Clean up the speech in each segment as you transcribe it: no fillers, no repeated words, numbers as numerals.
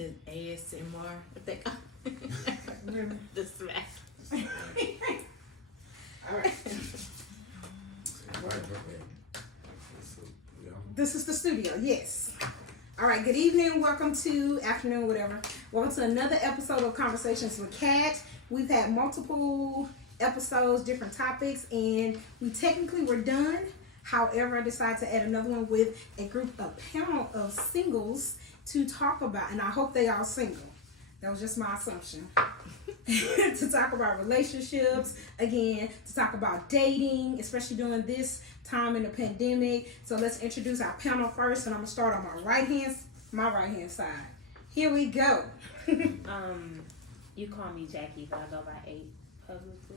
The ASMR. I think. The smack. All right. This is the studio, yes. All right, good evening, welcome to, afternoon, whatever. Welcome to another episode of Conversations with Kat. We've had multiple episodes, different topics, and we technically were done. However, I decided to add another one with a panel of singles to talk about, and I hope they all single. That was just my assumption. To talk about relationships, again, to talk about dating, especially during this time in the pandemic. So let's introduce our panel first, and I'm gonna start on my right hand side. Here we go. You call me Jackie, but I go by 8 publicly.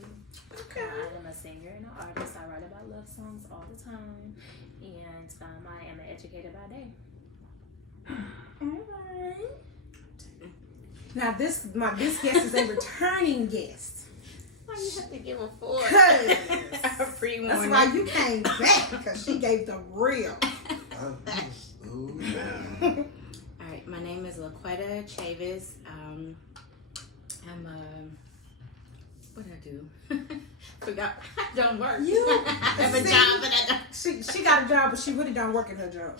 Okay. I am a singer and an artist. I write about love songs all the time, and I am an educator by day. Alright. Now this guest is a returning guest. Why you have to give them 4? Cause Free that's warning. why you came back, because she gave the real. All right, my name is Laquetta Chavis. I'm what I do? Forgot. I don't work. You I have a job, but I don't. She got a job, but she really don't work at her job.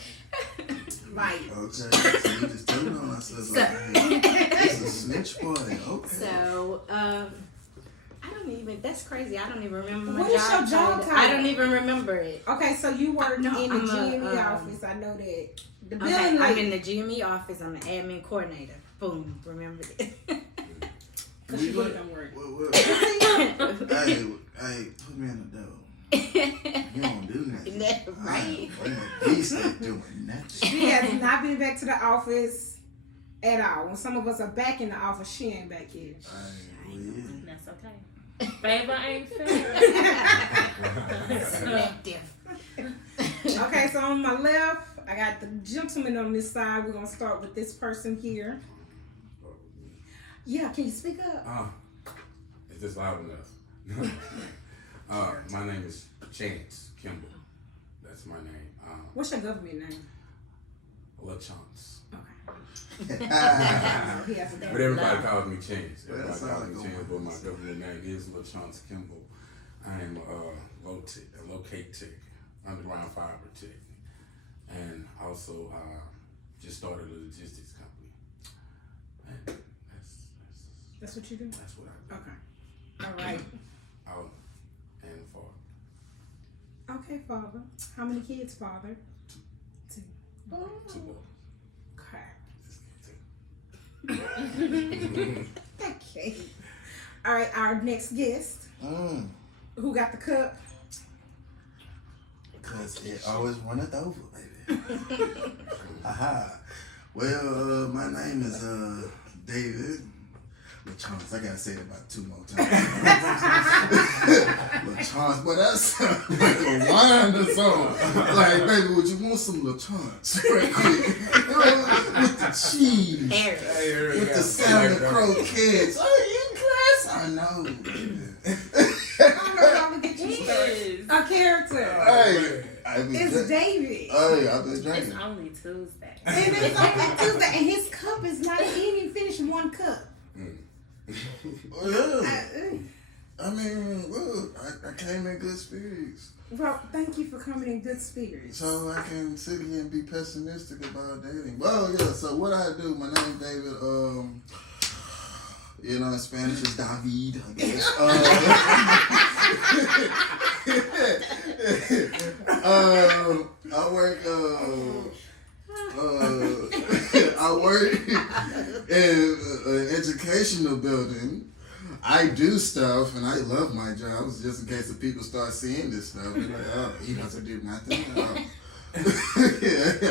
Like, Okay, so you just told on ourselves like, hey, this is a snitch party. Okay. So, I don't even. That's crazy. I don't even remember my What is job your job title. title? I don't even remember it. okay, so you work No, in the I'm GME office. I know that. The building, Okay, I'm like, in the GME office. I'm an admin coordinator. Boom. Remember it. because she really don't work. Hey, put me in the door. You don't do nothing. Right? He's not doing nothing. She has not been back to the office at all. When some of us are back in the office, she ain't back here. That's okay. Baby, I ain't fair. Okay, so on my left, I got the gentleman on this side. We're gonna start with this person here. Yeah, can you speak up? Is this loud enough? My name is Chance Kimball. That's my name. What's your government name? LaChance. Okay. Ah, He has a But government. everybody calls me Chance. Well, Everybody that's calls all me I Chance, go but my with. government name is LaChance Kimball. I am a locate tech, underground fiber tech, and also just started a logistics company. And That's what you do? that's what I do. Okay. All right. Out and far. Okay, father. How many kids, father? 2. Oh. 2 boys. Okay. Okay. All right, our next guest. Who got the cup? Because it always runneth over, baby. Aha. Well, my name is David LaChance. I gotta say it about 2 more times. LaChance, but that's like a wine or something. Like, baby, would you want some LaChance right quick? With the cheese. With the salmon croquettes. Oh, you class? I know. I don't know how I'm gonna get you started. A character. Hey, It's David. Hey, I've been It's drinking. only Tuesday. And it's only Tuesday, and his cup is not. He didn't even finish 1 cup. Yeah. I mean, look, I came in good spirits. Well, thank you for coming in good spirits. So I can sit here and be pessimistic about dating. Well, yeah, so what I do, my name David, you know, in Spanish is David, I guess. I work in an educational building. I do stuff, and I love my jobs, just in case the people start seeing this stuff. They're like, oh, he doesn't do nothing. Yeah,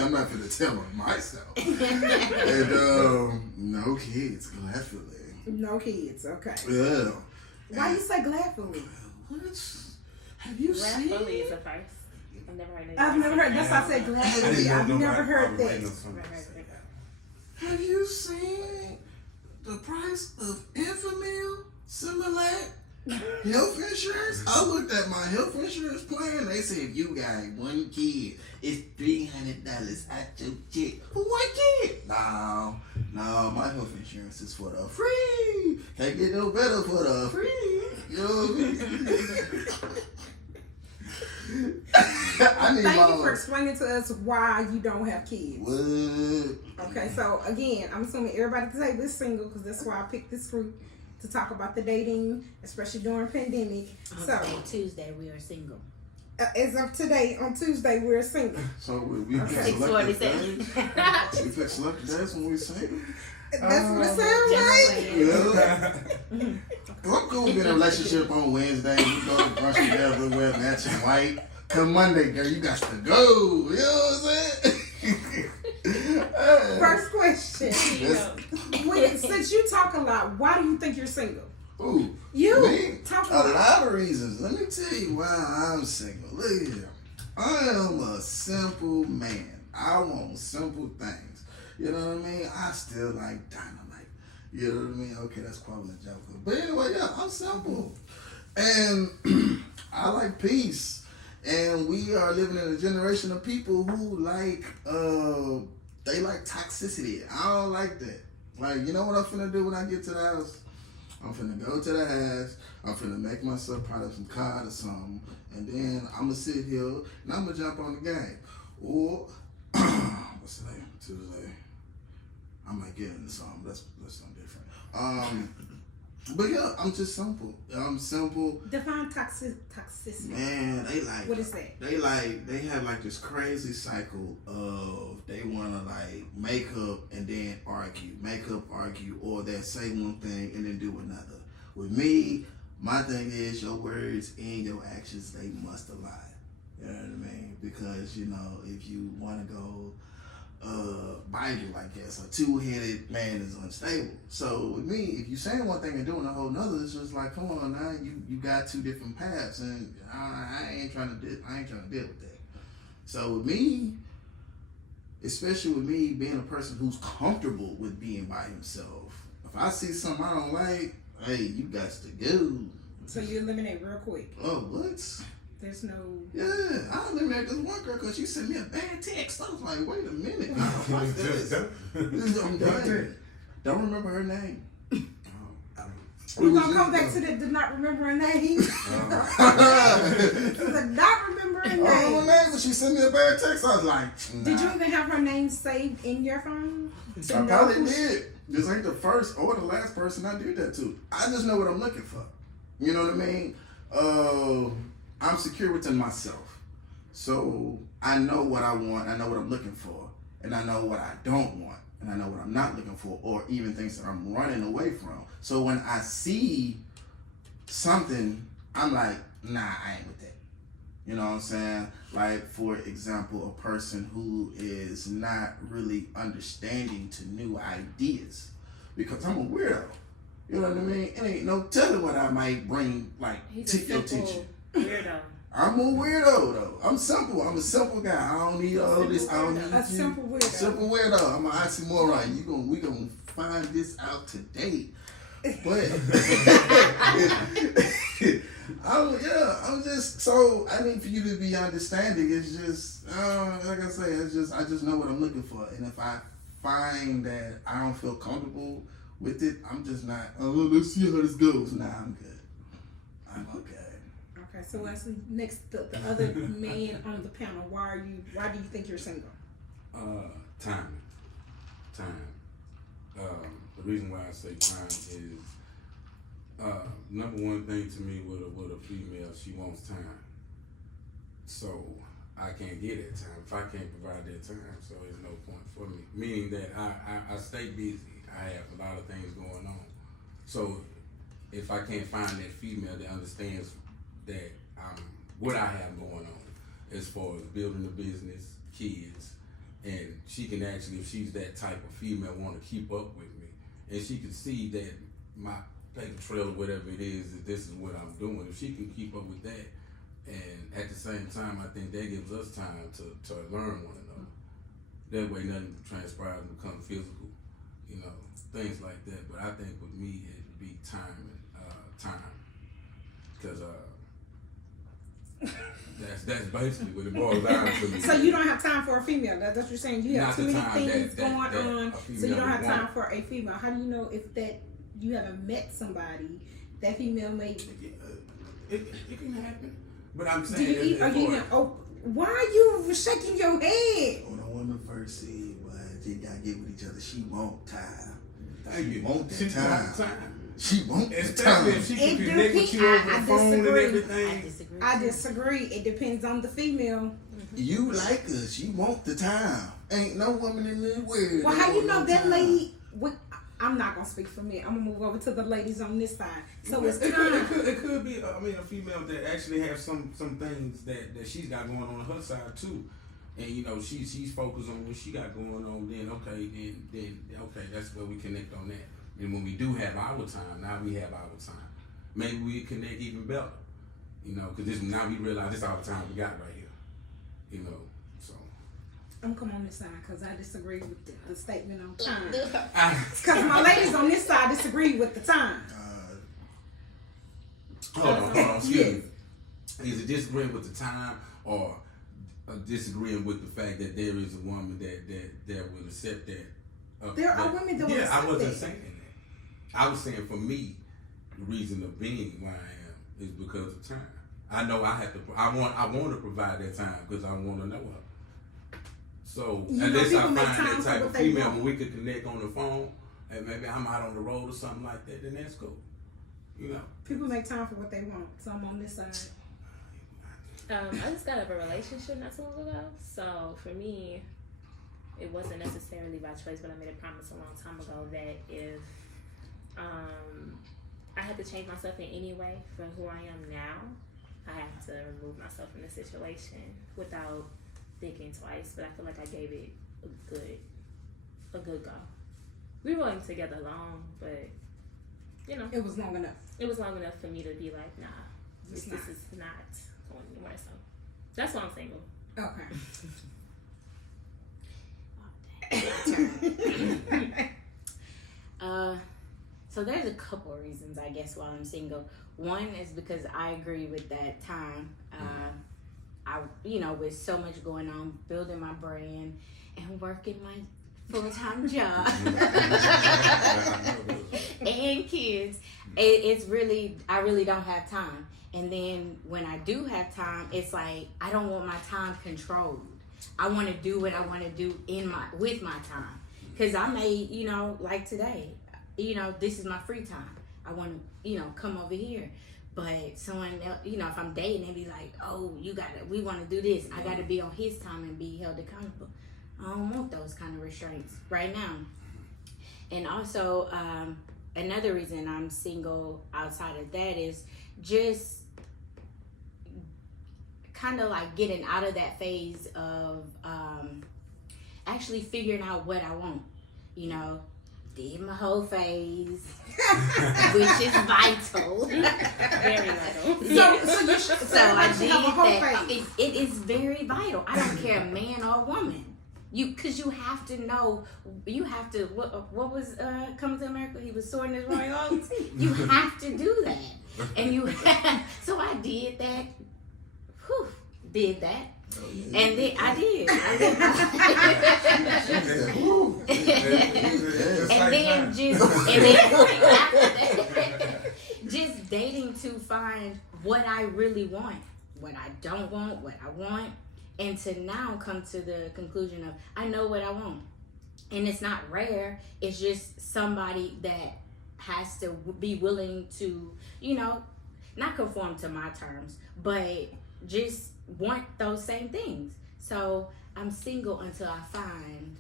I'm not going to tell them myself. And no kids, gladfully. No kids, okay. Yeah. Why you say gladfully? What? Have you seen? Gladfully is a first. I've never heard it. I've never heard. That's why I said gladfully. I've never heard that. Have you seen the price of Enfamil, Similac, Health insurance? I looked at my health insurance plan. They said if you got one kid, it's $300 out your check for one kid. No, my health insurance is for the free. Can't get no better for the free. You know what I mean? I need Thank my you for explaining to us why you don't have kids. What? Okay, so again, I'm assuming everybody at the table is single because that's why I picked this group to talk about the dating, especially during pandemic. So Tuesday we are single. as of today, on Tuesday, we're single. So we pick Six selective 47. days. We pick selective days when we sing. That's what it sounds like. Yeah. I'm cool being in a relationship on Wednesday. We go to brunch together, wear matching white. Come Monday, girl, you got to go. You know what I'm saying? First question. Since you talk a lot, why do you think you're single? Ooh, You me? talk a A lot. lot of reasons. Let me tell you why I'm single. Look here. I am a simple man. I want simple things. You know what I mean? I still like dynamite. You know what I mean? Okay, that's quality joke. But anyway, yeah, I'm simple. And I like peace. And we are living in a generation of people who like they like toxicity. I don't like that. Like, you know what I'm finna do when I get to the house? I'm finna go to the house. I'm finna make myself part of some card or something. And then I'm gonna sit here and I'm gonna jump on the game. Or, what's today? Tuesday. I might get into something. That's something different. But yeah, I'm just simple. I'm simple. Define toxicity. Man, they like. What is that? They have like this crazy cycle of they wanna like make up and then argue, or they say one thing and then do another. With me, my thing is your words and your actions, they must align. You know what I mean? Because you know, if you wanna go Bible, I guess, a two-headed man is unstable. So with me, if you saying one thing and doing a whole nother, it's just like, come on now, you got two different paths, and I ain't trying to deal with that. So with me, especially with me being a person who's comfortable with being by himself, if I see something I don't like, hey, you got to go. So you eliminate real quick. Oh, what? There's no. Yeah, I eliminated this one girl because she sent me a bad text. I was like, wait a minute. I don't like this. I'm done. Don't remember her name. We're gonna come back to the did not remember her name. To the not remember her I don't know her name. name, but she sent me a bad text. I was like, nah. Did you even have her name saved in your phone? To I know probably who did. This ain't the first or the last person I did that to. I just know what I'm looking for. You know what I mean? I'm secure within myself. So I know what I want, I know what I'm looking for, and I know what I don't want, and I know what I'm not looking for, or even things that I'm running away from. So when I see something, I'm like, nah, I ain't with that. You know what I'm saying? Like, for example, a person who is not really understanding to new ideas. Because I'm a weirdo. You know what I mean? It ain't no telling what I might bring, like, He's to a your simple attention. weirdo. I'm a weirdo, though. I'm simple. I'm a simple guy. I don't need all this. I don't need a you. simple weirdo. Simple weirdo. I'm an oxymoron. We gonna find this out today. But I'm just so. I mean, for you to be understanding, it's just like I say. It's just I just know what I'm looking for, and if I find that I don't feel comfortable with it, I'm just not. Oh, let's see how this goes. Nah, I'm good. I'm okay. Okay, so what's next? The other man on the panel. Why do you think you're single? Time. The reason why I say time is number one thing to me with a female, she wants time. So I can't get that time. If I can't provide that time, so there's no point for me. Meaning that I stay busy. I have a lot of things going on. So if I can't find that female that understands that what I have going on as far as building a business, kids, and she can actually, if she's that type of female, want to keep up with me, and she can see that my paper trail or whatever it is, that this is what I'm doing. If she can keep up with that, and at the same time, I think that gives us time to learn one another. That way, nothing transpires and becomes physical, things like that. But I think with me, it'd be time. because that's basically what it boils down to. So you don't have time for a female. That's what you're saying. You have Not too the many time things that going on, a so you female don't have would time want. for a female. How do you know if that you haven't met somebody that female may? It can happen, but I'm Do saying. you eat? Are you even? Oh, why are you shaking your head? When a woman first said, "Well, they gotta get with each other," she want time. Thank you. Want that She want time. She want that Especially time. if she It can connect with you over I the phone and disagree. everything. I disagree. It depends on the female. You like her. She want the time. Ain't no woman in the world. Well, that how you want know no that time. lady? I'm not gonna speak for me. I'm gonna move over to the ladies on this side. So it's it time. could be. I mean, a female that actually has some things that she's got going on her side too, and you know she's focused on what she got going on. Then okay, that's where we connect on that. And when we do have our time, now we have our time. Maybe we connect even better, you know, because now we realize this all the time we got right here, you know. So I'm come on this side because I disagree with the statement on time. I, Because my ladies on this side disagree with the time. hold on, excuse me. Is it disagreeing with the time or disagreeing with the fact that there is a woman that will accept that? There are women that will I accept wasn't that. saying that. I was saying for me, the reason of being where I am is because of time. I know I have to. I want to provide that time because I want to know her. So You know, unless I people find make time that for type what of they female want. when we could connect on the phone, and maybe I'm out on the road or something like that, then that's cool. You know. People make time for what they want. So I'm on this side. I just got out of a relationship not too long ago, so for me, it wasn't necessarily by choice, but I made a promise a long time ago that if I had to change myself in any way from who I am now, I have to remove myself from the situation without thinking twice. But I feel like I gave it a good go. We weren't together long, but you know, It was long enough. it was long enough for me to be like, nah, It's this is not going anywhere. So that's why I'm single. Okay. So there's a couple of reasons, I guess, why I'm single. One is because I agree with that time. I, with so much going on, building my brand and working my full-time job and kids, it's really, I really don't have time. And then when I do have time, it's like I don't want my time controlled. I want to do what I want to do with my time. Because I may, like today, this is my free time. I want to, come over here. But someone else, if I'm dating, they be like, oh, we want to do this. I got to be on his time and be held accountable. I don't want those kind of restraints right now. And also, another reason I'm single outside of that is just kind of like getting out of that phase of actually figuring out what I want. Did my whole phase, which is vital. Very vital. So I everybody should have a whole did that. phase. It is very vital. I don't care, man or woman. Because you have to know. You have to. What was Coming to America? He was sorting his royals. You have to do that, and you. So I did that. Whew, did that. And then I did. Just dating to find what I really want, what I don't want, what I want, and to now come to the conclusion of I know what I want. And it's not rare, it's just somebody that has to be willing to, not conform to my terms, but just want those same things. So I'm single until I find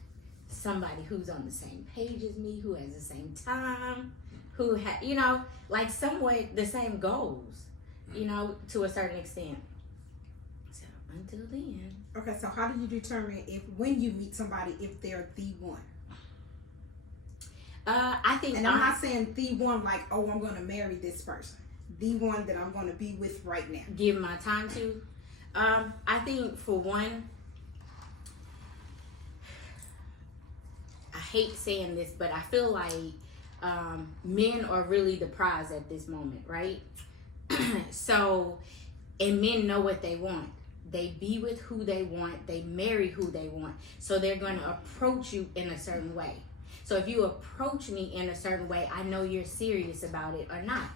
somebody who's on the same page as me, who has the same time, who like somewhat the same goals, to a certain extent. So until then. Okay, so how do you determine when you meet somebody if they're the one? I think, and I'm not saying the one like, oh, I'm going to marry this person. The one that I'm going to be with right now. Give my time to. I think for one, I hate saying this, but I feel like men are really the prize at this moment, right? So, and men know what they want. They be with who they want. They marry who they want. So they're going to approach you in a certain way. So if you approach me in a certain way, I know you're serious about it or not.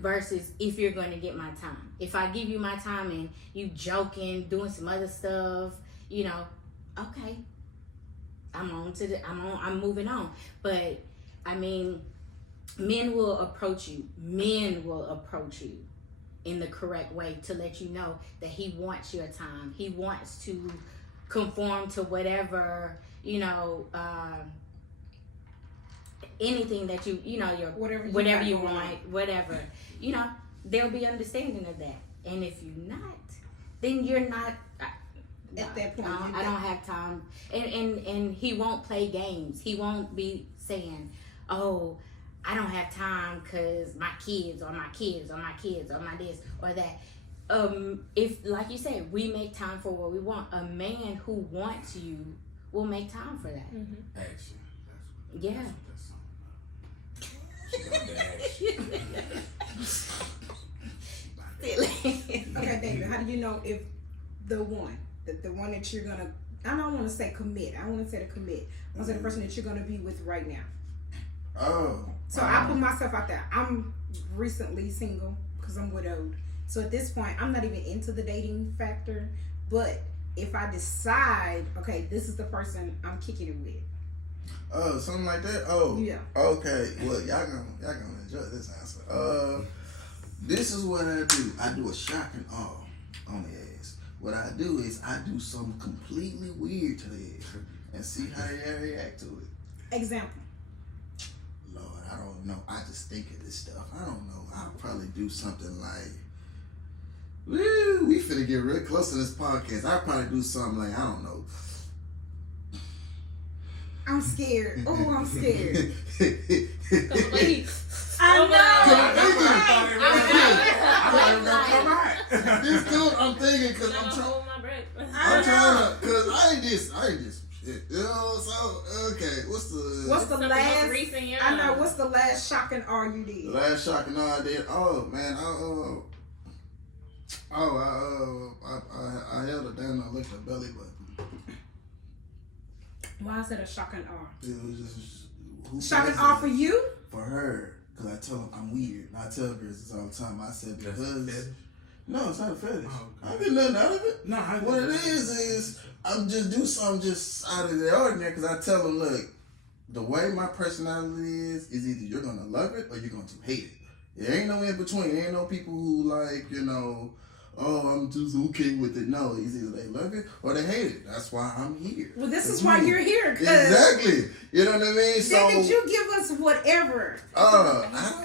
Versus if you're going to get my time. If I give you my time and you joking, doing some other stuff, you know, okay, I'm moving on. But I mean, men will approach you. Men will approach you in the correct way to let you know that he wants your time. He wants to conform to whatever, you know, anything that you know, your whatever you want, whatever, you know, they'll be understanding of that. And if you're not, then you're not. At that point, I don't have time, and he won't play games. He won't be saying, "Oh, I don't have time because my kids or my kids or my kids or my this or that." If, like you said, we make time for what we want, a man who wants you will make time for that. Mm-hmm. Action. Yeah. Okay, David, how do you know if the one that you're gonna, I don't want to say commit, I want to say to commit, I want to say the person that you're gonna be with right now? Oh. So I put myself out there. I'm recently single because I'm widowed. So at this point, I'm not even into the dating factor. But if I decide, okay, this is the person I'm kicking it with. Oh, something like that? Oh. Yeah. Okay. Well, y'all gonna enjoy this answer. This is what I do. I do a shock and awe on the ass. What I do is I do something completely weird to the ass and see how they react to it. Example. Lord, I don't know. I just think of this stuff. I don't know. I'll probably do something like, woo, we finna get real close to this podcast. I'll probably do something like, I don't know. I'm scared. Oh, I'm scared. This dude, I'm thinking because I'm trying to, because I ain't this shit. You know, so, okay, what's the last recent, I know, what's the last shock and awe you did? The last shock and awe I did? Oh, man, I held it down and I licked her belly button. Why is it a shock and awe? It was just, shock and awe for you? For her, because I tell them I'm weird. And I tell girls this all the time. I said, because... No, it's not a fetish. Oh, okay. I get nothing out of it. No, what it is I'm just do something just out of the ordinary because I tell them, look, the way my personality is either you're going to love it or you're going to hate it. There ain't no in between. There ain't no people who like, you know, oh, I'm just okay with it. No, it's either they love it or they hate it. That's why I'm here. Well, this is why you're here. Exactly. You know what I mean? So did you give us whatever? I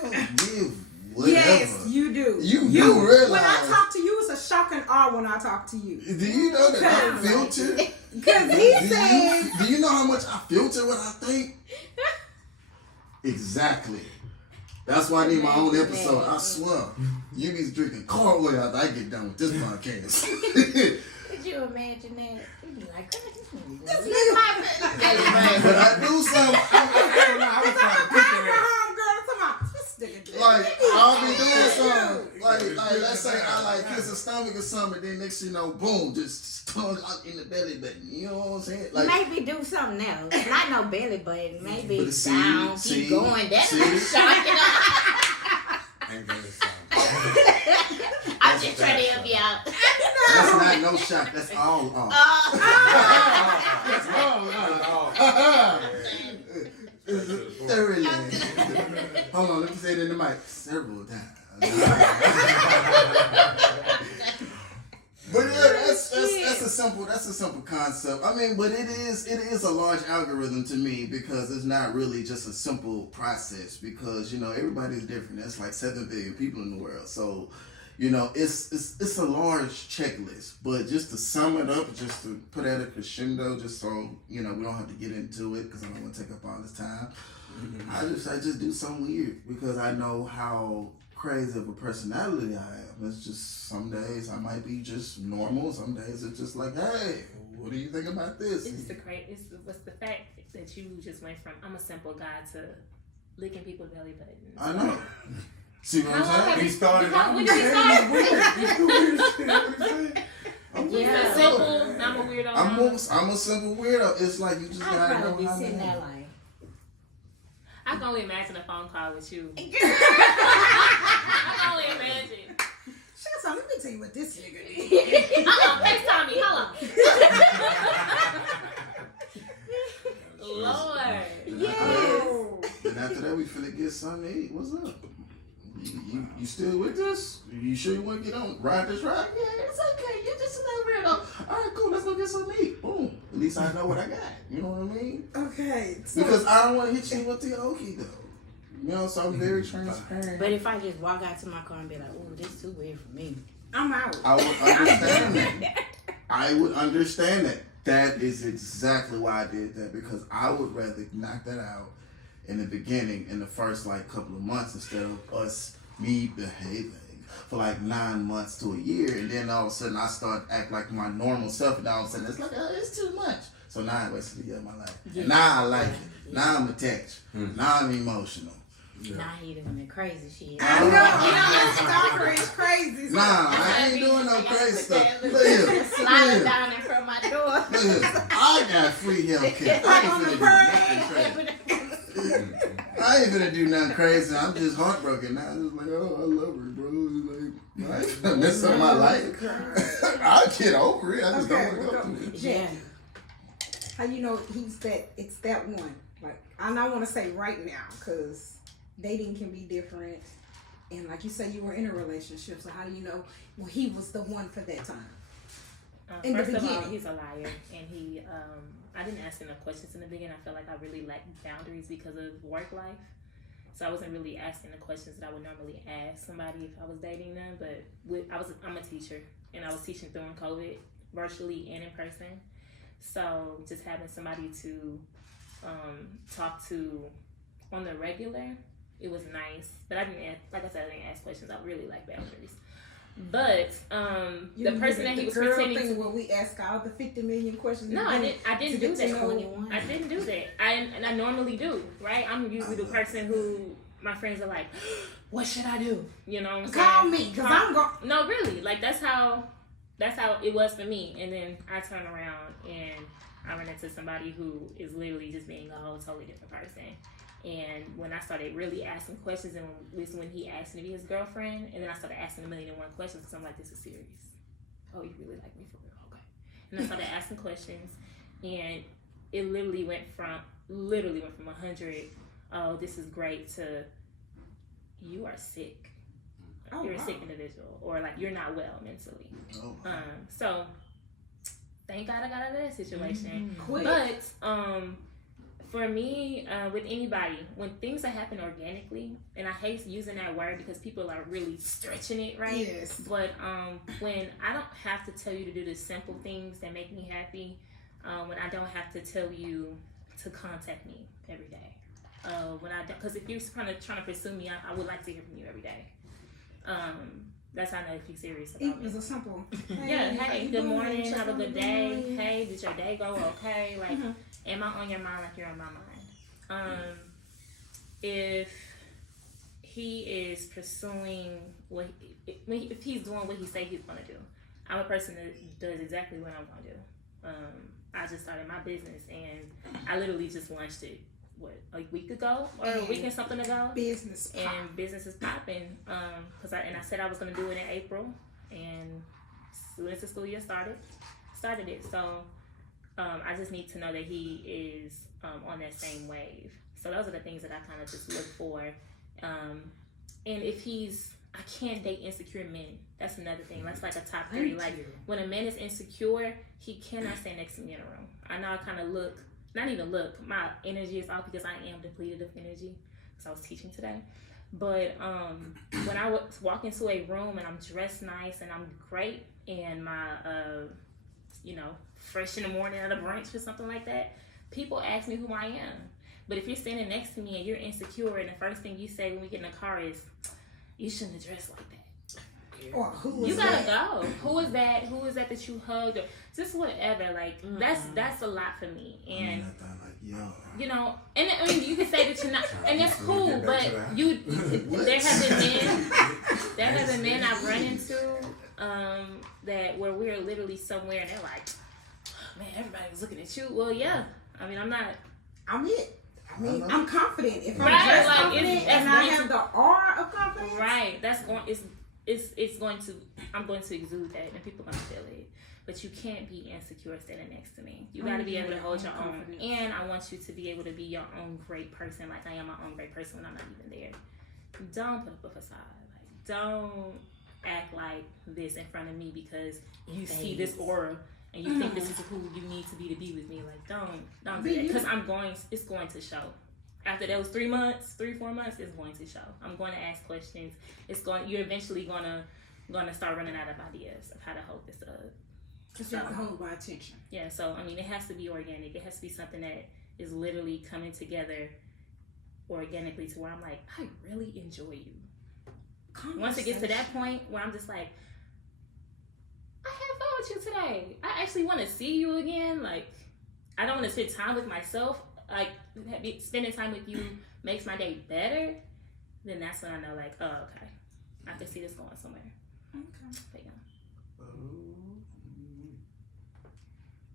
don't give whatever. Yes, you do. You do realize. When I talk to you, it's a shock and awe when I talk to you. Do you know that I filter? Because he said... Do you know how much I filter what I think? Exactly. That's why I need my own episode. I swear. You be drinking cold oil after I get done with this podcast. Could you imagine that? You'd be like, this is my But I do something. I was trying to picture that. Like, I'll be doing something. Like, let's say I like kiss a stomach or something, then next thing you know, boom, just tongue out in the belly button. You know what I'm saying? Like, maybe do something else. Not no belly button. Maybe down, keep going. That's not shocking. I'm just trying to help you out. That's not no shock. That's all off. That's all. Thoroughly. Hold on, let me say it in the mic several times. But yeah, that's a simple concept. I mean, but it is a large algorithm to me because it's not really just a simple process because, you know, everybody's different. There's like 7 billion people in the world. So, you know, it's a large checklist. But just to sum it up, just to put at a crescendo, just so, you know, we don't have to get into it because I don't want to take up all this time. Mm-hmm. I just do something weird because I know how crazy of a personality I am. It's just some days I might be just normal. Some days it's just like, hey, what do you think about this? What's the fact that you just went from I'm a simple guy to licking people's belly buttons. I know. See what How long I'm saying? have He started. When did he start? Yeah. Simple. I'm a weirdo. I'm a simple weirdo. It's like you just I'd gotta know probably be how sitting there to. like, I can only imagine a phone call with you. I can only imagine. Shut up, let me tell you what this nigga did. FaceTime me. Hold on. Lord. Yes. And after that, we finna get something to eat. What's up? You still with us? You sure you want to get on ride this ride? Yeah, it's okay. You just another weirdo. All right, cool. Let's go get something to eat. Boom. At least I know what I got. You know what I mean? Okay. So, Because I don't want to hit you with the okie though. You know, so I'm very transparent. but if I just walk out to my car and be like, "Oh, this too weird for me," I'm out. I would understand that. I would understand that. That is exactly why I did that, because I would rather knock that out in the beginning, in the first like couple of months, instead of me behaving for like 9 months to a year, and then all of a sudden I start act like my normal self, and all of a sudden it's like, oh, it's too much. So now I wasted a year of my life. Yeah. And now I like it. Now I'm attached. Now I'm emotional. now he doing the crazy shit. I know. Your stalker is crazy. So Nah, I ain't doing no crazy stuff. Look here. Sliding down in front of my door. Look here. I got free health care. I ain't finna do nothing crazy. I ain't finna do nothing crazy. I'm just heartbroken now. I'm just like, oh, I love her, bro. Like, I ain't finna mess up my life. I'll get over it. I just don't want to go through it. Yeah. how you know it's that one? Like, and I want to say right now, because dating can be different. And like you say, you were in a relationship, so how do you know he was the one for that time? In the First of all, beginning. he's a liar, and he. I didn't ask him no questions in the beginning. I felt like I really lacked boundaries because of work life, so I wasn't really asking the questions that I would normally ask somebody if I was dating them. But I'm a teacher, and I was teaching during COVID, virtually and in person. So just having somebody to talk to on the regular, it was nice. But I didn't ask questions. I really like boundaries. But the person that he was pretending to, where we ask all the 50 million questions. no, I didn't do that. know. I didn't do that. I normally do, right? I'm usually the person who my friends are like, "What should I do?" You know what I'm saying? Call me, because I'm going. No, really, like that's how it was for me. And then I turn around and I run into somebody who is literally just being a whole totally different person. And when I started really asking questions, and when he asked me to be his girlfriend, and then I started asking 1,000,001 questions, because I'm like, this is serious. Oh, you really like me for real? Okay. And I started asking questions, and it literally went from 100, oh, this is great, to you are sick. Oh, You're wow. a sick individual, or like you're not well mentally. Oh. So thank God I got out of that situation. Quick. But for me, with anybody, when things are happening organically, and I hate using that word because people are really stretching it, right? Yes. But when I don't have to tell you to do the simple things that make me happy, when I don't have to tell you to contact me every day, because if you're trying to pursue me, I would like to hear from you every day. That's how I know if you're serious about It me. was a simple. Yeah, how hey, you good doing? morning, Check have a on good the day. morning. Hey, did your day go okay? Like, am I on your mind like you're on my mind? If he is pursuing if he's doing what he say he's gonna do, I'm a person that does exactly what I'm gonna do. I just started my business, and I literally just launched it a week ago or a week and something ago. Business. And business is popping. I said I was gonna do it in April, and as soon as the school year started it. So I just need to know that he is on that same wave. So those are the things that I kind of just look for. And if I can't date insecure men. That's another thing. That's like a top 3. Like when a man is insecure, he cannot stand next to me in a room. I know I kind of not even look. My energy is off because I am depleted of energy. Because I was teaching today. But when I walk into a room and I'm dressed nice and I'm great, and my fresh in the morning at a brunch or something like that, people ask me who I am. But if you're standing next to me and you're insecure, and the first thing you say when we get in the car is, "You shouldn't have dressed like that," Or who You is gotta that? go. Who is that? Who is that you hugged? Or just whatever. Like that's a lot for me. And you know, and I mean, you can say that you're not, and that's cool. But there have been men I've run into that where we're literally somewhere and they're like, oh, man, everybody's looking at you. Well, yeah. I mean, I'm it. I mean, I'm confident. If I'm Right, dressed like, confident and I have the aura of confidence. Right. It's going to, I'm going to exude that and people are going to feel it. But you can't be insecure standing next to me. You got to be able to hold your own. And I want you to be able to be your own great person like I am my own great person when I'm not even there. Don't put up a facade. Like, don't act like this in front of me because you see this aura and you think this is who you need to be with me. Like, don't do that. Because it's going to show. After those 4 months, it's going to show. I'm going to ask questions. You're eventually gonna start running out of ideas of how to hold this up. Because you have to hold my attention. Yeah, so I mean, it has to be organic. It has to be something that is literally coming together organically to where I'm like, I really enjoy you. Once it gets to that point where I'm just like, I had fun with you today. I actually want to see you again. Like, I don't want to spend time with myself. Like, spending time with you makes my day better. Then that's when I know, like, oh, okay, I can see this going somewhere. Okay. But, yeah.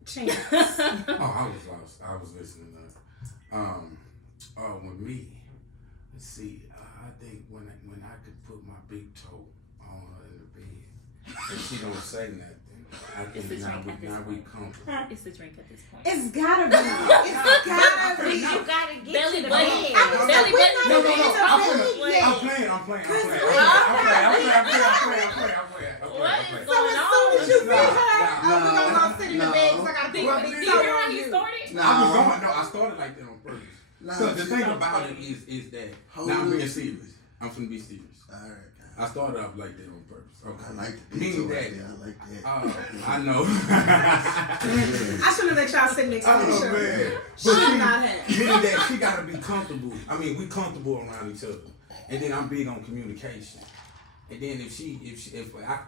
Chance. I was lost. I was listening to with me, let's see, I think when I could put my big toe on her in the bed and she don't say nothing, I think now we comfortable. It's the drink at this point. It's gotta be. It's gotta be. You gotta get Belly to the button. bed. Belly button. No. I'm playing. What is So going as soon as you on? see her, we're gonna go sit in the bed because I gotta put my Did big you toe hear how on he you. started? I started like that on purpose. Nah, So the she thing don't about it play. is that Hold now I'm being it. serious. I'm finna be serious. Alright, I started off like that on purpose. Okay. I like the Meaning pizza that. right there. I like that. I know. I shouldn't let y'all sit next to me. Oh Sure. man. Should not have. Meaning that she gotta be comfortable. I mean, we comfortable around each other. And then I'm big on communication. And then if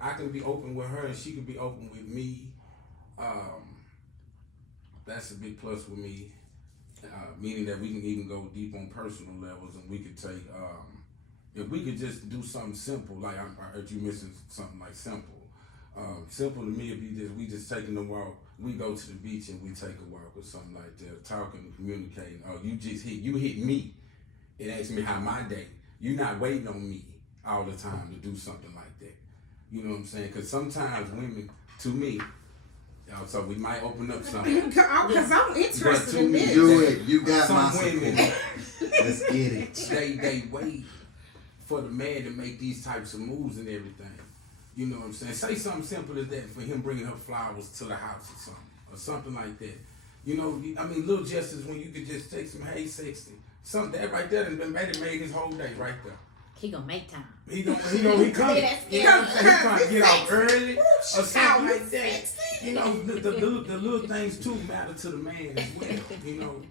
I can be open with her and she can be open with me, that's a big plus with me. Meaning that we can even go deep on personal levels and we could take, if we could just do something simple, like I heard you mention something like simple. Simple to me would be we just taking a walk. We go to the beach and we take a walk or something like that, talking, communicating. Oh, you hit me and ask me how my day. You're not waiting on me all the time to do something like that. You know what I'm saying? Because sometimes women, to me, so we might open up something. Because I'm interested in this. Do it. You got Some my women, support. Let's get it. they wait for the man to make these types of moves and everything. You know what I'm saying? Say something simple as that for him bringing her flowers to the house or something like that. You know, I mean, little gestures when you could just take some hey sexy. Something that right there and made his whole day right there. He gonna make time. He coming. You know what I'm saying? He trying to get off early or something like that. You know, the little things too matter to the man as well. You know,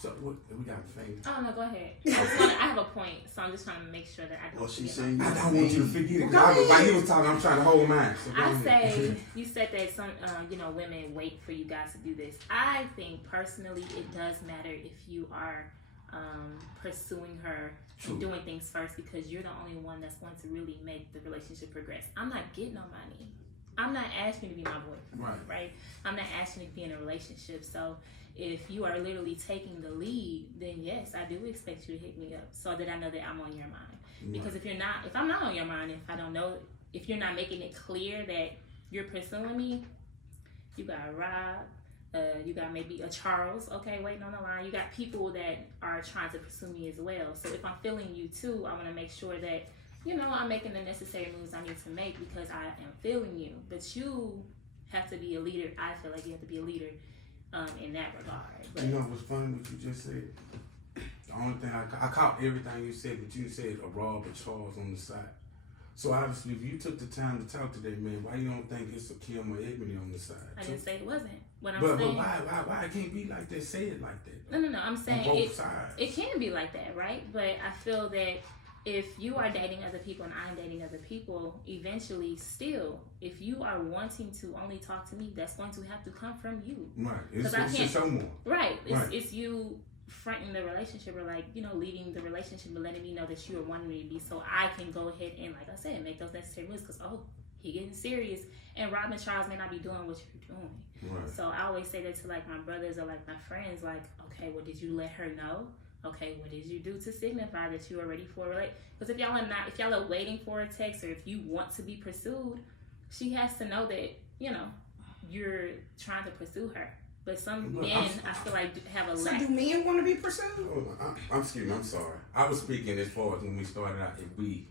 so we got a thing. Oh no, go ahead. I have a point, so I'm just trying to make sure that I don't. Well, she's forget. saying I don't want you to forget it. While he was talking, I'm trying to hold mine. So go I ahead. say you said that some women wait for you guys to do this. I think personally it does matter if you are pursuing her and doing things first because you're the only one that's going to really make the relationship progress. I'm not getting no money. I'm not asking you to be my boyfriend, right? I'm not asking you to be in a relationship. So if you are literally taking the lead, then yes, I do expect you to hit me up so that I know that I'm on your mind. Right. Because if I'm not on your mind, if you're not making it clear that you're pursuing me, you got Rob, you got maybe a Charles, okay, waiting on the line. You got people that are trying to pursue me as well. So if I'm feeling you too, I want to make sure that, I'm making the necessary moves I need to make because I am feeling you. But you have to be a leader. I feel like you have to be a leader in that regard. But You know what's funny what you just said? The only thing I caught everything you said, but you said a Rob or Charles on the side. So obviously, if you took the time to talk to that man, why you don't think it's a Kim or Ebony on the side? I didn't say it wasn't. What I'm But saying. why it can't be like that? Say it like that. No. I'm saying on both sides. it can be like that, right? But I feel that if you are dating other people and I'm dating other people, eventually, still, if you are wanting to only talk to me, that's going to have to come from you. Right. It's I can't show more. Right. Right. It's you fronting the relationship, or like, you know, leading the relationship, but letting me know that you are wanting me to be, so I can go ahead and, like I said, make those necessary moves. Because he getting serious, and Robin Charles may not be doing what you're doing. Right. So I always say that to like my brothers or like my friends, like, okay, well, did you let her know? Okay, what did you do to signify that you are ready for a relationship? Because if y'all are waiting for a text, or if you want to be pursued, she has to know that, you know, you're trying to pursue her. But some men, I feel like, have a lack. So do men want to be pursued? Excuse me, I'm sorry. I was speaking as far as when we started out, if we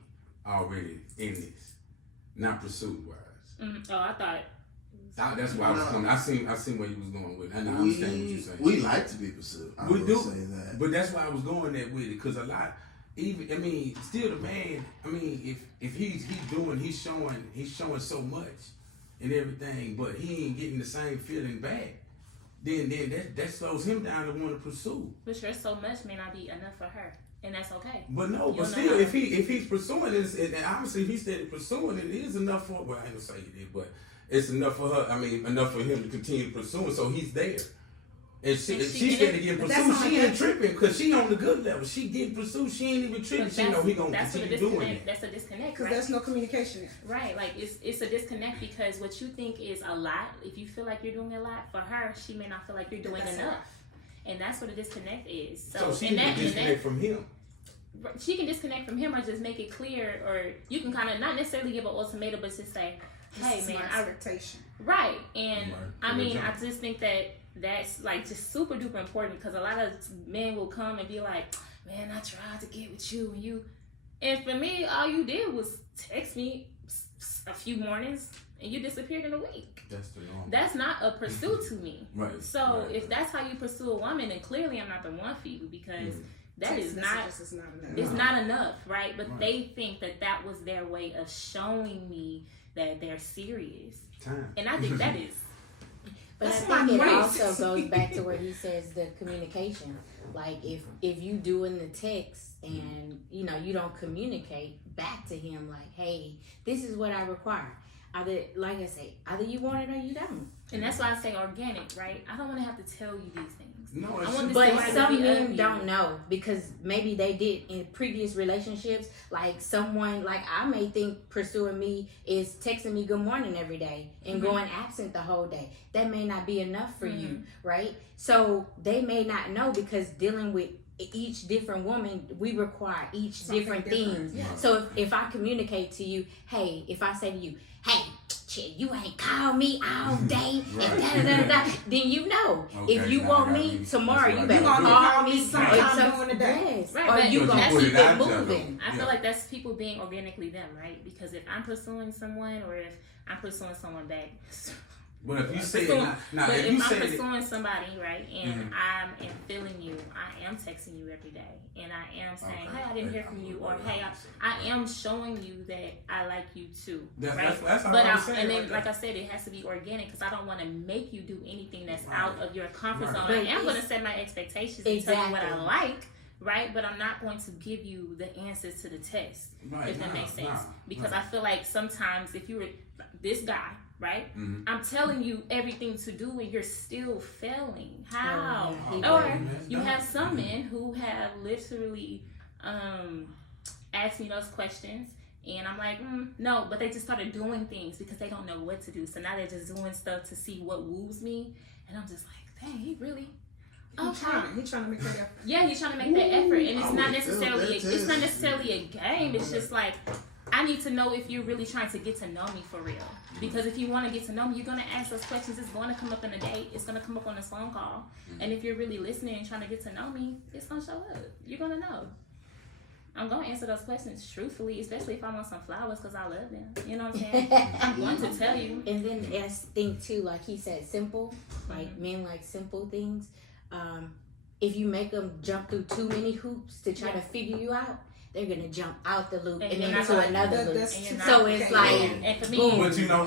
already in this, not pursuit wise. Oh, I thought. That's why I was coming. I seen where you was going with it, and I understand what you're saying. We like to be pursued. We do say that. But that's why I was going there with it, because a lot, still the man. If he's showing so much and everything, but he ain't getting the same feeling back, then that slows him down to want to pursue. But sure, so much may not be enough for her, and that's okay. But no, but still, if he's pursuing it, and obviously if he said pursuing it, it is enough for. Well, I ain't gonna say it is, but it's enough for her. Enough for him to continue pursuing. So he's there. And she's getting to get pursued. She ain't tripping because she on the good level. She getting pursued. She ain't even tripping. She know he gonna continue doing it. That's a disconnect, because right? there's no communication there. Right, like it's a disconnect, because what you think is a lot, if you feel like you're doing a lot for her, she may not feel like you're doing enough, and that's what a disconnect is. So she can disconnect from him. She can disconnect from him, or just make it clear, or you can kind of not necessarily give an ultimatum, but just say, "Hey, man, expectation." Right, and I just think that that's like just super duper important, because a lot of men will come and be like, man, I tried to get with you, and for me, all you did was text me a few mornings and you disappeared in a week. That's the norm. That's not a pursuit to me. Right. So if that's how you pursue a woman, then clearly I'm not the one for you, because that is not enough. It's not enough, right? But they think that was their way of showing me that they're serious. And I think that is. But I think it also goes back to where he says the communication. Like if you doing the text and you don't communicate back to him like, hey, this is what I require. Either, like I say, either you want it or you don't. And that's why I say organic, right? I don't want to have to tell you these things. No, but some men don't know, because maybe they did in previous relationships. Like someone, like I may think pursuing me is texting me good morning every day and going absent the whole day. That may not be enough for you, right? So they may not know, because dealing with each different woman, we require each different things. Yeah. So if I communicate to you, hey, if I say to you, hey, you ain't called me all day, and then you know. Okay, if you want me tomorrow, you better call me sometime during the day. Yes. Right, or you gonna keep it moving. I feel like that's people being organically them, right? Because if I'm pursuing someone, or if I'm pursuing someone back. But if you say if I'm pursuing somebody, right, and I am feeling you, I am texting you every day, and I am saying, hey, I didn't hear from you, or hey, I am showing you that I like you too, right? That's what I'm saying. And then, like I said, it has to be organic, because I don't want to make you do anything that's out of your comfort zone. I am going to set my expectations and tell you what I like. Right, but I'm not going to give you the answers to the test, if that makes sense. Because I feel like sometimes if you were this guy, right, I'm telling you everything to do and you're still failing. How? Or you have some men who have literally asked me those questions, and I'm like, no, but they just started doing things because they don't know what to do. So now they're just doing stuff to see what woos me, and I'm just like, dang, he really. He's trying to make that effort. Yeah, he's trying to make that effort, and it's not necessarily a game. It's just like, I need to know if you're really trying to get to know me for real. Because if you want to get to know me, you're gonna ask those questions. It's going to come up in a date. It's gonna come up on a phone call. And if you're really listening and trying to get to know me, it's gonna show up. You're gonna know. I'm gonna answer those questions truthfully, especially if I want some flowers because I love them. You know what I'm saying? I'm going to tell you. And then I think too, like he said, simple. Like men like simple things. If you make them jump through too many hoops to try to figure you out, they're gonna jump out the loop and into another loop. So it's like, and for me, boom. But you know,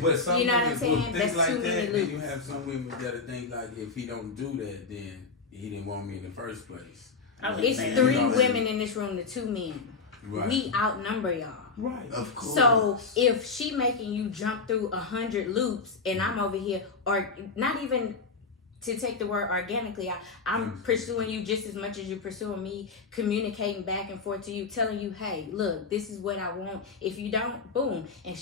but some you know what I'm saying? Things That's like too that. many Then loops. you have some women that think like, if he don't do that, then he didn't want me in the first place. I would It's say 3 that. women in this room to 2 men. Right. We outnumber y'all. Right. Of course. So if she making you jump through 100 loops and I'm over here, or not even to take the word organically, I'm pursuing you just as much as you're pursuing me, communicating back and forth to you, telling you, hey, look, this is what I want. If you don't, boom. And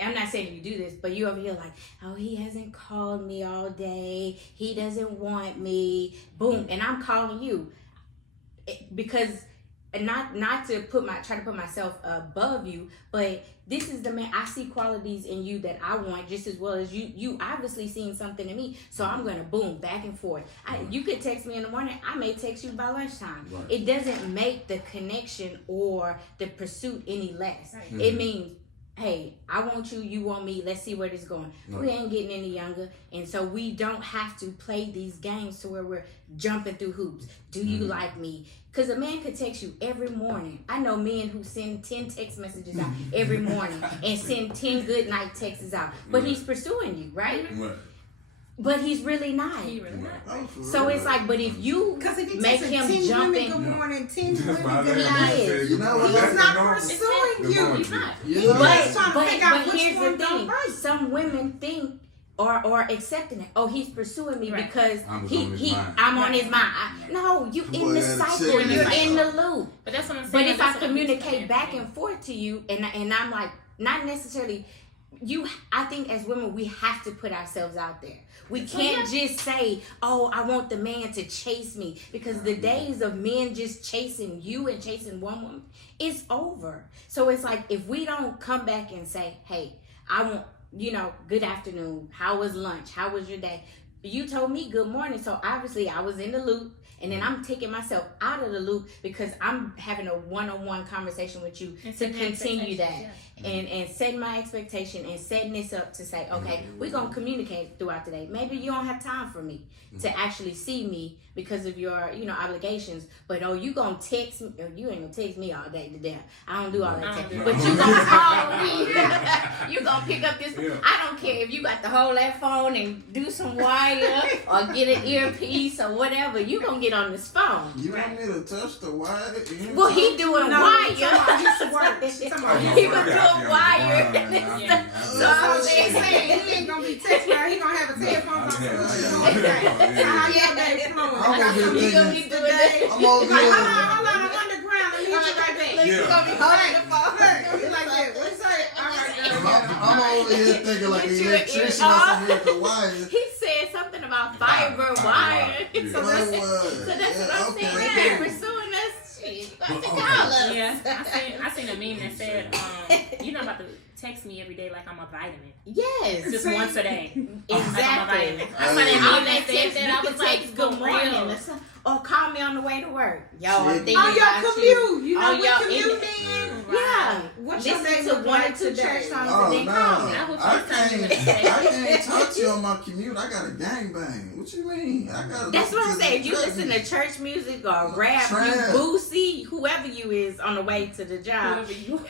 I'm not saying you do this, but you over here like, oh, he hasn't called me all day. He doesn't want me. Boom. And I'm calling you because not to try to put myself above you, but this is the man. I see qualities in you that I want just as well as you obviously seen something in me, so I'm gonna boom back and forth. You could text me in the morning, I may text you by lunchtime. Right. It doesn't make the connection or the pursuit any less. Right. It means, hey, I want you, you want me, let's see where this is going. Right. We ain't getting any younger, and so we don't have to play these games to where we're jumping through hoops. Do you like me? Because a man could text you every morning. I know men who send 10 text messages out every morning and send 10 good night texts out, but he's pursuing you, right? Right. But he's really not. He really not. Oh, for So real. it's like, but if you Because if he make takes him 10 jump women in, good morning, 10 That's women why good He night, is. You know what? he's That's not normal. pursuing The you. normal. He's not. You He's know, just trying to figure out but which here's one the don't thing. bite. Some women think or accepting it. Oh, he's pursuing me Right. because I'm on his mind. I'm on Right. his mind. No, you Boy, in the that cycle. chick You're is in the like- loop. But that's what I'm saying. But if I That's what I'm communicate saying. back and forth to you, and I'm like, not necessarily, I think as women we have to put ourselves out there. We can't just say, oh, I want the man to chase me, because the days of men just chasing you and chasing one woman is over. So it's like, if we don't come back and say, hey, I want, good afternoon, how was lunch, how was your day? You told me good morning, so obviously I was in the loop. And then I'm taking myself out of the loop because I'm having a one-on-one conversation with you And to setting continue that. expectations, And setting my expectation and setting this up to say, okay, we're going to communicate throughout the day. Maybe you don't have time for me to actually see me because of your, obligations. But, you going to text me. You ain't going to text me all day to death. I don't do all that. I don't text. do But that. you going to call me. You going to pick up this. Yeah. I don't care if you got to hold that phone and do some wire or get an earpiece or whatever. You going to get on this phone. You want me to touch the wire? Well, he doing No, wire. he's talking about his work. She's talking about his He work. was doing wire. So I'm So she's saying, saying he ain't gonna be texting her. He gonna have his headphones on. So how your day flowing? I'm Got over some here he gonna news be doing today. that. I'm over Like, here. hold on, I'm underground. Let me hit you right back. He's gonna be holding the phone. Look, he like that. What's that? All right, girl. I'm over here thinking like Get an you an electrician ear- or something with the wires. He said something about fiber wire. Yeah. So that's what I'm saying. If you're pursuing us, shit, you got to call us. Yeah, I seen a meme that said, you're not about to text me every day like I'm a vitamin. Yes, Just once a day. exactly. Like I'm a vitamin. I saw All that meme that that said text that. you I can was like, text for good morning real. or something. Or call me on the way to work. Yo, I'm On thinking your about commute. You know On what your commute in- in? Yeah. What's your day Listen to look one or like two today? church songs Oh, and no. then call me. I would I FaceTime you can't, the next day. I can't talk to you on my commute. I got a gangbang. What you mean? I got. That's what I'm saying. If you listen to church music or rap, you Trap. Boosie, whoever you is on the way to the job, Whoever you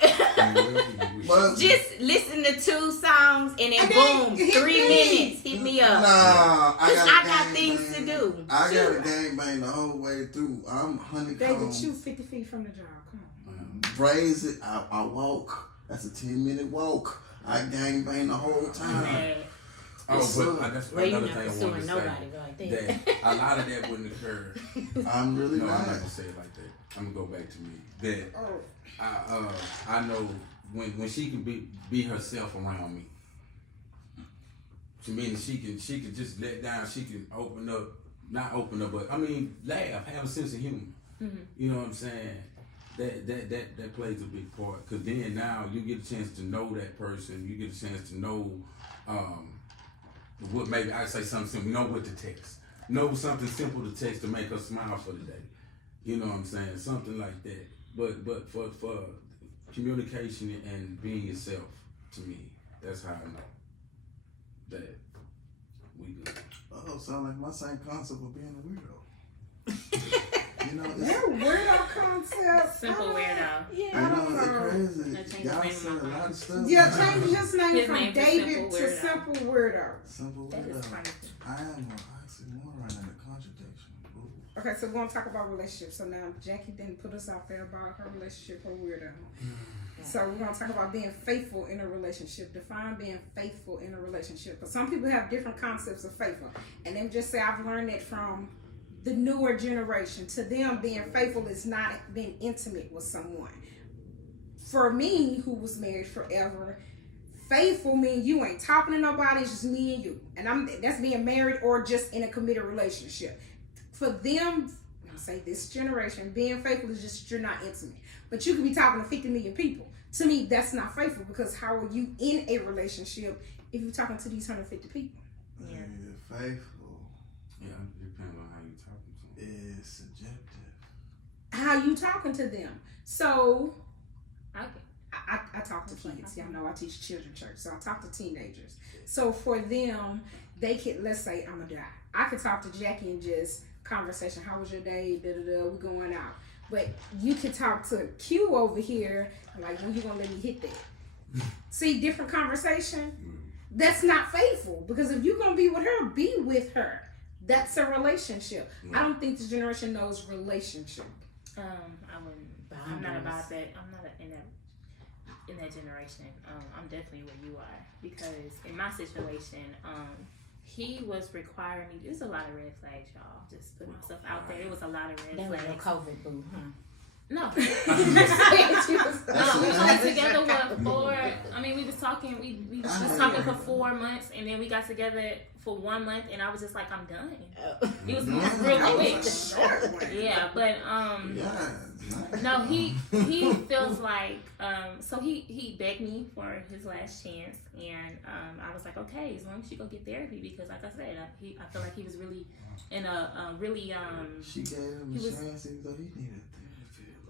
But, just listen to 2 songs and then And then boom, hit 3 me. minutes, hit me up. Nah, Cause I got things gangbang. to do. I got a gangbang the whole way through. I'm honeycomb. David, you 50 feet from the job. Come on. Braise it. I walk. That's a 10-minute walk. I gangbang the whole time. mad. Oh, but that's Well, you're another not thing I pursuing wanted to nobody say. like that. That a lot of that wouldn't occur. I'm really No, I'm not not. gonna say it like that. I'm gonna go back to me. That Oh. I know when she can be herself around me. To me, she can just let down. She can not open up, but I mean, laugh, have a sense of humor. Mm-hmm. You know what I'm saying? That plays a big part. Cause then now you get a chance to know that person. You get a chance to know what maybe I say something simple. Know what to text. Know something simple to text to make her smile for the day. You know what I'm saying? Something like that. But for communication and being yourself, to me, that's how I know that we good. Oh, sound like my same concept of being a weirdo. You know, That weirdo concept. Simple weirdo. you Yeah. know, it's That crazy. changed Y'all my say a mind. lot of stuff. Yeah, change his name His from name to David Simple to Weirdo. Simple Weirdo. Simple That is weirdo. crazy. I am an oxymoron and a contradiction. Ooh. Okay, so we're gonna talk about relationships. So now Jackie didn't put us out there about her relationship, her weirdo. So we're gonna talk about being faithful in a relationship. Define being faithful in a relationship. Because some people have different concepts of faithful, and them just say I've learned it from the newer generation. To them, being faithful is not being intimate with someone. For me, who was married forever, faithful means you ain't talking to nobody. It's just me and you, and that's being married or just in a committed relationship. For them, I say this generation, being faithful is just you're not intimate. But you could be talking to 50 million people. To me, that's not faithful, because how are you in a relationship if you're talking to these 150 people? Yeah. Faithful. Yeah, it depends on how you talking to them. It's subjective. How you talking to them? So Okay. I talk to kids. Y'all know I teach children's church, so I talk to teenagers. So for them, they could, let's say I'm a die. I could talk to Jackie and just conversation. How was your day? Da da da. We going out. But you could talk to Q over here, like, when you gonna let me hit that? See, different conversation. That's not faithful, because if you're gonna be with her. That's a relationship. I don't think this generation knows relationship. I wouldn't. I'm not about that. I'm not in that generation. I'm definitely where you are, because in my situation, he was requiring me. There's a lot of red flags, y'all. Just put myself out there. It was a lot of red That was flags. your COVID boo, huh? No. No, we got together we was talking. We was talking for 4 months, and then we got together for 1 month, and I was just like, I'm done. It was real quick. Yeah, but no, he feels like so he begged me for his last chance, and I was like, okay, as long as you go get therapy, because like I said, I feel like he was really in a really She gave him a chance, even though he needed therapy.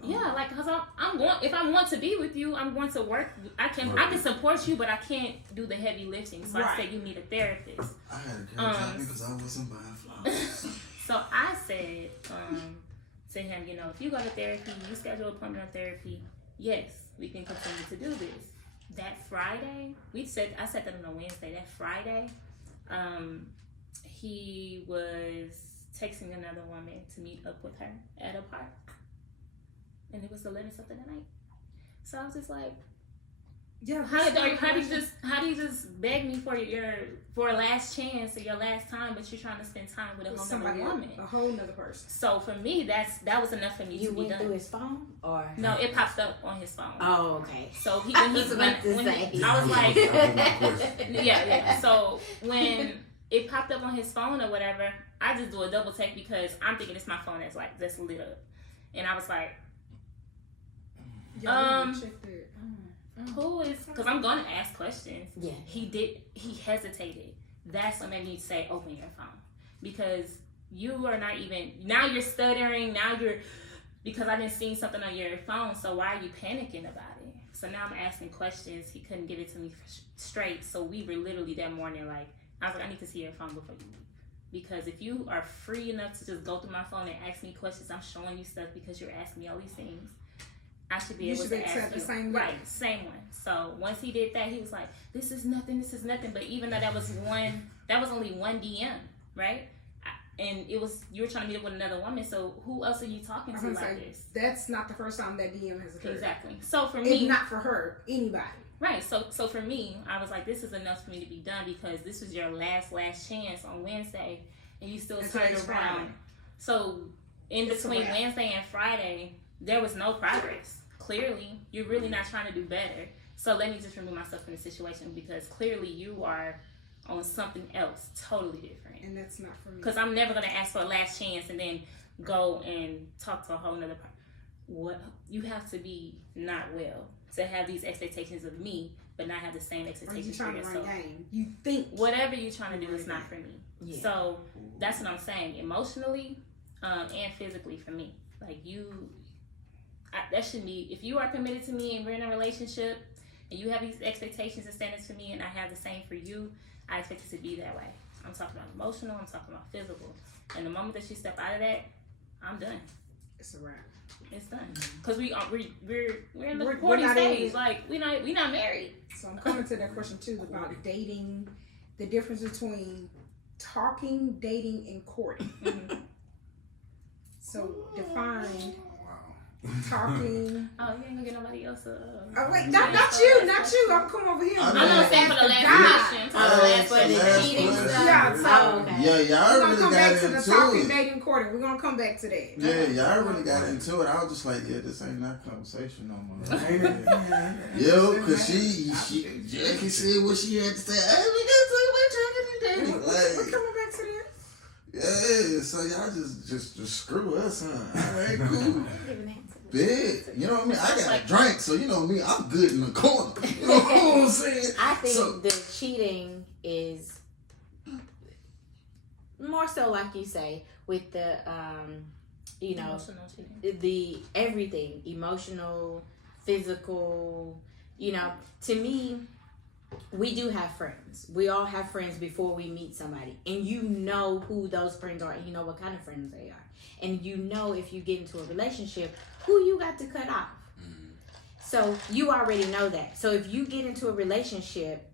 Yeah, like, cause I'm going. If I want to be with you, I'm going to work. I can support you, but I can't do the heavy lifting. So I said you need a therapist. I had to go because I wasn't buying flowers. So I said to him, if you go to therapy, you schedule an appointment of therapy. Yes, we can continue to do this. That Friday, I said that on a Wednesday. That Friday, he was texting another woman to meet up with her at a park. And it was 11-something at night. So I was just like, yeah, how do you just beg me for a last chance or your last time, but you're trying to spend time with a whole other woman, a whole nother person? So for me, that was enough for me to be done. You went through his phone, or no? It popped up on his phone. Oh, okay. So I was like, yeah. So when it popped up on his phone or whatever, I just do a double take, because I'm thinking it's my phone that's lit up, and I was like, who is? Because I'm going to ask questions. Yeah. He hesitated. That's what made me say, open your phone, because you are not even. Now you're stuttering. Because I didn't see something on your phone. So why are you panicking about it? So now I'm asking questions. He couldn't give it to me straight. So we were literally that morning like, I was like, I need to see your phone before you leave. Because if you are free enough to just go through my phone and ask me questions, I'm showing you stuff because you're asking me all these things. I should be able to ask you. The same right, same one. So once he did that, he was like, this is nothing. But even though that was only one DM, right? And you were trying to meet up with another woman. So who else are you talking to like this? That's not the first time that DM has occurred. Exactly. So for me, if not for her, anybody. Right. So for me, I was like, this is enough for me to be done, because this was your last chance on Wednesday, and you still turned around. Friday. So in between Wednesday and Friday, there was no progress. Clearly, you're really not trying to do better. So let me just remove myself from the situation, because clearly you are on something else totally different. And that's not for me. Because I'm never going to ask for a last chance and then go and talk to a whole nother person. What? You have to be not well to have these expectations of me, but not have the same expectations for yourself. You think whatever you're trying to do is not for me. Yeah. So that's what I'm saying. Emotionally and physically for me. Like that shouldn't be, if you are committed to me and we're in a relationship and you have these expectations and standards for me and I have the same for you, I expect it to be that way. I'm talking about emotional, I'm talking about physical. And the moment that you step out of that, I'm done. It's a wrap. It's done. Because we're in the recording stage. Like we not married. So I'm coming to that question too about dating, the difference between talking, dating, and courting. So define Wow. talking. Oh, you ain't gonna get nobody else. Oh wait, not you, not you. I'm come over here. I'm gonna say for the last question. For the last For the question. cheating question. stuff. Yeah, so- Oh, okay. Yeah, We're y'all gonna really come back got to the into talking, it. dating, courting. We're gonna come back to that. Yeah, y'all really got into it. I was just like, yeah, this ain't that conversation no more. Yo, cause she Jackie said what she had to say. Hey, we gotta talk about talking and dating. We're Like, coming back to that. yeah, so y'all just screw us, huh? All right, cool. Big, you know what I mean? I got a drink, so you know me, I'm good in the corner. You know what I'm saying? I think So- the cheating is more so like you say with the you know, Emotional cheating. the everything, emotional, physical, you know. To me, we do have friends. We all have friends before we meet somebody, and you know who those friends are, and you know what kind of friends they are, and you know if you get into a relationship who you got to cut off. So you already know that. So if you get into a relationship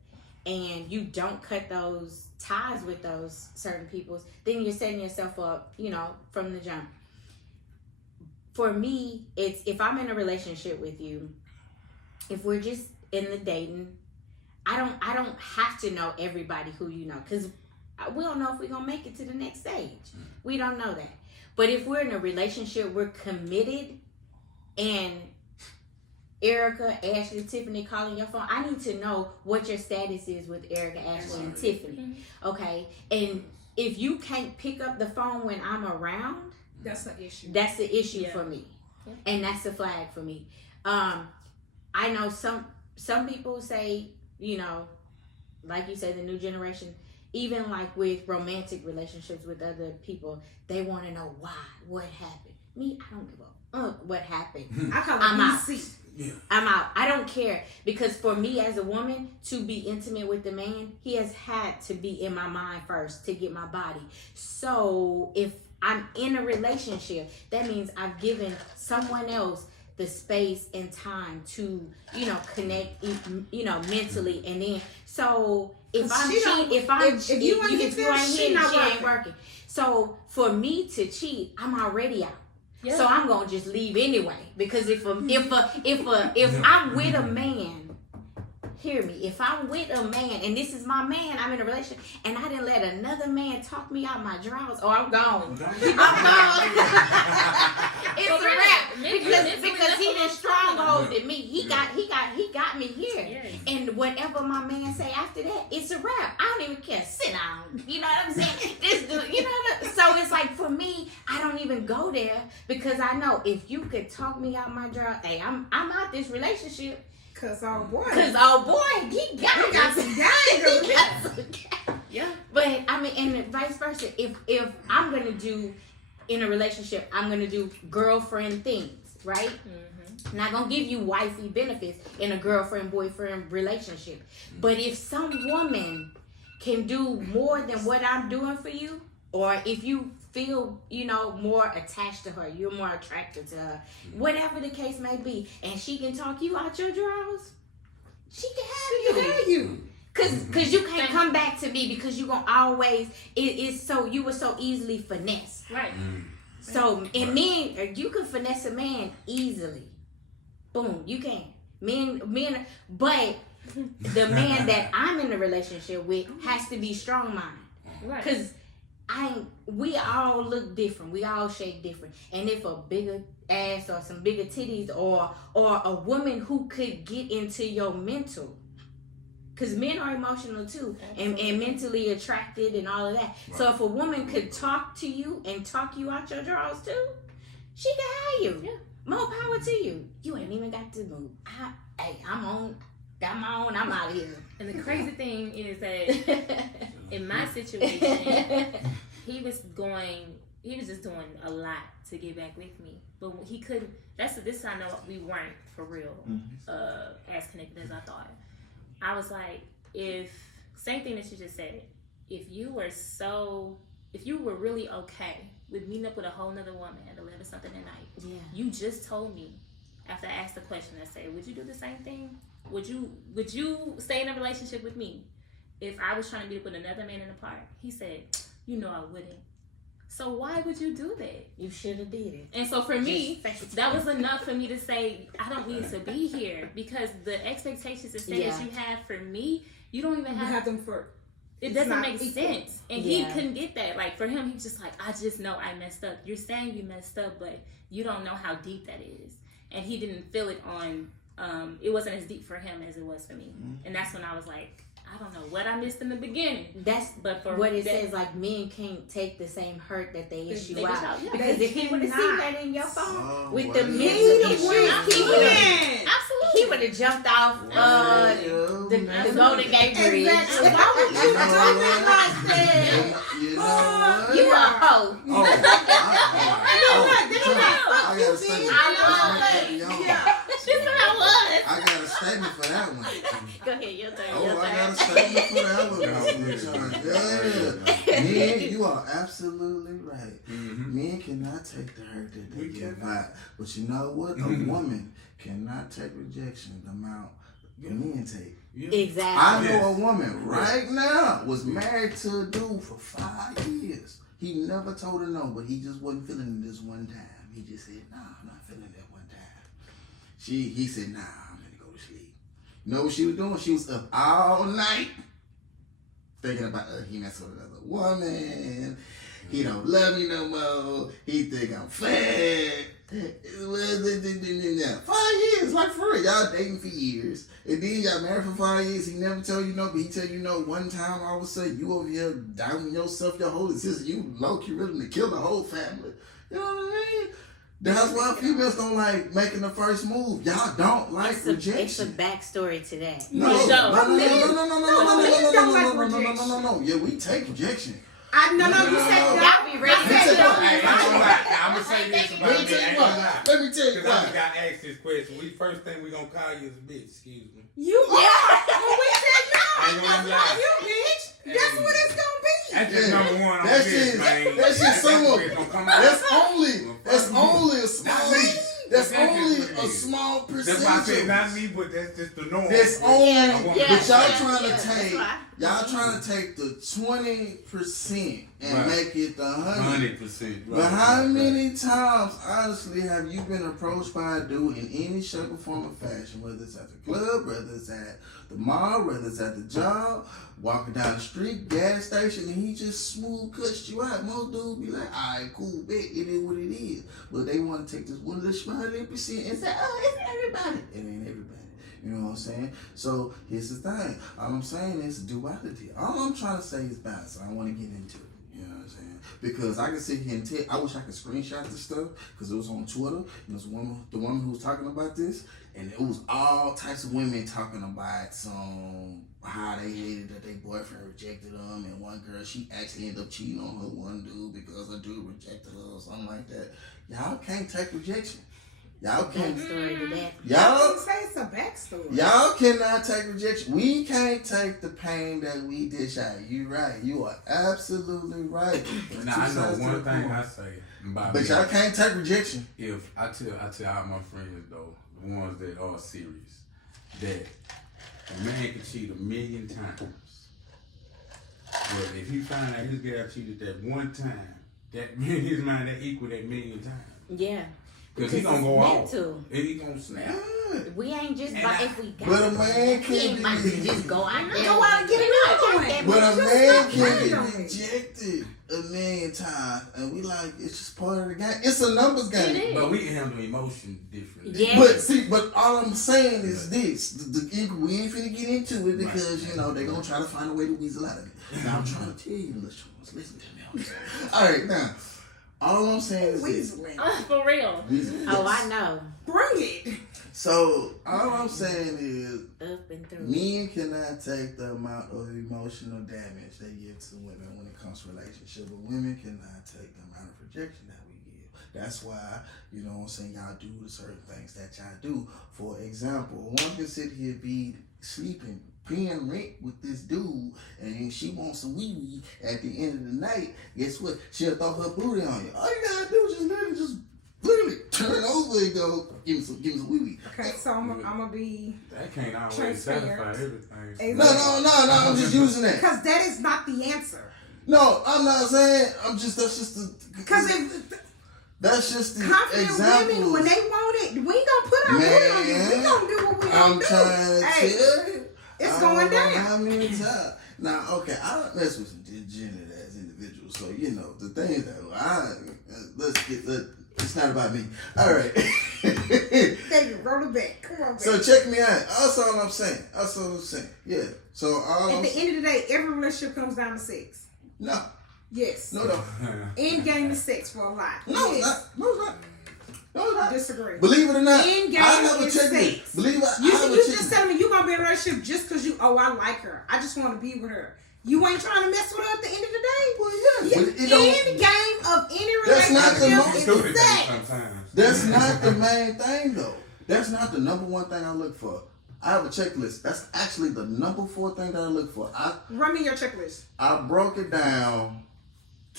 and you don't cut those ties with those certain peoples, then you're setting yourself up, you know, from the jump. For me, it's if I'm in a relationship with you, if we're just in the dating, I don't have to know everybody who you know, because we don't know if we're gonna make it to the next stage. We don't know that. But if we're in a relationship, we're committed, and Erica, Ashley, Tiffany calling your phone, I need to know what your status is with Erica, Ashley, and Tiffany. Okay? And if you can't pick up the phone when I'm around, That's an issue. that's the issue Yeah. for me. Yeah. And that's the flag for me. I know some people say, you know, like you say, the new generation, even like with romantic relationships with other people, they want to know why, what happened. Me, I don't give a what happened. I call it I'm out. BC. Yeah. I'm out. I don't care, because for me as a woman to be intimate with the man, he has had to be in my mind first to get my body. So if I'm in a relationship, that means I've given someone else the space and time to, you know, connect, you know, mentally, and then so if I'm She don't- cheating, if you ain't hit them, she hitting, not she ain't working. working. So for me to cheat, I'm already out. Yeah. So I'm gonna just leave anyway, because if I'm with a man, hear me. If I'm with a man and this is my man, I'm in a relationship, and I didn't let another man talk me out my drawers, oh, I'm gone. I'm gone. It's For a real. wrap Mentally, because he done strongholded me. He got me here. Yes. And whatever my man say after that, it's a wrap. I don't even care. Sit down. You know what I'm saying? This dude, you know. So it's like for me, I don't even go there, because I know if you could talk me out my drawer, hey, I'm out this relationship. Cause oh boy, Cause oh boy, he got some He gang. got some gang. Yeah. But I mean, and vice versa. If I'm gonna do in a relationship, I'm gonna do girlfriend things, right? Mm-hmm. Not gonna give you wifey benefits in a girlfriend boyfriend relationship. But if some woman can do more than what I'm doing for you, or if you feel, you know, more attached to her, you're more attracted to her, whatever the case may be, and she can talk you out your drawers, she can have you. Cause you can't come back to me, because you gonna always you were so easily finessed. Right. So and men, you can finesse a man easily. Boom, you can. Men, but the man that I'm in a relationship with has to be strong-minded. Right. Cause we all look different. We all shape different. And if a bigger ass or some bigger titties or a woman who could get into your mental, because men are emotional too, and mentally attracted and all of that. Right. So if a woman could talk to you and talk you out your drawers too, she can have you. Yeah. More power to you. You ain't even got to move. I'm on. Got my own. I'm out of here. And the crazy thing is that in my situation, he was just doing a lot to get back with me, but he couldn't. This I know we weren't for real as connected as I thought. I was like, same thing that you just said, if you were really okay with meeting up with a whole nother woman at 11 something at night, yeah, you just told me after I asked the question, I said, would you do the same thing? Would you stay in a relationship with me if I was trying to meet up with another man in the park? He said, you know I wouldn't. So why would you do that? You should have did it. And so for me, Just face it. that was enough for me to say, I don't need to be here, because the expectations and standards you have for me, you don't even You have them for. it doesn't not make equal. sense. And he couldn't get that. Like, for him, he was just like, I just know I messed up. You're saying you messed up, but you don't know how deep that is. And he didn't feel it on, it wasn't as deep for him as it was for me. And that's when I was like, I don't know what I missed in the beginning. But for what it says, like, men can't take the same hurt that they issue They out. dish out, yeah. Because They if he would have cannot. seen that in your phone with well, the yeah. mental issues, Absolutely. he would have jumped off the Golden Gate Bridge. Exactly. Why would you do like that? You know what? You a hoe. I got a statement. That's what I was. I got a statement for that one. Go ahead, your turn. Oh, Your I got a turn. statement for that one. Yeah. Men, you are absolutely right. Men cannot take the hurt that they give out. But you know what? A woman cannot take rejection the amount men take. Exactly. I know a woman right now was married to a dude for 5 years. He never told her no, but he just wasn't feeling it this one time. He just said, nah, I'm not feeling that one time. He said, nah, I'm gonna go to sleep. You know what she was doing? She was up all night thinking about he messed with another woman. He don't love me no more. He think I'm fat. 5 years, like for real. Y'all dating for years. And then y'all married for 5 years. He never tell you no, but he tell you no one time. All of a sudden, you over here doubting yourself, your whole existence. You low-key willing to kill the whole family. You know what I mean? That's why females don't like making the first move. Y'all don't like It's a rejection. backstory to that. No. Yeah, we take rejection. I no, you said Y'all be ready to I'm gonna say this about me. Let me tell you Because I why. got asked this question. First thing we gonna call you is a bitch. Excuse me. you are. When we said no, I ain't gonna that's lie. why you bitch. That's what it's gonna be. That's just number one on That's this, just man. that's just some where of it's gonna come out. that's only a small that's That's only just a what it is. small That's why I said not percentage. me, but that's just the norm. That's only Yeah, but y'all trying to that's take why. y'all trying to take the 20% and Right. make it the 100. 100%. But how many times, honestly, have you been approached by a dude in any shape or form or fashion, whether it's at the club, whether it's at the mall, whether it's at the job, walking down the street, gas station, and he just smooth cuts you out? Most dudes be like, all right, cool, bet, it is what it is. But they want to take this one little small little percent and say, oh, it's everybody. It ain't everybody. You know what I'm saying? So here's the thing. All I'm saying is duality. All I'm trying to say is balance. I don't want to get into it. You know what I'm saying? Because I can sit here and tell. I wish I could screenshot this stuff because it was on Twitter. And it was the woman who was talking about this, and it was all types of women talking about how they hated that their boyfriend rejected them, and one girl, she actually ended up cheating on her one dude because her dude rejected her or something like that. Y'all can't take rejection. Y'all can't. Backstory to that. I Y'all. didn't say it's a backstory. Y'all cannot take rejection. We can't take the pain that we dish out. You right. You are absolutely right. Now I know one thing I say about But me. y'all can't take rejection. If I tell all my friends though, the ones that are serious, that a man can cheat 1,000,000 times. But if he find out his girl cheated that one time, that in his mind that equal that 1,000,000 times. Yeah. Because he gonna it's go off. mental. And he gonna snap. We ain't just And if we got But a man we ain't can't about to be. just go out there. Go out and get another one. But a man can Right be on it. rejected 1,000,000 times, and we like it's just part of the game. It's a numbers game. It is. But we can handle emotion differently. Yeah. But all I'm saying is this: we ain't finna get into it because you know they're gonna try to find a way to weasel out of it. Now I'm trying to tell you, listen to me. All right, now all I'm saying is this. Weaseling. For real. Oh, I know. Bring it. So all I'm saying is Up and through. men cannot take the amount of emotional damage they give to women when it comes to relationship, but women cannot take the amount of rejection that we give. That's why, you know what I'm saying, y'all do the certain things that y'all do. For example, a woman can sit here be sleeping, paying rent with this dude, and she wants some wee-wee at the end of the night. Guess what? She'll throw her booty on you. All you gotta do is just literally turn over and go, give me some wee-wee. Okay, so I'm gonna be That can't always Transparent. satisfy everything. Exactly. No, I'm just using that. because that is not the answer. No, I'm not saying. That's just the. Because That's just the confident examples. women, when they want it, we ain't gonna put our foot on you. We gonna do what we gonna do. I'm trying to tell you. It's I going don't know down. How many times? Now, okay, I don't mess with some degenerate ass individuals, so you know the things that it's not about me. All right. Thank you. Roll it back. Come on, baby. So check me out. That's all I'm saying. Yeah. So at the end of the day, every relationship comes down to sex. No. Yes. No. End game is sex for a lot. No, yes. it's not. No, it's not. Disagree. Believe it or not, End game I have a is checklist. sex. Believe it. You just telling me you gonna be in a relationship just because you? Oh, I like her. I just want to be with her. You ain't trying to mess with her at the end of the day. Well, yeah. But it End game of any That's not the relationship is sex. That's not the main thing, though. That's not the number one thing I look for. I have a checklist. That's actually the number 4 thing that I look for. Run me your checklist. I broke it down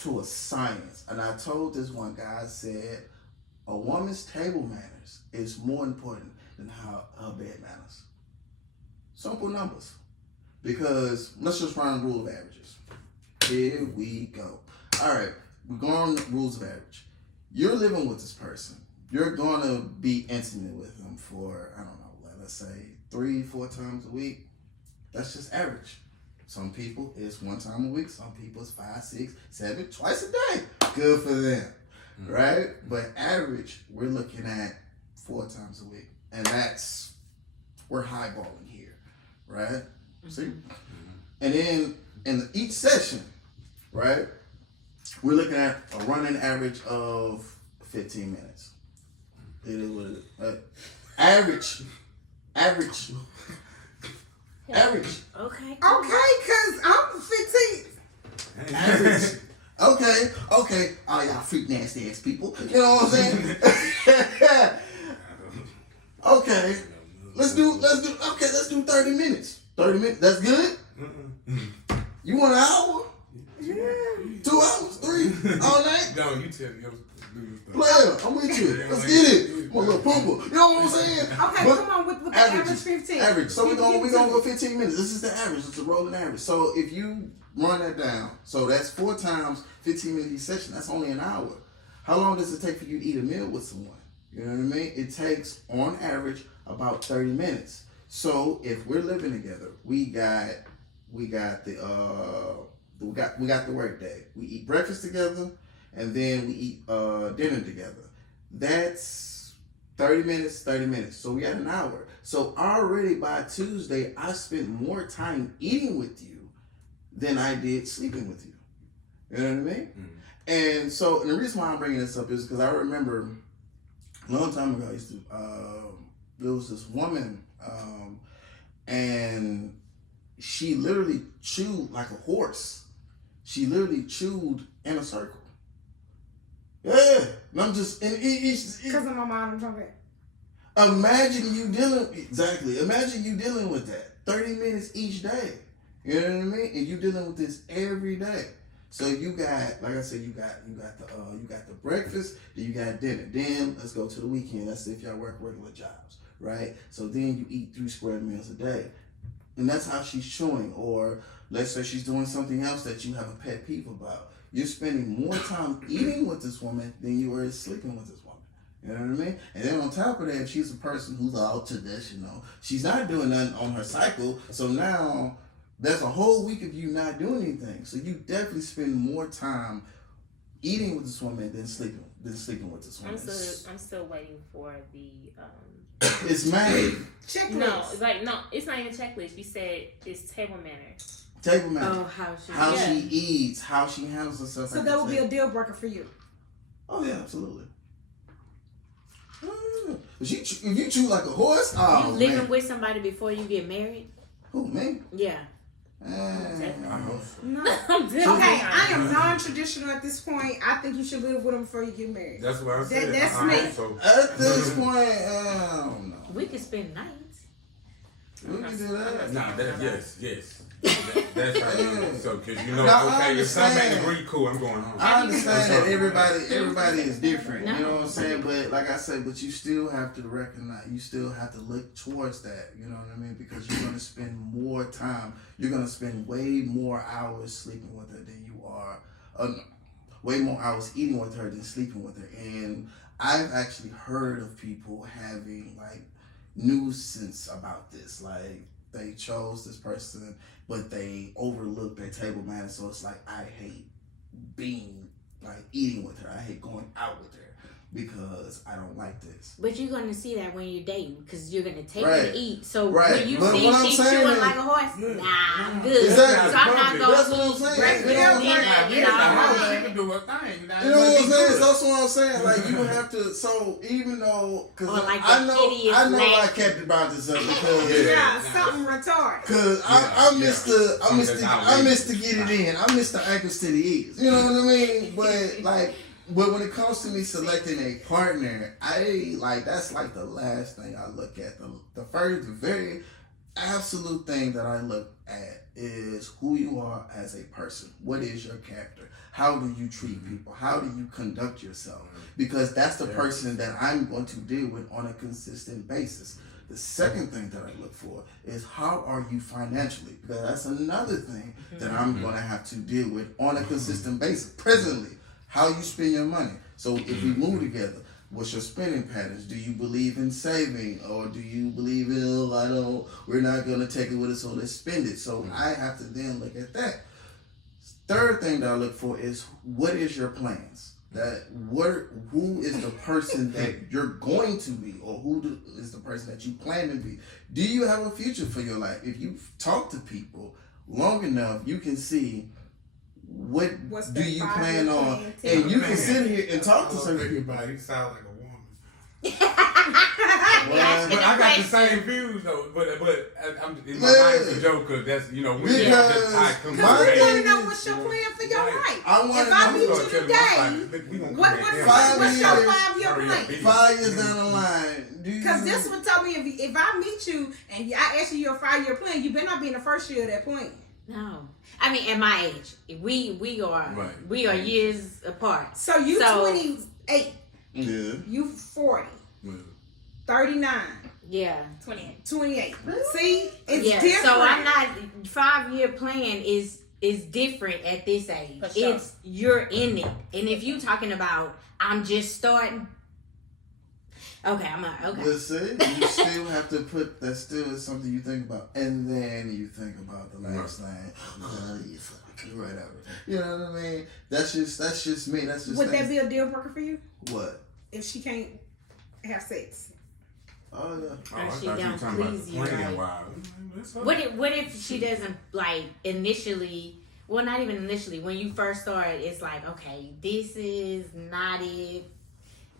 to a science, and I told this one guy, I said, a woman's table manners is more important than her bed manners. Simple numbers. Because let's just run the rule of averages. Here we go. All right, we're going to rules of average. You're living with this person. You're going to be intimate with them for, I don't know, let's say 3-4 times a week. That's just average. Some people it's 1 time a week. Some people it's 5, 6, 7, twice a day. Good for them, right? But average, we're looking at 4 times a week. And we're highballing here, right? See? And then in each session, right, we're looking at a running average of 15 minutes. It is what it is. Right? Average. Okay. Okay, cause I'm 15. Average. Okay. Oh, y'all freak nasty ass people. You know what I'm saying? Okay. Let's do 30 minutes. 30 minutes. That's good? You want an hour? Yeah. 2 hours? 3? All night? No, you tell me. Player, I'm with you. Let's get it. I'm a little pumper. You know what I'm saying? Okay, But come on with the average 15. Average. So we're Give gonna it go to me. 15 minutes. This is the average. It's a rolling average. So if you run that down, so that's 4 times 15 minute each session. That's only an hour. How long does it take for you to eat a meal with someone? You know what I mean? It takes on average about 30 minutes. So if we're living together, we got the work day. We eat breakfast together, and then we eat dinner together. That's 30 minutes. So we had an hour. So already by Tuesday, I spent more time eating with you than I did sleeping with you. You know what I mean? Mm-hmm. And so, and the reason why I'm bringing this up is because I remember a long time ago, there was this woman, and she literally chewed like a horse. She literally chewed in a circle. Yeah, and I'm just Because of my mom, I'm talking about. Imagine you dealing with that 30 minutes each day. You know what I mean? And you dealing with this every day. So you got, like I said, you got the breakfast, then you got dinner. Then let's go to the weekend. Let's say if y'all work regular jobs, right? So then you eat 3 square meals a day, and that's how she's chewing. Or let's say she's doing something else that you have a pet peeve about. You're spending more time eating with this woman than you are sleeping with this woman. You know what I mean? And then on top of that, if she's a person who's all traditional, she's not doing nothing on her cycle. So now that's a whole week of you not doing anything. So you definitely spend more time eating with this woman than sleeping with this woman. I'm still waiting for the It's made. Checklist. No, it's not even checklist. You said it's table manners. Table manners. Oh, how she eats, how she handles herself. So that would be a deal breaker for you. Oh yeah, absolutely. If you chew like a horse, oh, you living man. with somebody before you get married? Who, me? Yeah. No. I'm Okay, I am non-traditional at this point. I think you should live with them before you get married. That's what I said. That's I me. hope so. At this point, I don't know. We could spend nights. We can do that. Nah, yes. That's how you. So, cause you know, Now, I okay, if something ain't understand. agreed, cool, I'm going home. I understand that everybody is different. No. You know what I'm saying? But like I said, but you still have to recognize, you still have to look towards that. You know what I mean? Because you're gonna spend more time. You're gonna spend way more hours sleeping with her than you are. Way more hours eating with her than sleeping with her. And I've actually heard of people having like nuisance about this, like. They chose this person, but they overlooked their table manners. So it's like, I hate eating with her. I hate going out with her because I don't like this. But you're gonna see that when you're dating, because you're gonna take Right. her to eat. So Right. when you But see what I'm she's saying chewing is- like a horse, nah, I'm good. Exactly. So I'm not gonna That's what I'm eat saying. breakfast, You know, dinner, Now, you if it's the house, know. she can do her thing. You know what I'm saying? That's what I'm saying. Like you have to. So even though, because Or like I the know hideous I laugh. kept the boundaries up because. Yeah. Something retarded. Cause I miss to get it in. I miss the ankles to the ears. You know what I mean? But when it comes to me selecting a partner, that's like the last thing I look at. The very absolute thing that I look at is who you are as a person. What is your character? How do you treat people? How do you conduct yourself? Because that's the person that I'm going to deal with on a consistent basis. The second thing that I look for is how are you financially? Because that's another thing that I'm going to have to deal with on a consistent basis. Presently, how you spend your money. So if we move together, what's your spending patterns? Do you believe in saving, or do you believe in we're not going to take it with us, so let's spend it? So I have to then look at that. Third thing that I look for is what is your plans? Who is the person that you're going to be, or is the person that you plan to be? Do you have a future for your life? If you talk to people long enough, you can see What's do that you 5-year plan on, plan? and you can sit here and talk to some people. Everybody sound like a woman. Well, But I got the same views though. But I'm in my Yeah. mind it's a joke because that's we Because I come Because we my want to thing know is- what's your plan for your Right. life. I want If to I know. meet you today, what's your 5-year plan? 5 years down the line, Because this would tell me if I meet you and I ask you your 5-year plan, you better not be in the first year of that plan. No, I mean at my age, we are years apart. So you 28, Yeah. you 40, Well, 39, Yeah, 28. See, it's yeah. different. So I'm not 5-year plan is different at this age. For sure. It's you're in it, and if you talking about I'm just starting. Okay, okay. But see, you still have to put that. Still is something you think about, and then you think about the last thing. Right over. You know what I mean? That's just me. That's just. Would that things- be a deal breaker for you what? if she can't have sex? Oh yeah. I Or she thought you don't were talking about please the you, plan right? wise. What if she doesn't like initially? Well, not even initially. When you first start, it's like, okay, this is not it.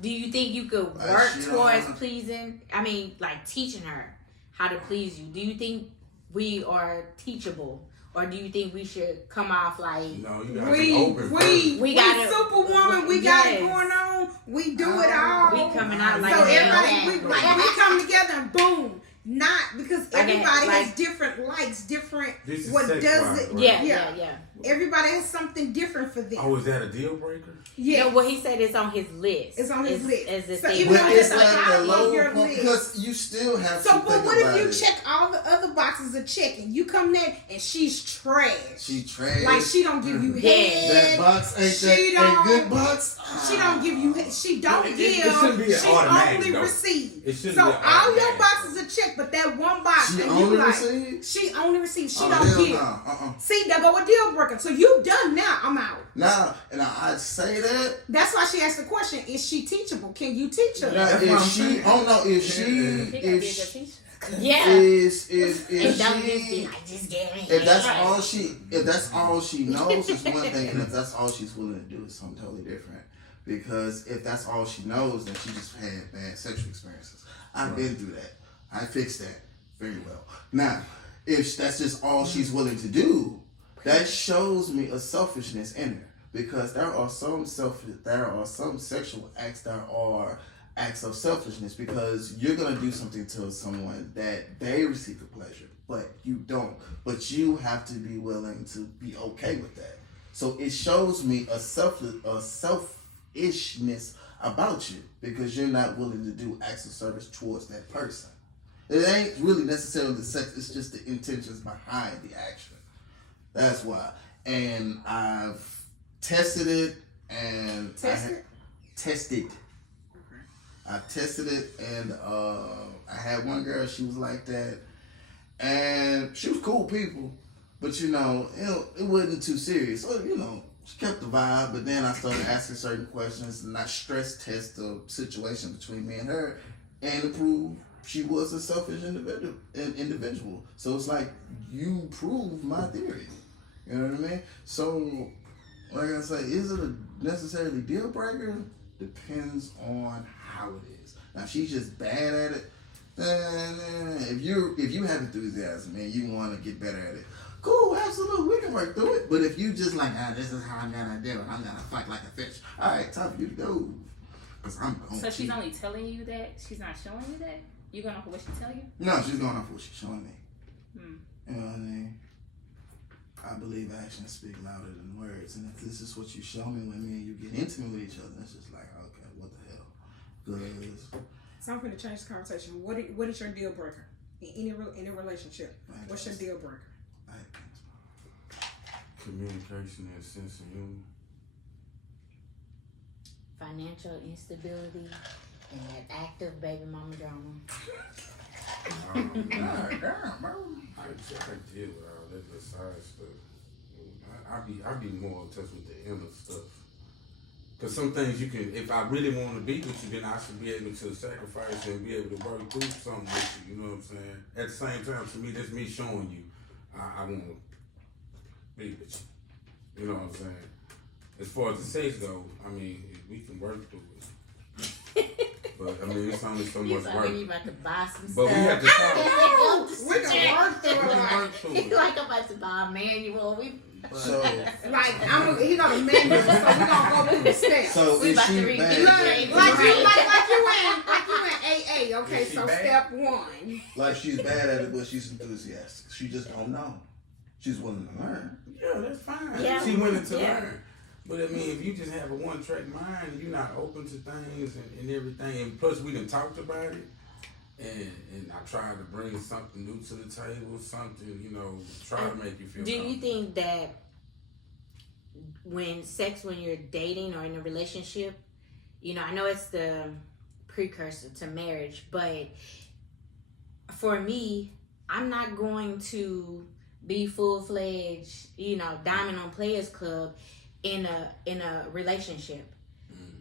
Do you think you could Like, work she towards don't- pleasing? I mean, like teaching her how to please you. Do you think we are teachable, or do you think we should come off like? No, you gotta We be open first. We gotta- Superwoman. We got it Yes. going on. We do it all. We coming out like so that. everybody, we come together and boom. Not because Like everybody like- has different likes, different This is what sex does wise, it. right? Yeah. Everybody has something different for them. Oh, is that a deal breaker? Yeah. Yeah, well, he said it's on his list. It's on his list. As a So thing. even But though it's it's like high the on lower your point list. because you still have So, to but think what if about you it. check all the other boxes of checking? You come there and she's trash. She trash. Like she don't give you Yeah. head. that box ain't She that ain't don't- good box. She don't give you. She don't It give. shouldn't be an She automatic, only though. receive. It shouldn't So be an all your automatic. boxes are checked, but that one box She and you only like. receive? She only receives. She Oh, don't hell give. nah. See, there go a deal breaker. So you done now. I'm out. Now, and I say that. That's why she asked the question: is she teachable? Can you teach her? Now, That's what I'm if she, saying. oh no, if He she, gotta be a good if teacher. Yeah. is And if don't just be she, like, just get me. if that's all she knows is one thing, and if that's all she's willing to do is something totally different. Because if that's all she knows, then she just had bad sexual experiences. I've been through that. I fixed that very well. Now, if that's just all she's willing to do, that shows me a selfishness in her. Because there are some sexual acts that are acts of selfishness, because you're gonna do something to someone that they receive a pleasure, but you don't. But you have to be willing to be okay with that. So it shows me a selfishness about you, because you're not willing to do acts of service towards that person. It ain't really necessarily the sex, it's just the intentions behind the action. That's why. And I've tested it, and tested. I tested it, and I had one girl, she was like that, and she was cool people, but it wasn't too serious. So, she kept the vibe, but then I started asking certain questions, and I stress test the situation between me and her, and to prove she was a selfish individual. So it's like, you prove my theory. You know what I mean? So, like I say, is it a necessarily deal breaker? Depends on how it is. Now, if she's just bad at it, then if you have enthusiasm and you want to get better at it, cool, absolutely, we can work through it. But if you just like, this is how I'm gonna do it, I'm gonna fight like a fish. All right, time for you to go. So she's only telling you that? She's not showing you that? You going off of what she tell you? No, she's going off of what she's showing me. Hmm. You know what I mean? I believe actions speak louder than words, and if this is what you show me when me and you get intimate with each other, it's just like, okay, what the hell? Because So I'm going to change the conversation. What is your deal breaker in any relationship? What's your deal breaker? Communication and sense of humor. Financial instability and that active baby mama drama. God damn, bro. I deal with all that side stuff. I be more in touch with the inner stuff. Cause some things you can, if I really want to be with you, then I should be able to sacrifice and be able to work through something with you. You know what I'm saying? At the same time, to me, that's me showing you I want to be with you. You know what I'm saying? As far as the sex goes, I mean, we can work through it. But I mean, it's only so much work. You about to buy some But stuff. we have to talk. We can work through We can it. work through it. Like I'm about to buy a manual. So, Like, he got a manual, so we gonna go through the steps. so We is about she to read bad? this. Like you went AA. Okay, Is she so bad? step 1. Like, she's bad at it, but she's enthusiastic. She just don't know. She's willing to learn. Yeah, that's fine. Yeah. She willing to Yeah. learn. But I mean, if you just have a one-track mind, you're not open to things and everything. And plus, we done talked about it, and I tried to bring something new to the table, something, try to make you feel Do you comfortable. think that when you're dating or in a relationship, I know it's the precursor to marriage, but for me, I'm not going to be full-fledged, Diamond on Players Club in a relationship.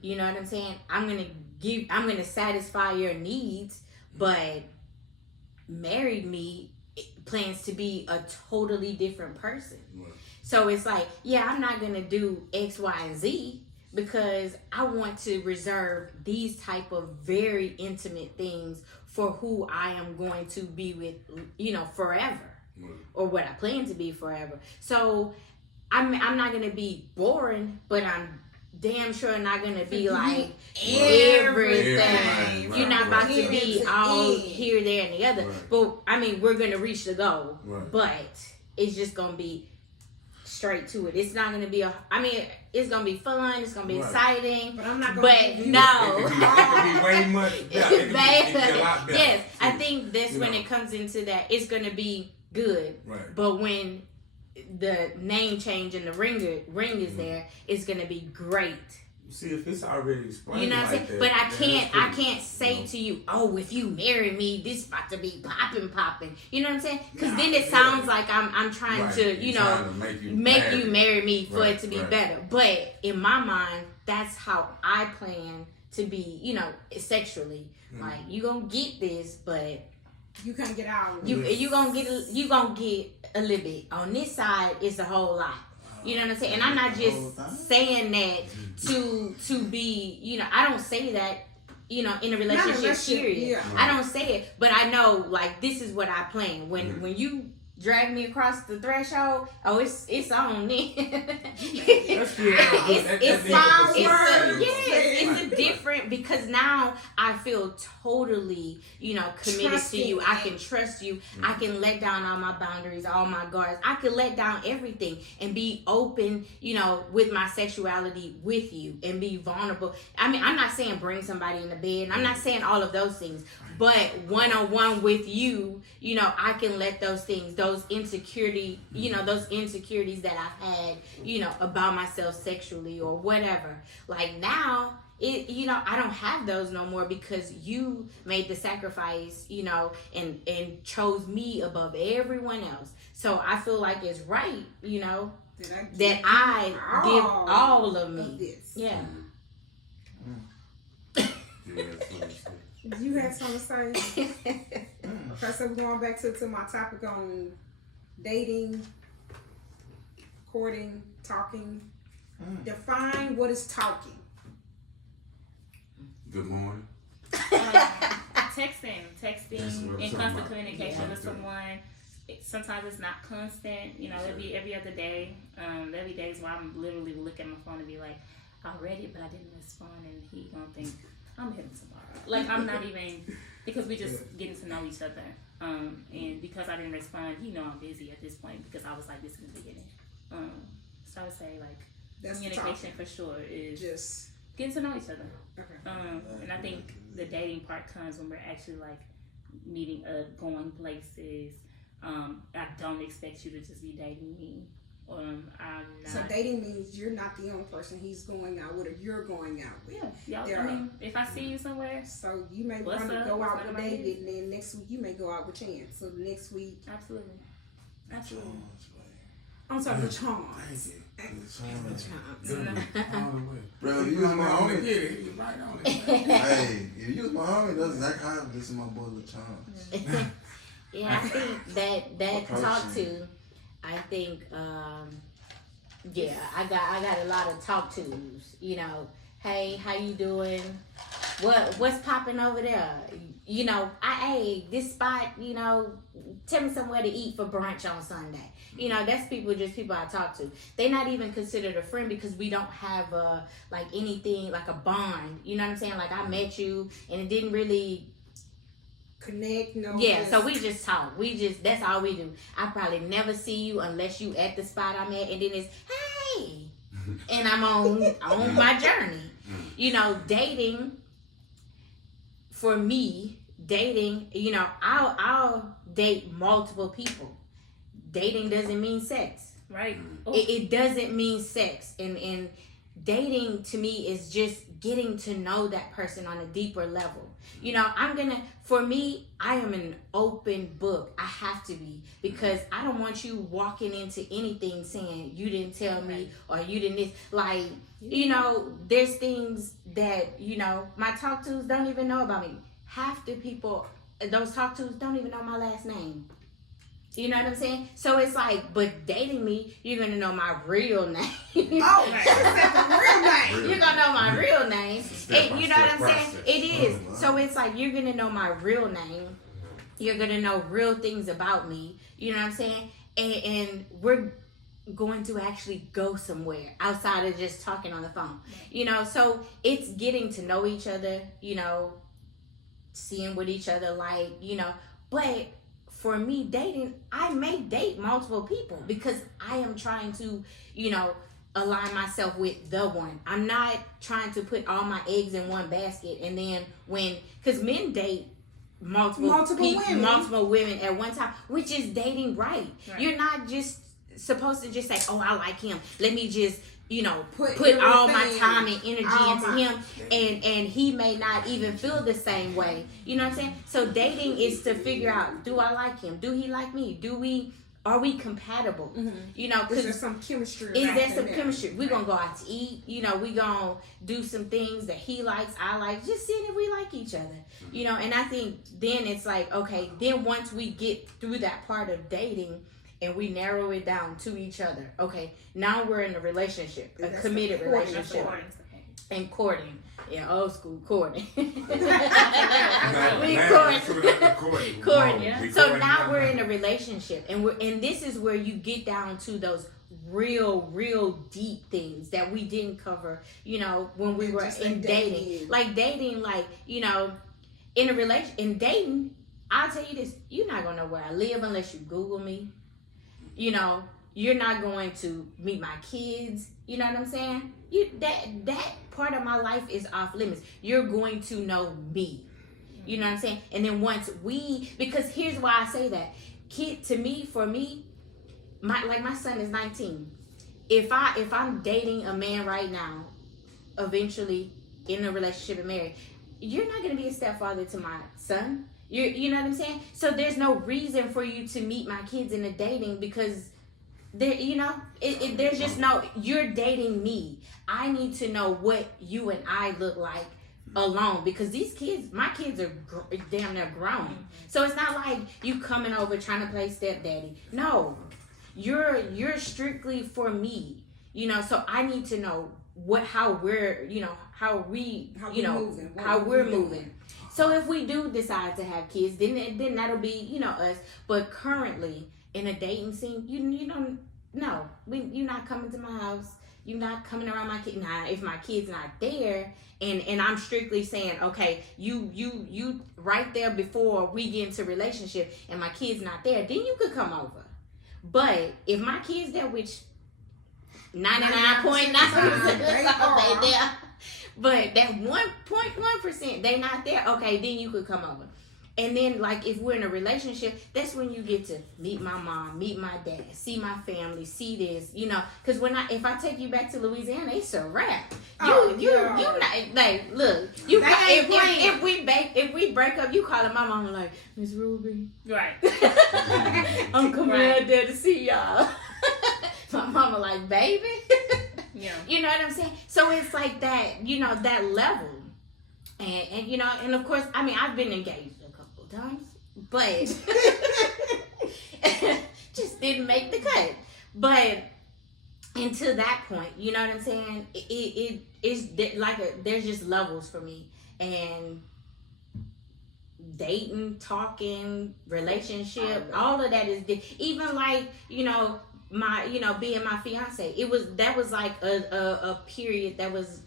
You know what I'm saying? I'm gonna satisfy your needs, but married me plans to be a totally different person. Right. So it's like, yeah, I'm not gonna do X, Y, and Z because I want to reserve these type of very intimate things for who I am going to be with, forever, or what I plan to be forever. So I'm not gonna be boring, but I'm damn sure not gonna be like everything. Right, You're not about to right. be all here, there, and the other. Right. But I mean, we're gonna reach the goal. Right. But it's just gonna be straight to it. It's not gonna be it's gonna be fun. It's gonna be Right. exciting. But I'm not gonna But give you- no. It could be way much better. It could be a lot better. Yes, I think that's You when know. it comes into that. It's gonna be good. Right. But when the name change and the ring is there, it's gonna be great. See, if it's already explained You know what I'm like saying? that, But I then can't it's say to you, oh, if you marry me, this about to be popping. You know what I'm saying? Because Nah, then it yeah. sounds like I'm trying Right. to, You're trying to make you marry me for Right, it to be right. better. But in my mind, that's how I plan to be, sexually. Mm. Like, you gonna get this, but You can't get out. you gonna get a little bit. On this side, it's a whole lot. You know what I'm saying? And I'm not just saying that to be, I don't say that, in a relationship period. Yeah. I don't say it, but I know, like, this is what I plan. When you drag me across the threshold, oh, it's on then. That's good. It's a different, because now I feel totally, committed to you. I can trust you. I can let down all my boundaries, all my guards. I can let down everything and be open, with my sexuality with you and be vulnerable. I mean, I'm not saying bring somebody in the bed. I'm not saying all of those things, but one-on-one with you, I can let those things, those insecurities that I had, about myself sexually or whatever. Like now, I don't have those no more because you made the sacrifice, and chose me above everyone else. So I feel like it's right, that I give all of me. Yeah. You had something to say? Okay, so we're going back to my topic on dating, courting, talking. Define what is talking. Good morning. Texting and constant communication with someone. Sometimes it's not constant. It'll be every other day. There'll be days where I'm literally looking at my phone and be like, I read it, but I didn't respond, and he gonna think I'm hitting tomorrow. Like, I'm not even, because we just getting to know each other. And because I didn't respond, I'm busy at this point because I was like this in the beginning. So I would say, like, that's communication for sure is just getting to know each other. Okay. And I think the dating part comes when we're actually like meeting up, going places. I don't expect you to just be dating me. I'm not. So dating means you're not the only person he's going out with, or you're going out with. Yeah. I mean, if I see you somewhere, so you may want to go out with David, and then next week you may go out with Chance. So the next week, absolutely. I'm sorry, the Chance. Bro, you was my homie. Hey, if you was my homie, that's exactly how this is my boy LaChance. Yeah, I think that talk to. I think, I got a lot of talk tos. Hey, how you doing? What's popping over there? Hey, this spot. Tell me somewhere to eat for brunch on Sunday. That's people I talk to. They not even considered a friend because we don't have anything like a bond. You know what I'm saying? Like I met you and it didn't really connect, so we just talk. That's all we do. I probably never see you unless you at the spot I'm at, and then it's hey, and I'm on my journey. Dating for me, I'll date multiple people. Dating doesn't mean sex, right? It doesn't mean sex, and dating to me is just getting to know that person on a deeper level. For me, I am an open book. I have to be, because I don't want you walking into anything saying you didn't tell me or you didn't this. Like, there's things that, my talk tos don't even know about me. Half the people, those talk tos don't even know my last name. You know what I'm saying? So it's like, but dating me, you're going to know my real name. Real name. You're going to know my real name. You know what I'm saying? It is. So it's like, you're going to know my real name. You're going to know real things about me. You know what I'm saying? And we're going to actually go somewhere outside of just talking on the phone. So it's getting to know each other, seeing what each other like, but for me, dating, I may date multiple people because I am trying to, align myself with the one. I'm not trying to put all my eggs in one basket, and then because men date multiple women at one time, which is dating right. You're not just supposed to just say, oh, I like him. Let me just, put all my time and energy into him, and he may not even feel the same way. You know what I'm saying? So dating is to figure out, do I like him? Do he like me? Are we compatible? Mm-hmm. Is there some chemistry? We're going to go out to eat. We're going to do some things that he likes, I like, just seeing if we like each other. And I think then it's like, okay, then once we get through that part of dating, and we narrow it down to each other. Okay, now we're in a relationship, a committed relationship. and courting. Yeah, old school courting. we courting. Yeah. So now we're in a relationship, and this is where you get down to those real deep things that we didn't cover, when we were in dating. Like dating, in a in dating, I'll tell you this, you're not gonna know where I live unless you Google me. You're not going to meet my kids. You know what I'm saying? That part of my life is off limits. You're going to know me. You know what I'm saying? And then because here's why I say that. For me, my son is 19. If I'm dating a man right now, eventually in a relationship and married, you're not going to be a stepfather to my son. You know what I'm saying? So there's no reason for you to meet my kids in a dating because there's just no, you're dating me. I need to know what you and I look like alone because my kids are damn near grown. So it's not like you coming over trying to play stepdaddy. No, you're strictly for me. So I need to know how we're moving. So if we do decide to have kids, then that'll be us. But currently in a dating scene, you don't know. You're not coming to my house. You're not coming around my kid. Now, if my kid's not there, and I'm strictly saying, okay, you right there before we get into relationship, and my kid's not there, then you could come over. But if my kid's there, which 99.9% they there, but that 1.1% they not there, okay, then you could come over. And then, if we're in a relationship, that's when you get to meet my mom, meet my dad, see my family, see this, because if I take you back to Louisiana, it's a wrap. Look, if we break up, you calling my mama like, Miss Ruby, right? I'm coming out there to see y'all. My mama like, baby, yeah, you know what I'm saying? So it's like that, that level, and of course, I mean, I've been engaged times, but just didn't make the cut. But until that point, you know what I'm saying? It is there's just levels for me, and dating, talking, relationship, all of that is even my being my fiance. That was like a period that was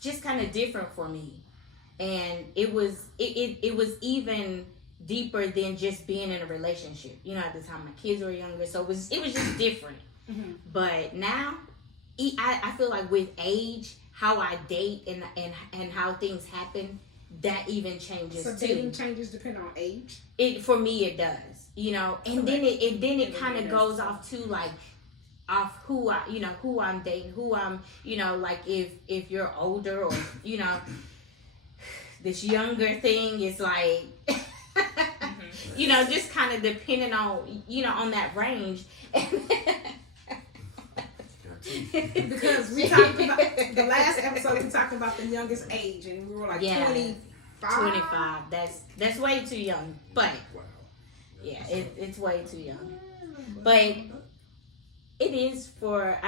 just kind of different for me. And it was even deeper than just being in a relationship. At the time my kids were younger, so it was just different. Mm-hmm. But now, I feel like with age, how I date and how things happen, that even changes too. So dating changes depend on age. For me, it does. And then it kind of goes off to off who I'm dating, who I'm if you're older or this younger thing is just kind of depending on, on that range. Because we talked about, the last episode, we talked about the youngest age, and we were 25. 25. That's way too young. But, yeah, it's way too young. But it is for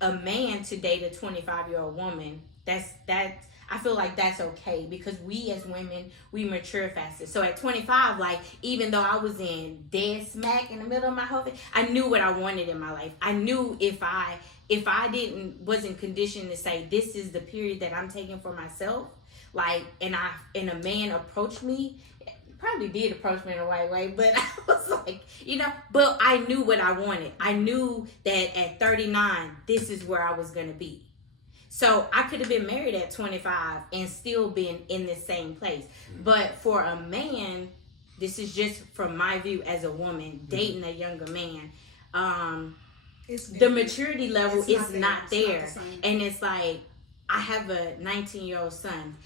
a man to date a 25-year-old woman, that's I feel like that's okay because we as women, we mature faster. So at 25, even though I was in dead smack in the middle of my whole thing, I knew what I wanted in my life. I knew if I wasn't conditioned to say this is the period that I'm taking for myself, and a man approached me, probably did approach me in the right way, but I was but I knew what I wanted. I knew that at 39, this is where I was gonna be. So I could have been married at 25 and still been in the same place. But for a man, this is just from my view as a woman, dating a younger man, the maturity level is not there. And it's I have a 19-year-old son,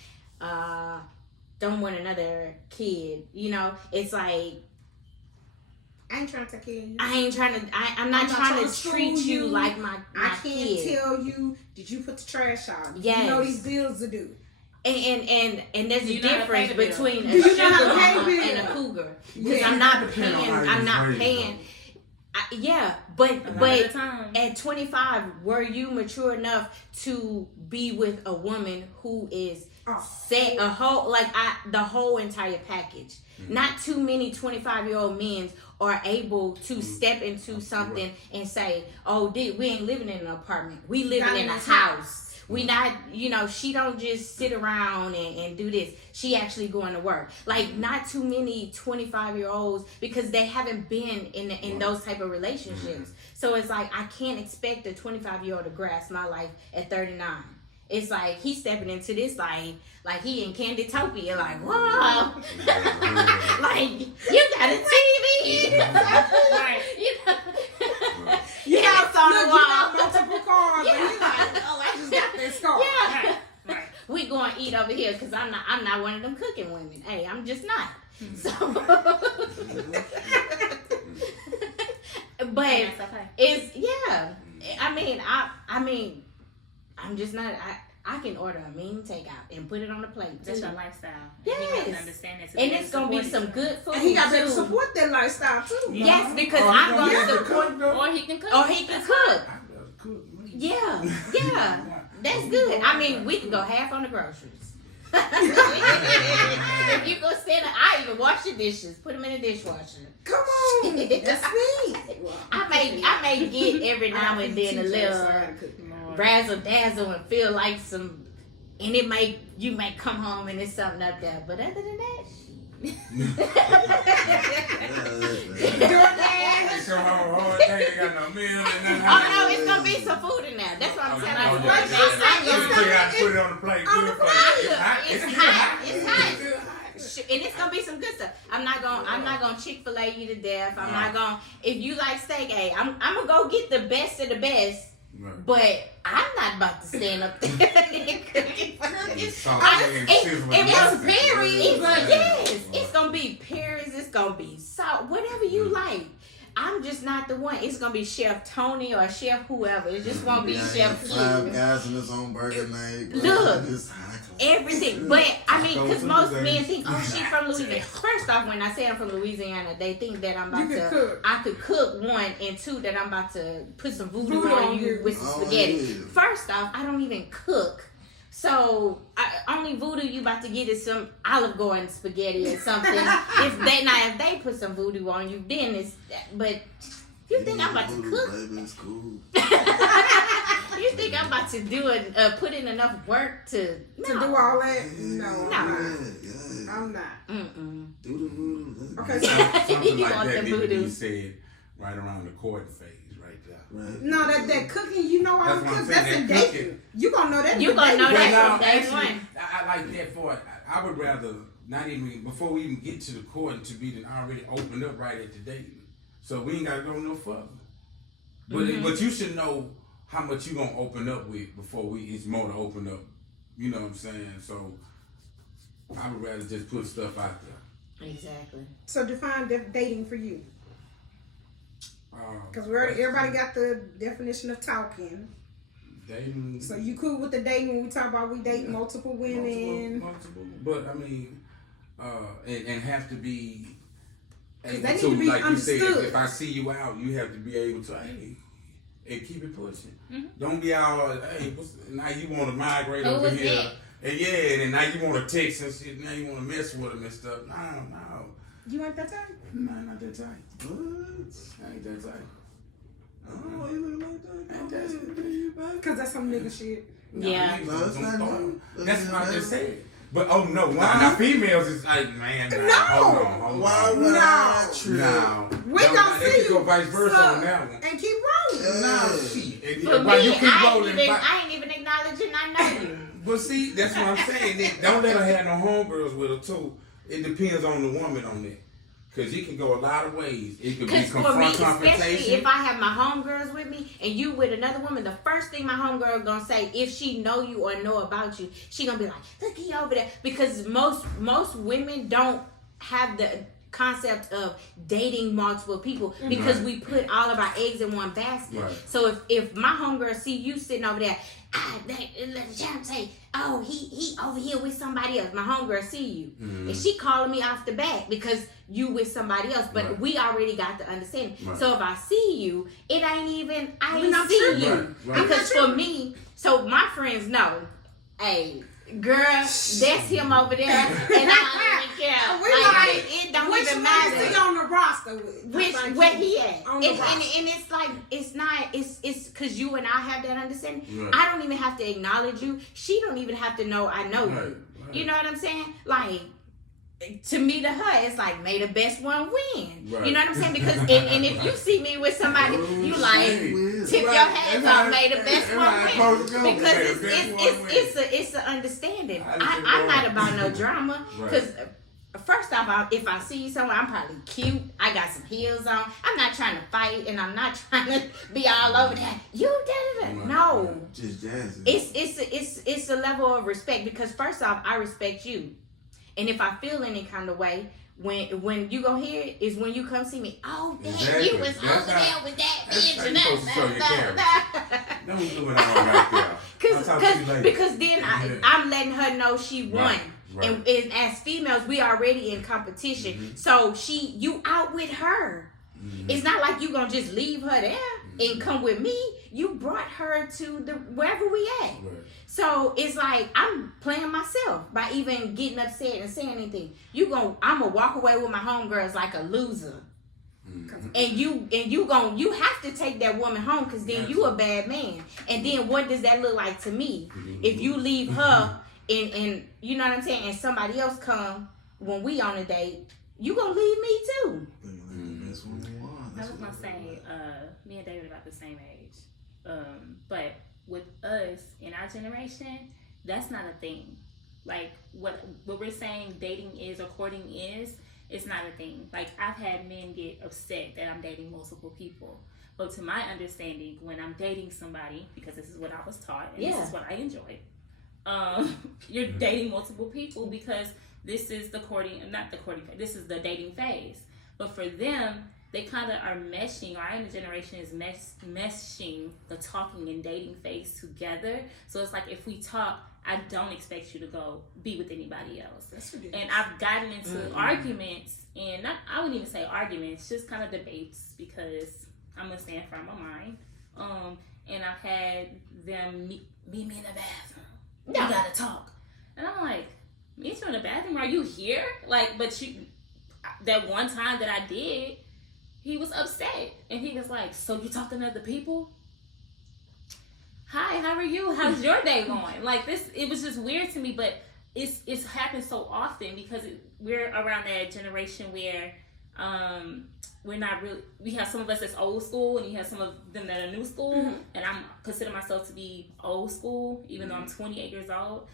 don't want another kid, it's I ain't trying to take care of you. I'm not trying to treat you like my I can't kid. tell you, did you put the trash out? Yes. These bills are due. And there's a difference between a sugar mama mama and a cougar. Because I'm not paying but the time. at 25, were you mature enough to be with a woman who is set the whole entire package? Not too many 25-year-old men are able to step into something and say, "Oh, we ain't living in an apartment. We living in a house." We not, she don't just sit around and do this. She actually going to work. Like, not too many 25-year-olds, because they haven't been in those type of relationships. So it's like, I can't expect a 25-year-old to grasp my life at 39. It's like, he's stepping into this like he in Candytopia. Like, whoa. Like, you got a TV. Right. Yeah, it's on the Look, wall. you got multiple cars, and you like, oh, I just got this car. Yeah. Right. We going to eat over here because I'm not one of them cooking women. Hey, I'm just not. So, but That's okay. it's I mean, I'm just not. I can order a mean takeout and put it on the plate. That's too. your lifestyle. Yes. And you have to understand that. And it's gonna be some good food. And he got to too. support that lifestyle too. Yes, because Oh, I'm you gonna have to support. cook, though? Or he can cook. Or he can cook. I better cook, man. Yeah. That's good. I mean, we can go half on the groceries. If you go stand, I even wash the dishes, put them in the dishwasher. Come on, that's me. I may get every now and then a little razzle dazzle and feel like some, and you may come home and there's something up there. But other than that, oh no, it's gonna be some food in there. That's what I'm telling you. Put it on the plate. It's hot. And it's gonna be some good stuff. I'm not gonna Chick-fil-A you to death. I'm not gonna. If you like steak, hey, I'm gonna go get the best of the best. Right. But I'm not about to stand up there and cook it. It was berries, yes. It's gonna be berries. It's gonna be salt, whatever you like. I'm just not the one. It's gonna be Chef Tony or Chef whoever. It just won't be Chef Five Q. Guys in his own burger night. Look. Everything, but I mean, because most men think, oh, she from Louisiana. First off, when I say I'm from Louisiana, they think that I'm about to cook. I could cook, one, and two, that I'm about to put some voodoo on you with some spaghetti. Yeah. First off, I don't even cook, so only voodoo you about to get is some Olive Garden spaghetti or something. If they put some voodoo on you, then it's. But you think I'm about to cook? Baby, it's cool. You think I'm about to do put in enough work to do all that? No. Yeah. I'm not. Do the voodoo. Okay, so Something You like want that the need to be voodoo. said right around the court phase, right there. Right. no, that cooking, you know how to That's what I'm cook. saying, That's in that dating. cooking. You gonna know that. You in gonna dating. know that. Well, from day actually, one. I like that for it. I would rather not even before we even get to the court to be already opened up right at the date, so we ain't gotta go no further. But you should know how much you gonna open up with before it's more to open up. You know what I'm saying? So I would rather just put stuff out there. Exactly. So define dating for you, because That's- everybody got the definition of talking. dating. So you cool with the dating? We talk about we date multiple women. Multiple, but I mean, and have to be. 'Cause able they need to, to be like you said, understood. if I see you out, you have to be able to, hey, and keep it pushing. Mm-hmm. Don't be all, hey, now you want to migrate over was here, it? and and then now you want to text and shit. Now you want to mess with them and stuff. No, You ain't that type? not that tight. What? I ain't that tight. Oh, you look like that. Ain't that Come on, you baby. Cause that's some nigga shit. Yeah. niggas No, it's don't not throw new. it. That's what I It's just new. said. But now females is like, man, nah, hold on. Why would No. I trip? No. We gonna They see could go you. vice versa suck on that one. and keep rolling. No, shit. For While me, you keep rolling, I ain't even acknowledging I know you. but see, that's what I'm saying. Don't let her have no homegirls with her too. It depends on the woman on that. Because it can go a lot of ways. It could be Because for me, especially confrontation. if I have my homegirls with me and you with another woman, the first thing my homegirl gonna say, if she know you or know about you, she gonna be like, look, he over there. Because most women don't have the concept of dating multiple people because we put all of our eggs in one basket. Right. So if my homegirl see you sitting over there, let the champ say, oh, he over here with somebody else. My homegirl see you. And she calling me off the bat because you with somebody else. But we already got the understanding. Right. So if I see you, it ain't even, I We're ain't not see tripping. you. Right. Because for me, so my friends know, hey, girl, that's him over there. And I don't even care. We like, it don't which even one matter. is he on the roster with? Which Like, where he at? on the And roster. it's like it's because you and I have that understanding. Right. I don't even have to acknowledge you. She don't even have to know I know Right, you. right. You know what I'm saying? Like to me, to her, it's like may the best one win. Right. You know what I'm saying? Because and if you see me with somebody, you like shit. tip Right. your hands That's off, how- may the best that's one how it's supposed to win. go. Because May the best one win. it's an understanding. I just think I'm not going- about no drama Right. because. First off, if I see you somewhere, I'm probably cute. I got some heels on. I'm not trying to fight, and I'm not trying to be all over that. You did it. Right. No, Just jazz. it's a level of respect because first off, I respect you, and if I feel any kind of way, when you go here is when you come see me. Oh, Dad, Exactly. you was That's over how- there with that that's bitch how and you supposed to show your that. Don't do it all right there. I'll talk to you later. Because then Yeah. I'm letting her know she won. Right, right. And as females, we already in competition. So you out with her. It's not like you gonna just leave her there and come with me. You brought her to wherever we at. Right. So it's like I'm playing myself by even getting upset and saying anything. I'm gonna walk away with my homegirls like a loser. And you have to take that woman home because then you a bad man. And then what does that look like to me? If you leave her and you know what I'm saying, and somebody else come when we on a date, you gonna leave me too. I was gonna say, me and David about the same age, but with us in our generation, that's not a thing. Like what we're saying, dating is or courting is. It's not a thing. Like I've had men get upset that I'm dating multiple people, but to my understanding, when I'm dating somebody, because this is what I was taught and this is what I enjoy, you're dating multiple people because this is the courting, not the courting. This is the dating phase. But for them, they kind of are meshing. Our new generation is meshing the talking and dating phase together. So it's like if we talk, I don't expect you to go be with anybody else. That's ridiculous. And I've gotten into arguments, and I wouldn't even say arguments, just kind of debates because I'm gonna stand firm on mine. And I've had them meet me in the bathroom. We gotta talk, and I'm like, meet you in the bathroom? Are you here? Like, but that one time that I did, he was upset, and he was like, "So you talking to other people? Hi, how are you? How's your day going?" Like this, it was just weird to me, but it's happened so often because we're around that generation where we're not really. We have some of us that's old school, and you have some of them that are new school. And I'm consider myself to be old school, even though I'm 28 years old,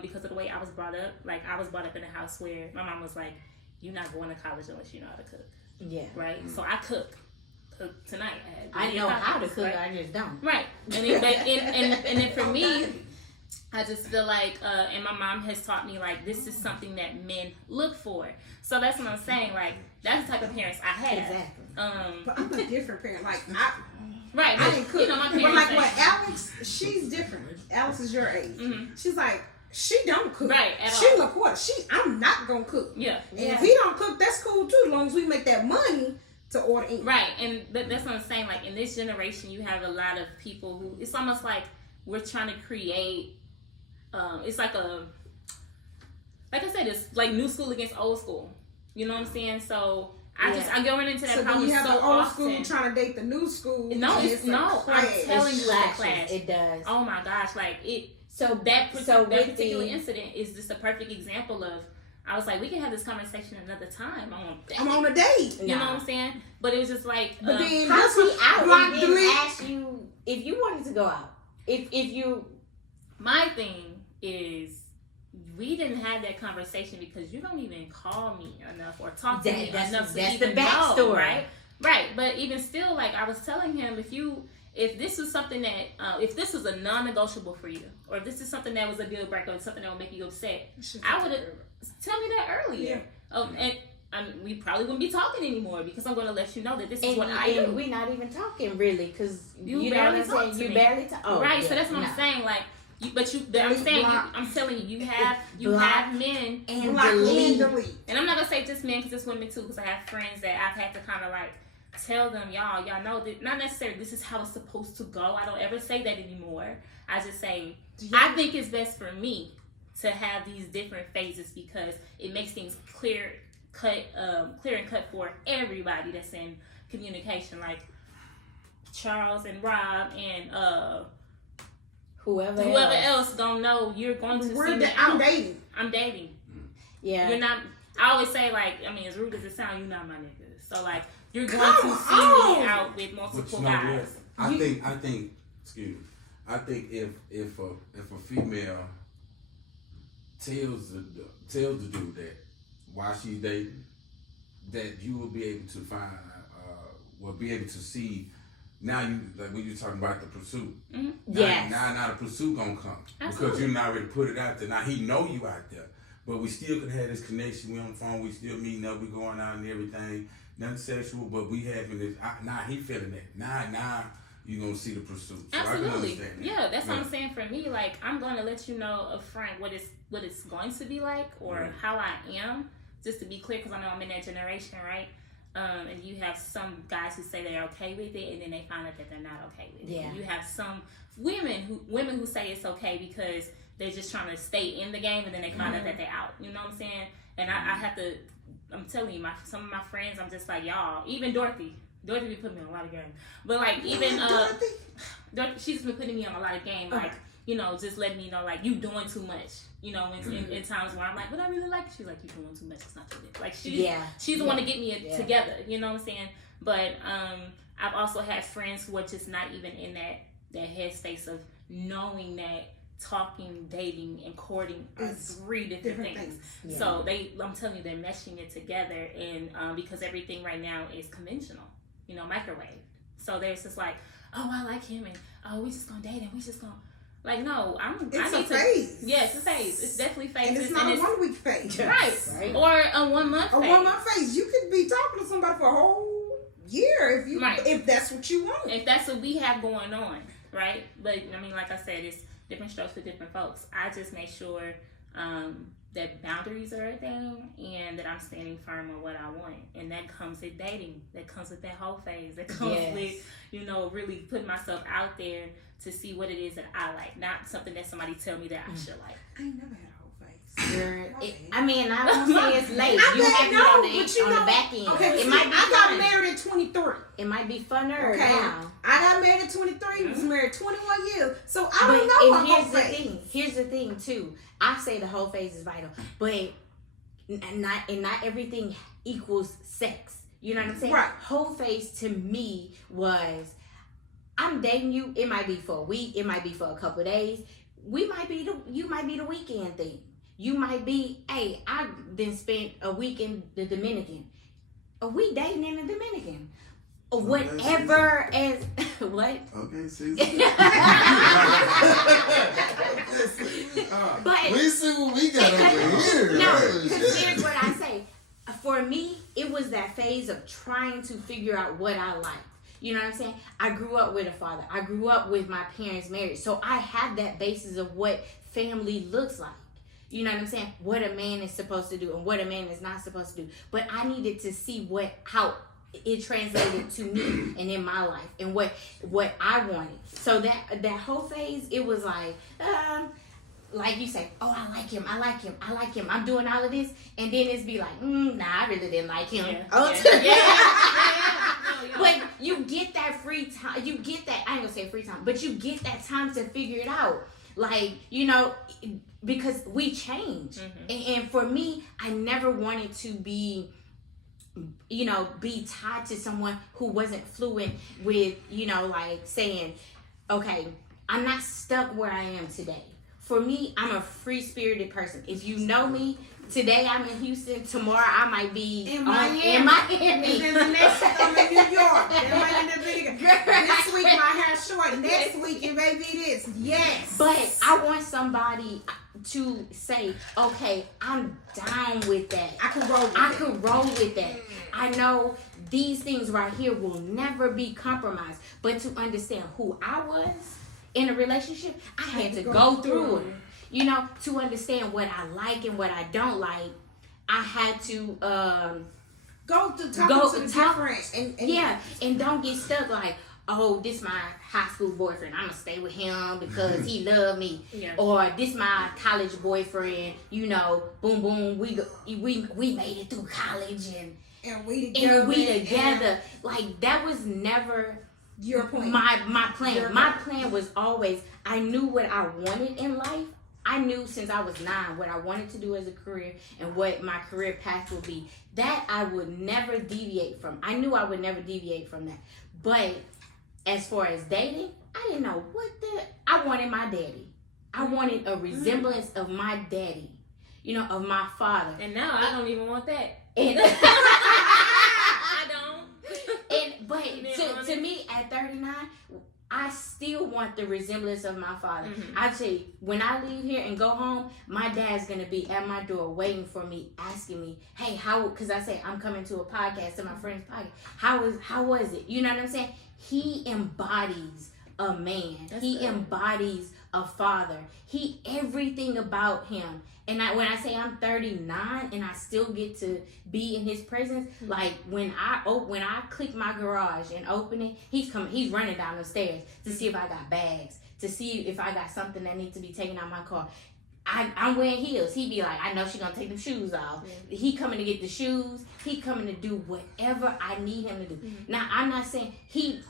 because of the way I was brought up. Like I was brought up in a house where my mom was like, "You're not going to college unless you know how to cook." Yeah. Right. So I cook tonight. I know how to cook, I just don't. Right. And then for me, I just feel like, and my mom has taught me, like, this is something that men look for. So that's what I'm saying. Like, that's the type of parents I have. Exactly. But I'm a different parent. Like Right. I didn't cook. You know, my But parents like say- what Alex, she's different. Alex is your age. Mhm. She's like, she don't cook. Right, at She all. look what? I'm not gonna cook. Yeah. And if he don't cook, that's cool too, as long as we make that money to order in. Right. And that's what I'm saying. Like, in this generation, you have a lot of people who, it's almost like we're trying to create, it's like like I said, it's like new school against old school. You know what I'm saying? So I go into that So then problem you have so the old often. school trying to date the new school. No, and it's a no. I'm clash. telling you, it's a Clashes. clash. It does. Oh my gosh, like it. So That with particular the- incident is just a perfect example of. I was like, we can have this conversation another time. I'm on a date. You know what I'm saying? But it was just like, But then How's he out? block He didn't delete. ask you if you wanted to go out. If you my thing is, we didn't have that conversation because you don't even call me enough or talk to me enough to that's even the backstory, know, right? Right. But even still, like I was telling him, if this was something that, if this was a non-negotiable for you, or if this is something that was a deal breaker, or something that would make you upset, I would have tell me that earlier. And we probably wouldn't be talking anymore because I'm going to let you know that this is And, what I do. and we're not even talking really because You know barely what I'm talk saying? to You me. barely talk. Oh, Right, yeah, so that's what no. I'm saying. Like, I'm telling you, you have Block men, and Block and delete. delete. and I'm not gonna say just men because it's women too. Because I have friends that I've had to kind of like tell them, y'all know that not necessarily this is how it's supposed to go. I don't ever say that anymore. I just say I think it's best for me to have these different phases because it makes things clear and cut for everybody that's in communication, like Charles and Rob and Whoever else gonna know you're going to see me I'm out. dating. I'm dating. Yeah. You're not. I always say like, I mean, as rude as it sounds, you're not my nigga. So like, you're going Come to see on. me out with But multiple you know what? guys. I think. Excuse me. I think if a female tells the dude that while she's dating, that you will be able to find, will be able to see. Now you like when you're talking about the pursuit. Mm-hmm. Yes. Now the pursuit gonna come Absolutely. because you not ready to put it out there. Now he know you out there, but we still could have this connection. We on the phone. We still meeting up. We going out and everything. Nothing sexual, but we having this. Now he feeling that. Now you gonna see the pursuit. So I can Absolutely. understand that. Yeah, that's what I'm saying. For me, like I'm going to let you know upfront what it's going to be like or Right. how I am, just to be clear, because I know I'm in that generation, right? And you have some guys who say they're okay with it, and then they find out that they're not okay with it. Yeah. You have some women who say it's okay because they're just trying to stay in the game, and then they find out that they're out. You know what I'm saying? And I have to. I'm telling you, some of my friends, I'm just like y'all. Even Dorothy be putting me on a lot of game, but like even Dorothy, she's been putting me on a lot of game, like just letting me know like you doing too much. In times where I'm like, but I really like you. She's like, you doing too much. It's not too good. Like she's the one to get me together. You know what I'm saying? But I've also had friends who are just not even in that headspace of knowing that talking, dating, and courting are three different things. Yeah. So I'm telling you, they're meshing it together, and because everything right now is conventional, microwave. So there's just like, oh, I like him, and we just gonna date, and we just gonna. Like, no, It's a phase. Yes, it's a phase. It's definitely phases. And it's not a 1 week phase. Right. Or a 1 month phase. A 1 month phase. You could be talking to somebody for a whole year if that's what you want. If that's what we have going on, right? But I mean, like I said, it's different strokes for different folks. I just make sure that boundaries are a thing and that I'm standing firm on what I want. And that comes with dating. That comes with that whole phase. That comes with, really putting myself out there to see what it is that I like. Not something that somebody tell me that I should like. I ain't never had a whole phase. I won't say it's late. You have it on the back end. Okay, it might be I got fun. married at 23. It might be funner Okay. now. I got married at 23. Was married 21 years. So I But don't know what whole here's the phase. thing. Here's the thing too. I say the whole phase is vital, but not everything equals sex. You know what I'm saying? Right. Whole phase to me was, I'm dating you. It might be for a week. It might be for a couple of days. You might be the weekend thing. You might be, hey, I then spent a week in the Dominican. A week dating in the Dominican. Or whatever as what? Okay, see. But we see what we got over here. no, because here's what I say. For me, it was that phase of trying to figure out what I liked. You know what I'm saying? I grew up with a father. I grew up with my parents married. So I have that basis of what family looks like. You know what I'm saying? What a man is supposed to do and what a man is not supposed to do. But I needed to see how it translated to me and in my life and what I wanted. So that whole phase, it was like you say, oh, I like him. I'm doing all of this. And then it's be like, nah, I really didn't like him. But you get that free time. You get that, I ain't gonna say free time, but you get that time to figure it out. Like, because we change. Mm-hmm. And for me, I never wanted to be tied to someone who wasn't fluent with, like saying, okay, I'm not stuck where I am today. For me, I'm a free-spirited person. If you know me, today I'm in Houston, tomorrow I might be in Miami. And then the next week I'm in New York. Then I'm in Dominican. This week my hair short. Next week it may be this. Yes. But I want somebody, to say, okay, I'm down with that. I can roll with I could roll with that. I know these things right here will never be compromised. But to understand who I was in a relationship, I had to go through it. You know, to understand what I like and what I don't like, I had to go to the difference. And don't get stuck like, oh, this my high school boyfriend, I'm gonna stay with him because he love me. Yeah. Or this my college boyfriend, you know, boom boom, we made it through college and we together. Like that was never your plan. My plan. My plan was always, I knew what I wanted in life. I knew since I was 9 what I wanted to do as a career and what my career path would be. That I would never deviate from. I knew I would never deviate from that. But as far as dating, I didn't know I wanted my daddy. I wanted a resemblance of my daddy, you know, of my father. And now I don't even want that. And I don't. But to me, at 39, I still want the resemblance of my father. Mm-hmm. I tell you, when I leave here and go home, my dad's gonna be at my door waiting for me, asking me, "Hey, how?" Because I say I'm coming to a podcast, to my friend's podcast. How was it? You know what I'm saying? He embodies a man. He embodies a father. Everything about him. And when I say I'm 39 and I still get to be in his presence, like when I click my garage and open it, he's running down the stairs to see if I got bags, to see if I got something that needs to be taken out my car. I'm wearing heels. He be like, I know she gonna take them shoes off. Yeah. He coming to get the shoes. He coming to do whatever I need him to do. Mm-hmm. Now I'm not saying he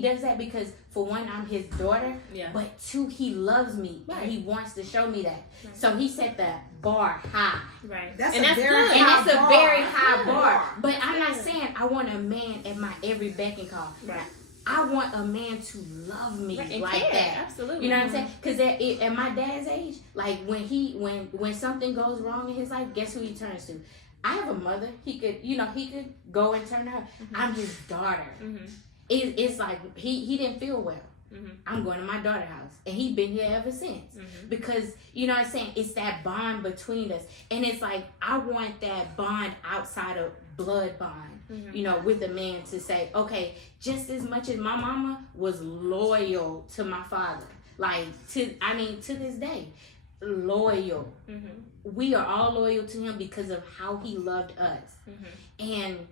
does that because for one I'm his daughter, but two he loves me and he wants to show me that. Right. So he set the bar high. Right. That's a very high bar. But I'm not saying I want a man at my every beck and call. Right. I want a man to love me like that. Absolutely. You know what I'm saying? Because at my dad's age, like when something goes wrong in his life, guess who he turns to? I have a mother. He could go and turn to her. Mm-hmm. I'm his daughter. Mm-hmm. It's like he didn't feel well. Mm-hmm. I'm going to my daughter's house, and he's been here ever since. Mm-hmm. Because you know what I'm saying? It's that bond between us, and it's like I want that bond outside of blood bond. Mm-hmm. You know, with a man to say, okay, just as much as my mama was loyal to my father, like to this day, loyal. Mm-hmm. We are all loyal to him because of how he loved us. Mm-hmm. And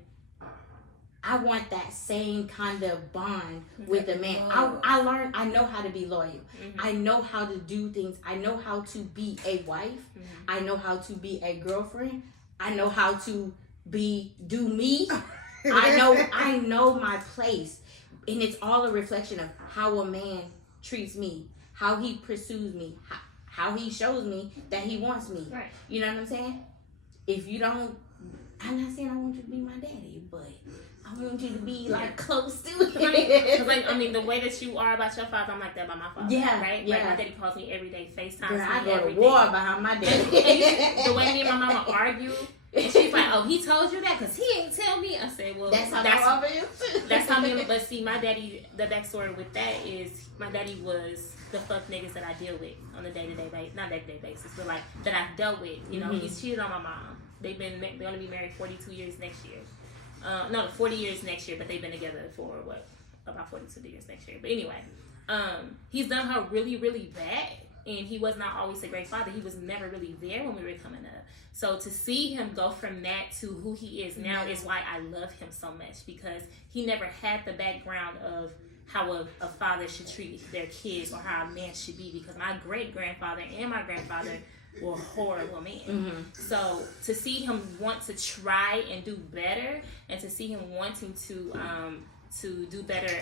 I want that same kind of bond with a man. I know how to be loyal. Mm-hmm. I know how to do things. I know how to be a wife. Mm-hmm. I know how to be a girlfriend. I know how to do me. I know my place, and it's all a reflection of how a man treats me, how he pursues me, how he shows me that he wants me. Right. You know what I'm saying? If you don't, I'm not saying I want you to be my daddy, but I want you to be like close to it. The way that you are about your father, I'm like that about my father. Yeah, right. Yeah. Like my daddy calls me every day, FaceTimes Girl, me I go every to war day. behind my daddy. And the way me and my mama argue, and she's like, "Oh, he told you that because he ain't tell me." I said, "Well, that's how that's how me." But see, my daddy. The backstory with that is my daddy was the fuck niggas that I deal with on a day-to-day basis, not day-to-day basis, but like that I've dealt with. You know, he's cheated on my mom. They're gonna be married 42 years next year. 40 years next year, but they've been together for about 42 years next year. But anyway, he's done her really, really bad, and he was not always a great father. He was never really there when we were coming up. So to see him go from that to who he is now is why I love him so much, because he never had the background of how a father should treat their kids or how a man should be, because my great-grandfather and my grandfather were horrible men. Mm-hmm. So to see him want to try and do better, and to see him wanting to do better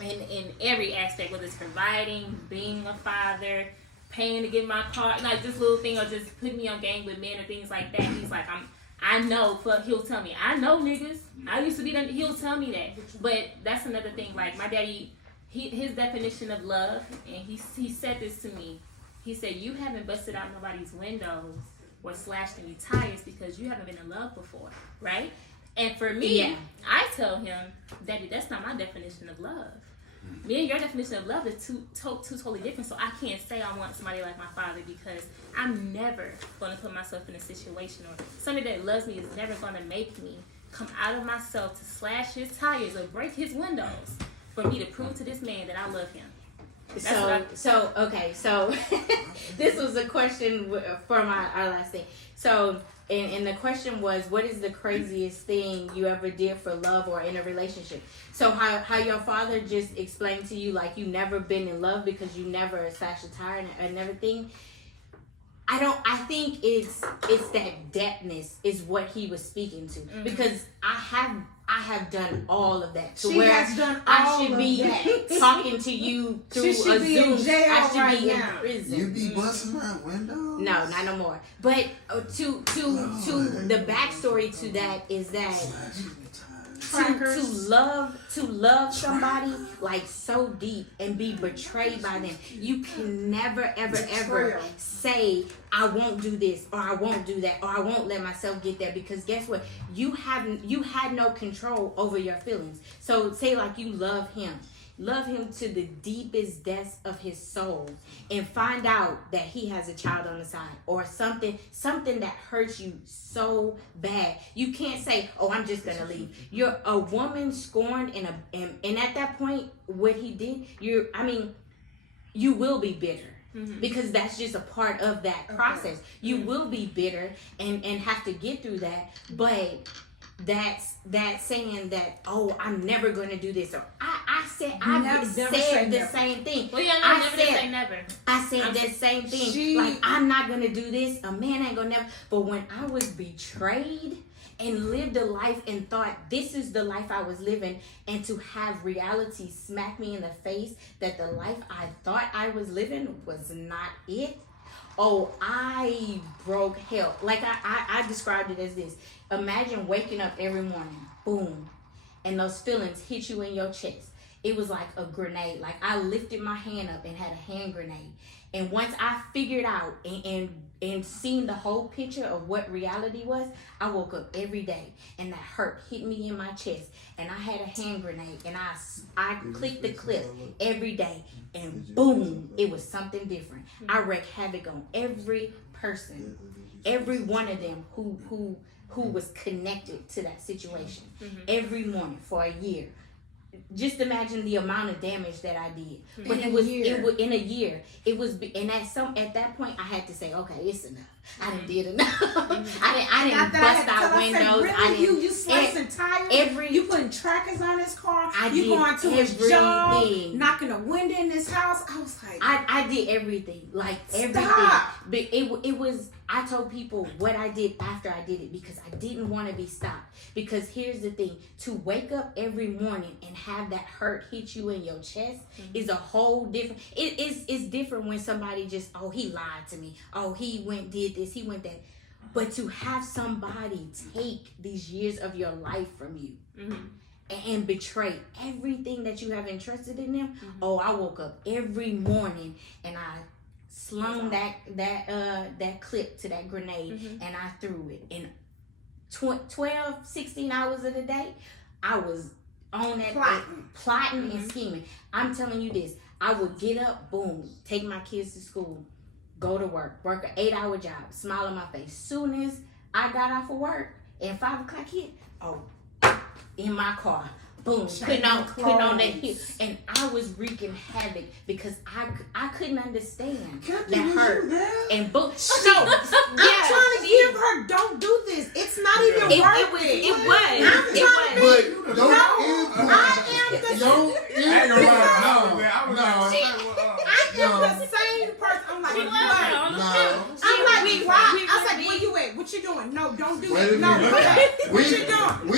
in every aspect, whether it's providing, being a father, paying to get my car, like this little thing, or just putting me on game with men or things like that. He's like, he'll tell me, I know niggas. I used to be them. He'll tell me that. But that's another thing. Like my daddy, his definition of love, and he said this to me. He said, "You haven't busted out nobody's windows or slashed any tires because you haven't been in love before, right?" And for me, I tell him, "Daddy, that's not my definition of love. Me and your definition of love is two totally different. So I can't say I want somebody like my father because I'm never going to put myself in a situation, or somebody that loves me is never going to make me come out of myself to slash his tires or break his windows for me to prove to this man that I love him. So this was a question for our last thing. So, and the question was, what is the craziest thing you ever did for love or in a relationship? So how your father just explained to you, like, you never been in love because you never slashed a tire and everything. I think it's that depthness is what he was speaking to, because I have done all of that. She has done all I should be that. talking to you through a Zoom. In jail I should right be now. in prison. You be busting out windows? No, not no more. But to the backstory to that is that to love somebody like so deep and be betrayed by them, you can never ever say I won't do this or I won't do that or I won't let myself get there, because guess what, you had no control over your feelings. So say like you love him to the deepest depths of his soul, and find out that he has a child on the side or something that hurts you so bad. You can't say, oh, I'm just gonna leave. You're a woman scorned, and at that point, what he did, you will be bitter. Mm-hmm. Because that's just a part of that process. You will be bitter and have to get through that, but that's saying that, oh, I'm never going to do this, or I said the same thing. Well, yeah, never say never. I said the same thing. Like, I'm not going to do this. A man ain't going to never. But when I was betrayed and lived a life and thought this is the life I was living, and to have reality smack me in the face that the life I thought I was living was not it. Oh, I broke hell. Like I described it as this. Imagine waking up every morning, boom, and those feelings hit you in your chest. It was like a grenade. Like, I lifted my hand up and had a hand grenade. And once I figured out and seen the whole picture of what reality was, I woke up every day and that hurt hit me in my chest, and I had a hand grenade, and I clicked the clip every day, and boom, it was something different. I wreaked havoc on every person, every one of them who was connected to that situation, every morning for a year. Just imagine the amount of damage that I did. But it was in a year. It was, and at that point I had to say, okay, it's enough. I done did enough. I didn't bust out windows. I didn't. You slicing tires. You putting trackers on his car. You going to his job, knocking a window in his house. I was like, I did everything. Like, everything. But it was. I told people what I did after I did it, because I didn't want to be stopped. Because here's the thing: to wake up every morning and have that hurt hit you in your chest is a whole different. It's different when somebody just, oh, he lied to me. Oh, he did this. He went that. But to have somebody take these years of your life from you and betray everything that you have entrusted in them. Oh, I woke up every morning and I slung that clip to that grenade and I threw it. And 12, 16 hours of the day, I was on that plotting and scheming. I'm telling you this, I would get up, boom, take my kids to school, go to work an 8-hour job, smile on my face. Soon as I got off of work and 5 o'clock hit, oh, in my car, boom, putting on that hip, and I was wreaking havoc because I couldn't understand that hurt. And boom, I'm trying to give her, don't do this. It's not even worth it. It was. But I am the same person. I'm like, why? I was like, where you at? What you doing? No, don't do it. No, what you doing?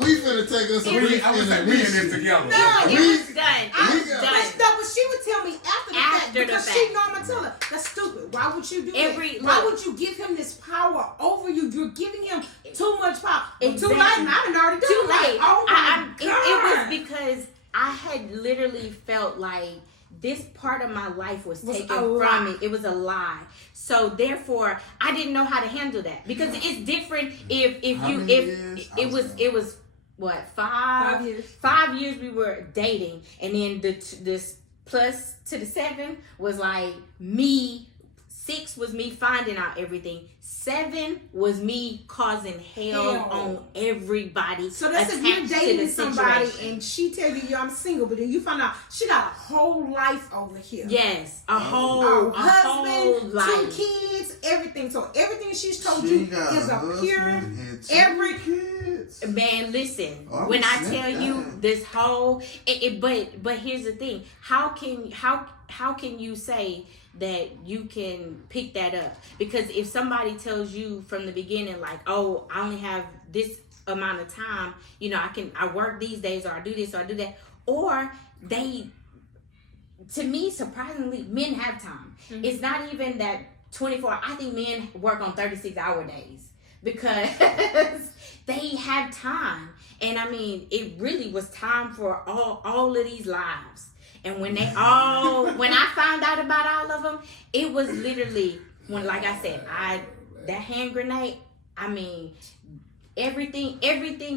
We finna take us a brief intermission together. No, it was done. But she would tell me after the fact, because she know I'm gonna tell her, that's stupid. Why would you do that? Why would you give him this power over you? You're giving him too much power. Too late. I done already done it. Too late. Oh my God. It was because I had literally felt like this part of my life was taken from me. It was a lie. So therefore, I didn't know how to handle that, because it's different if it was what, 5 years. 5 years we were dating, and then this plus to the 7 was like me. 6 was me finding out everything. 7 was me causing hell on everybody. So that's if you're dating somebody and she tell you, I'm single, but then you find out she got a whole life over here. Yes, a whole husband, life. 2 kids, everything. So everything she's told you is a pure every kids. Man, listen. When I tell you this whole, but here's the thing: how can you say that you can pick that up? Because if somebody tells you from the beginning, like, oh, I only have this amount of time, I work these days, or I do this, or I do that, or to me, surprisingly, men have time. Mm-hmm. It's not even that 24. I think men work on 36-hour days because they have time. And I mean, it really was time for all of these lives. And when when I found out about all of them, it was literally when, like I said, that hand grenade, I mean, everything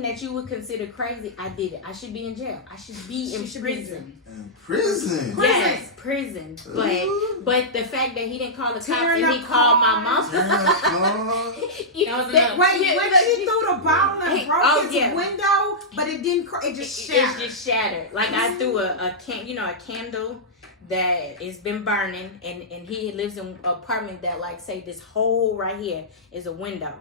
that you would consider crazy, I did it. I should be in jail. I should be in prison. In prison? Yes, prison. But the fact that he didn't call the cops and he called my mom. When she threw the bottle and broke his window, but it didn't. It just shattered. It just shattered. Like I threw a candle that it's been burning, and he lives in an apartment that, like, say this hole right here is a window,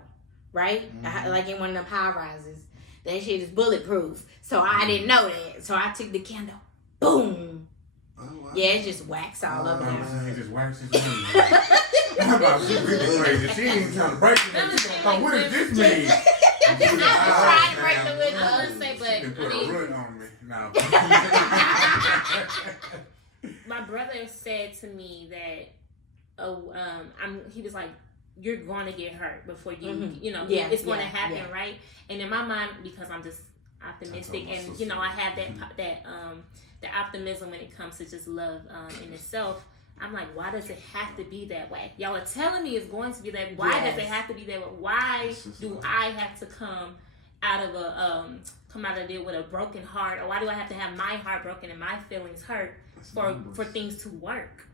right? Mm-hmm. Like in one of them high rises. That shit is bulletproof. So I didn't know that. So I took the candle. Boom. Oh, wow. Yeah, it just waxed all over there. It just waxed his window. How about she really crazy? She ain't even trying to break it. She gonna come, what does this mean? I tried to break the window, but put a root on me. Nah. My brother said to me that he was like, you're going to get hurt before you, it's going to happen, right? And in my mind, because I'm just optimistic, and I have that optimism when it comes to just love in itself. I'm like, why does it have to be that way? Y'all are telling me it's going to be that. Why does it have to be that way? Why do I have to come out of there with a broken heart, or why do I have to have my heart broken and my feelings hurt for things to work?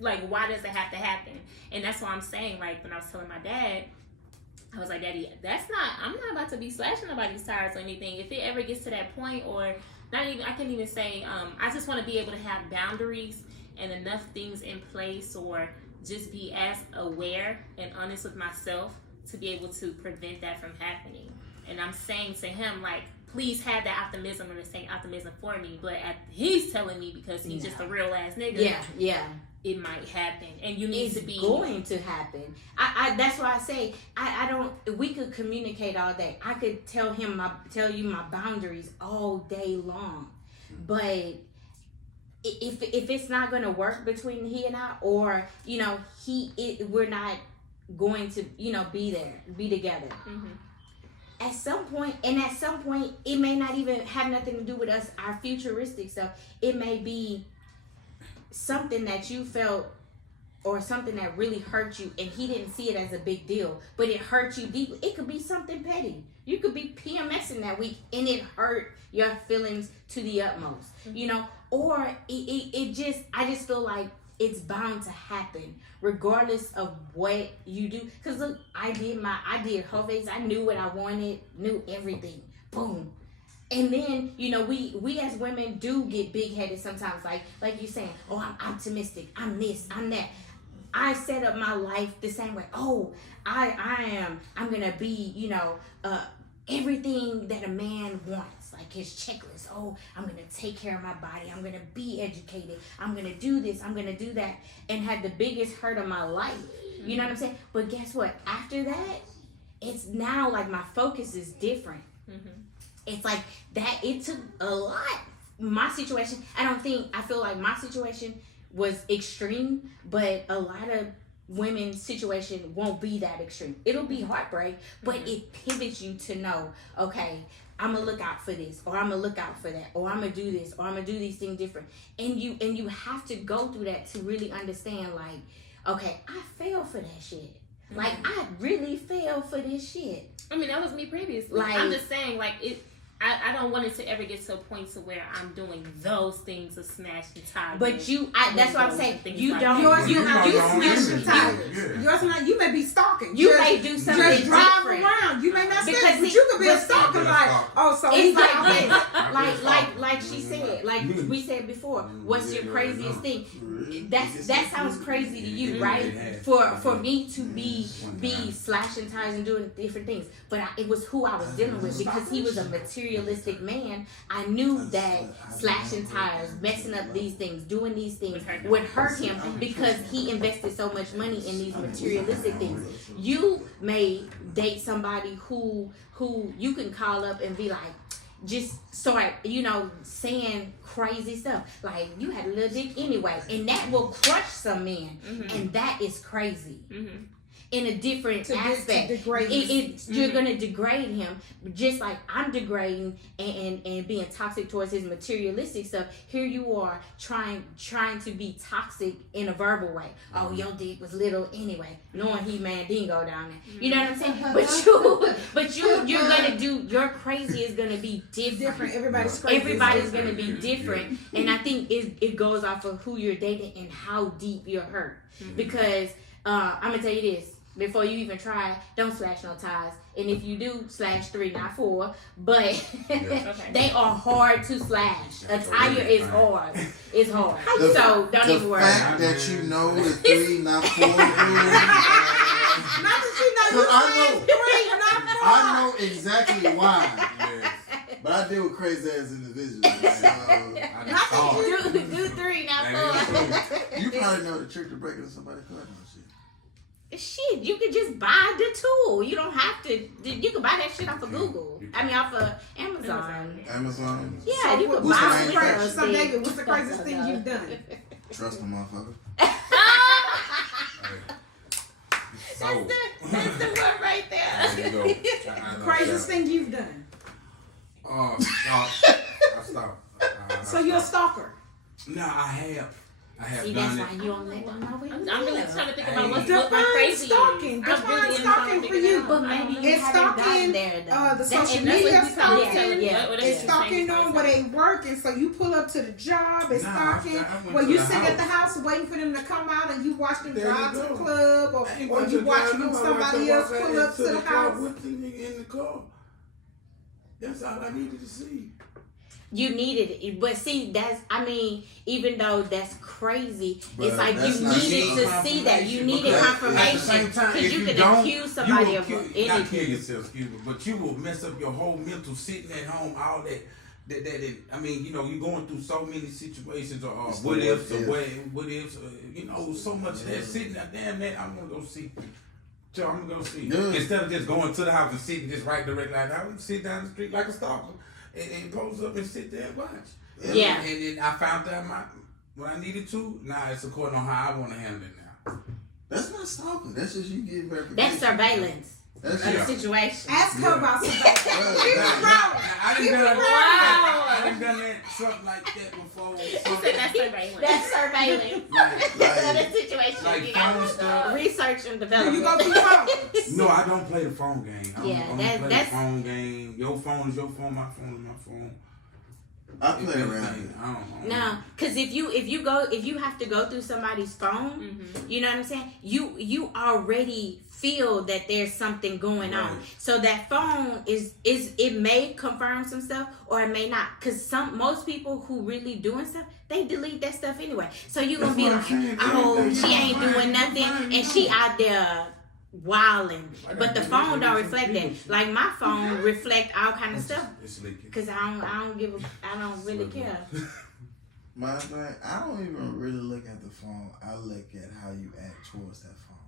Like, why does it have to happen? And that's why I'm saying, like, when I was telling my dad, I was like, Daddy, I'm not about to be slashing nobody's tires or anything. If it ever gets to that point, or not even, I can't even say, I just want to be able to have boundaries and enough things in place, or just be as aware and honest with myself to be able to prevent that from happening. And I'm saying to him, like, please have that optimism and the same optimism for me. But he's telling me, because he's just a real ass nigga. Yeah. It might happen, and you need to be going to happen. I that's why I say I don't. We could communicate all day. I could tell you my boundaries all day long, but if it's not going to work between he and I, or we're not going to be together. Mm-hmm. At some point, it may not even have nothing to do with us, our futuristic stuff. It may be something that you felt, or something that really hurt you, and he didn't see it as a big deal, but it hurt you deeply. It could be something petty. You could be PMSing that week and it hurt your feelings to the utmost, or I just feel like it's bound to happen regardless of what you do. Because look, I did whole face. I knew what I wanted, knew everything. Boom. And then, we as women do get big-headed sometimes, like you're saying, oh, I'm optimistic, I'm this, I'm that. I set up my life the same way. Oh, I'm going to be, everything that a man wants, like his checklist. Oh, I'm going to take care of my body. I'm going to be educated. I'm going to do this. I'm going to do that. And had the biggest hurt of my life. You know what I'm saying? But guess what? After that, it's now like my focus is different. Mm-hmm. It's like that. It took a lot. My situation, I feel like my situation was extreme, but a lot of women's situation won't be that extreme. It'll be heartbreak, but it pivots you to know, okay, I'm gonna look out for this, or I'm gonna look out for that, or I'm gonna do this, or I'm gonna do these things different. And you have to go through that to really understand, like, okay, I fell for that shit. Like, I really fell for this shit. I mean, that was me previously. Like, I'm just saying, like, I don't want it to ever get to a point to where I'm doing those things of smashing tires. But that's what I'm saying. You like don't. Yours, You not you smashing image. tires. Yeah. Yours not. You may be stalking. You Just- may do something Just drive different. around. You may not Because say, but it- you could be a but- stalker. Like, oh, so It's he's like out this. there. like she said, like we said before. What's your craziest thing? That sounds crazy to you, right? For me to be slashing tires and doing different things, but it was who I was dealing with because he was a materialistic man. I knew that slashing tires, messing up these things, doing these things would hurt him because he invested so much money in these materialistic things. You may date somebody who you can call up and be like, just start, saying crazy stuff. Like, you had a little dick anyway. And that will crush some men. And that is crazy. In a different aspect. To degrade You're going to degrade him. Just like I'm degrading and being toxic towards his materialistic stuff. Here you are trying to be toxic in a verbal way. Oh, your dick was little anyway. Knowing he mandingo down there. You know what I'm saying? But you're going to do, your crazy is going to be different. Everybody's crazy. Everybody's going to be different. And I think it goes off of who you're dating and how deep you're hurt. Because I'm going to tell you this. Before you even try, don't slash no ties. And if you do, slash 3, not 4. But they are hard to slash. A tire is hard. It's hard. So don't even worry. The fact that you know the 3, not 4 rule. Not that you know, I know exactly why. But I deal with crazy ass individuals. Do 3, not 4. You probably know the trick to breaking somebody's car. Shit, you can just buy the tool. You don't have to. You can buy that shit off of Google. I mean, off of Amazon. Amazon? Yeah, you can what's buy the it. So, David, what's the craziest thing you've done? Trust the motherfucker. That's the one right there. Craziest thing you've done? I stopped. So you're a stalker? No, I have See, done that's it. why you don't let them know. I'm really trying to think about what Define my crazy stalking. is. Define stalking for you. But maybe you It's haven't stalking, gotten there, though. the That- social and that's media what we found out. stalking. Yeah. It's stalking on where they work, and so you pull up to the job. It's Nah, stalking I went where to you the sit at house. the house waiting for them to come out, and you watch them There you drive to the go. club, or you watch somebody else pull up to the house. With the nigga in the car. That's all I needed to see. You needed it, but see, even though that's crazy, But it's like that's you not needed to see that. You needed Because confirmation At the same time, because if you you can don't, accuse somebody you of will not kill anything. yourself, excuse me, but you will mess up your whole mental sitting at home, all that. I mean, you're going through so many situations, or what ifs, so much of that sitting there. Damn that, I'm gonna go see. So I'm gonna go see. Yeah. Instead of just going to the house and sitting just right directly like that, I would sit down the street like a stalker and pose up and sit there and watch. Yeah. And then I found out when I needed to. Now it's according on how I want to handle it now. That's not stalking. That's just you getting verification. That's surveillance That's of the Yeah. situation. Ask her about surveillance. Keep it Right. rolling. I done done that something like that before. He said that's surveillance. That's surveillance. Like, Of the situation. like You phone got stuff. research and Do development. you go through phones? No, I don't play the phone game. I Yeah, don't that's- play that's- the phone game. Your phone is your phone. My phone is my phone. I play around. I don't know. No, because if you have to go through somebody's phone, you know what I'm saying? You already feel that there's something going on. Right. So that phone is it may confirm some stuff or it may not. Because most people who really doing stuff, they delete that stuff anyway. So you gonna be like, oh, she ain't doing nothing, and she out there wilding. But the phone don't reflect that. Like my phone reflect all kind of stuff. It's leaking. Cause I don't really care. My thing, I don't even really look at the phone. I look at how you act towards that phone.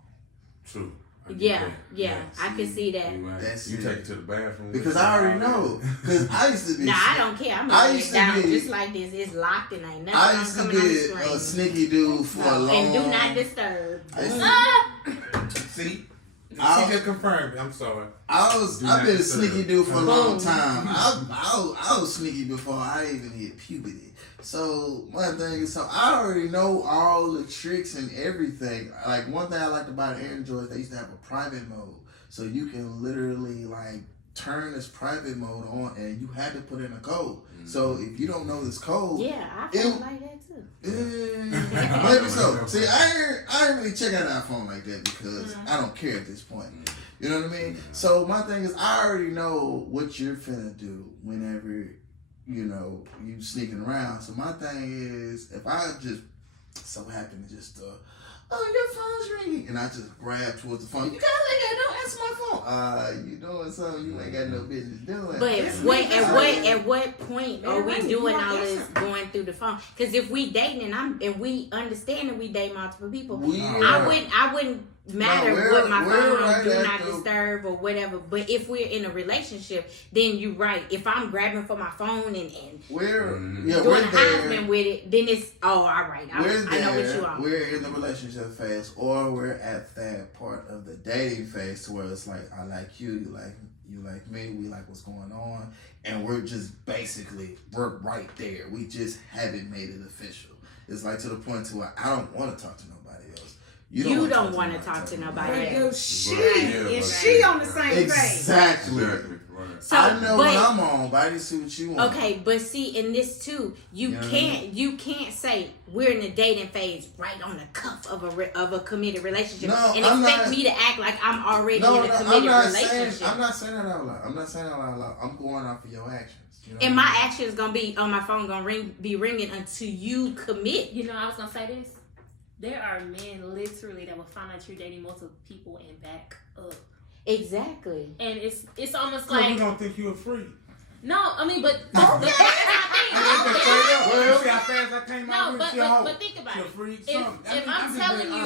True. I get Yeah, that. yeah, I can see that. You right. That's You it. take it to the bathroom. Because I already know. Because I used to be. Nah, I don't care. I'm I gonna used lay it to down be- just like this. It's locked and ain't nothing I used to coming on the be screen. a sneaky dude for a long. And do not disturb. I used to- Ah! See? I'll- She just confirmed. I'm sorry. I've Do not been a disturb. sneaky dude for a long Boom. time. I was sneaky before I even hit puberty. So one thing is, so I already know all the tricks and everything. Like one thing I liked about Android, they used to have a private mode, so you can literally like turn this private mode on, and you had to put in a code. So if you don't know this code, yeah, I feel like that too. Maybe so. See, I ain't really check out an iPhone like that because I don't care at this point. You know what I mean? So my thing is, I already know what you're finna do whenever, you know, you sneaking around. So my thing is, if I just so happen to just, oh, your phone's ringing, and I just grab towards the phone. You don't answer my phone. You doing something you ain't got no business doing. But at what point are we doing all this going through the phone? Because if we dating and we understand that we date multiple people, I wouldn't matter what my phone right do not disturb or whatever. But if we're in a relationship, then you're right. If I'm grabbing for my phone and doing husband with it, then it's all right. I know what you are. We're in the relationship phase, or we're at that part of the dating phase where it's like, I like you like me, we like what's going on, and we're right there. We just haven't made it official. It's like to the point to where I don't want to talk to nobody else. You don't want to talk to nobody else. She on the same page. Exactly. So, I know what I'm on, but I didn't see what you want. Okay, but see, in this too, you can't say we're in the dating phase right on the cuff of a committed relationship and expect me to act like I'm already in a committed relationship. I'm not saying that out loud. I'm going off of your actions. You know and my actions gonna be on my phone be ringing until you commit. You know, I was gonna say this. There are men literally that will find out you're dating multiple people and back up. Exactly. And it's almost like you don't think you're free. No, I mean, but See how fast I came out with your but think about it. If I'm telling you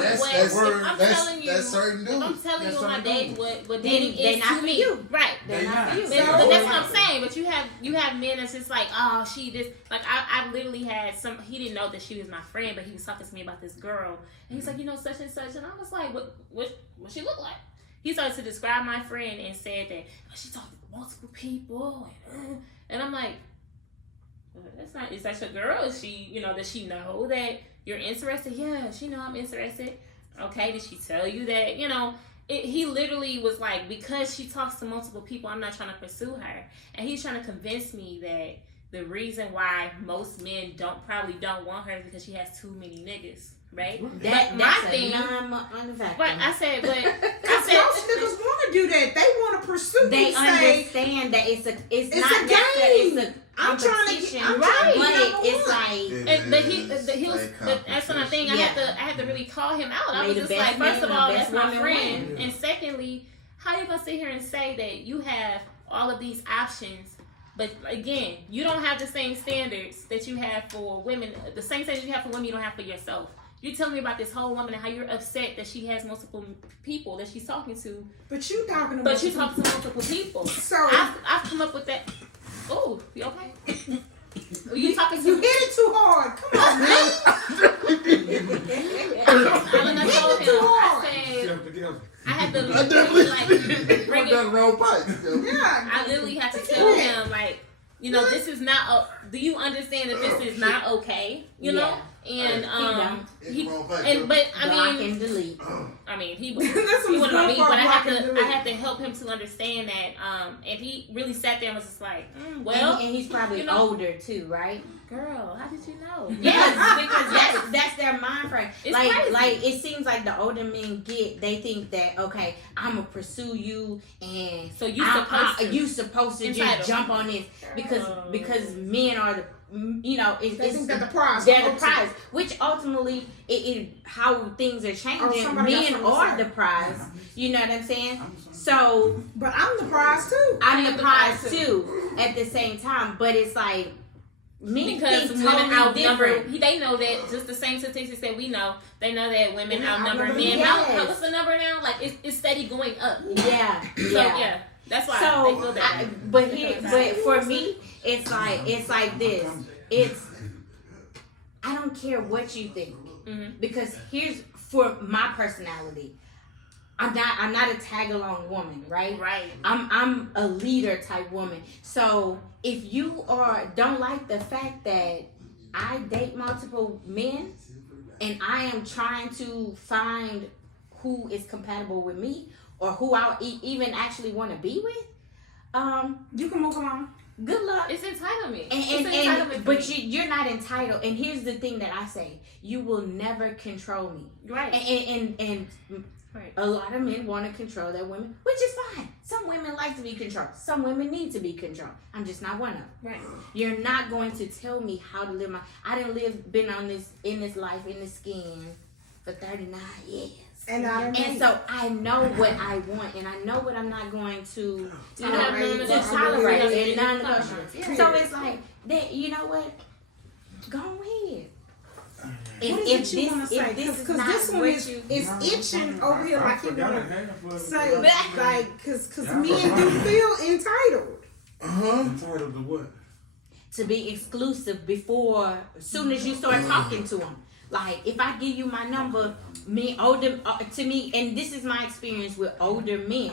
on my date what dating is to me, right? They're not for you. That's what I'm saying. But you have men that's just like, oh, she this. Like I literally had some. He didn't know that she was my friend, but he was talking to me about this girl, and he's like, you know, such and such, and I was like, what she look like? He started to describe my friend and said that she talked to multiple people, and I'm like, that's not. Is that your girl? Is she, you know, does she know that you're interested? Yeah, she know I'm interested. Okay, did she tell you that? You know, he literally was like, because she talks to multiple people, I'm not trying to pursue her, and he's trying to convince me that the reason why most men probably don't want her is because she has too many niggas. Right? That's my thing. But I said, most niggas want to do that. They want to pursue. They understand that it's not a game. It's a I'm trying to competition, get right. But it's like, but that's one thing. I had to really call him out. I was just like, first of all, that's my friend, and secondly, how you gonna sit here and say that you have all of these options? But again, you don't have the same standards that you have for women. The same standards you have for women, you don't have for yourself. You're telling me about this whole woman and how you're upset that she has multiple people that she's talking to. But you talking to multiple people. So I've come up with that. Oh, you okay? Are you talking to? You hit it too hard. Come on, man. I told him. I said I had to literally bring it. I literally had to tell him you know, this is not. Do you understand that this is not okay? You know. And but I mean, delete. I mean, he wouldn't on me, but I had to help him to understand that. And he really sat there and was just like, well, and he's probably older too, right? Girl, how did you know? Yes, because that's their mind frame. It's like it seems like the older men they think that okay, I'm gonna pursue you, and so you supposed to just jump on this because men are the. You know, they think they're the prize. They're the prize, which ultimately, how things are changing. Men are the prize. You know what I'm saying? So, but I'm the prize too. I'm the prize too. At the same time, but it's like men because think women outnumber. different. They know that just the same statistics that we know. They know that women outnumber men. Yes. What's the number now? Like it's steady going up. Yeah. So yeah. That's why they feel that. But for me, it's like this. I don't care what you think, because here's for my personality. I'm not a tag along woman, right? Right. I'm a leader type woman. So if you don't like the fact that I date multiple men, and I am trying to find who is compatible with me or who I even actually want to be with, You can move along. good luck. It's entitlement. And entitlement but you're not entitled. And here's the thing that I say: you will never control me. right. And Right. a lot of men want to control their women, which is fine. Some women like to be controlled. Some women need to be controlled. I'm just not one of them. Right. You're not going to tell me how to live my. I didn't been on this in this life in this skin for 39 years. And So I know what I want, and I know what I'm not going to tolerate. And non-negotiable. Yeah. So it's like that. You know what? Go ahead. What is it you want to say? Because this one is itching over here like you want to say, like, because men do feel entitled. Entitled to what? to be exclusive before, as soon as you start talking to them. Like, if I give you my number, to me, and this is my experience with older men,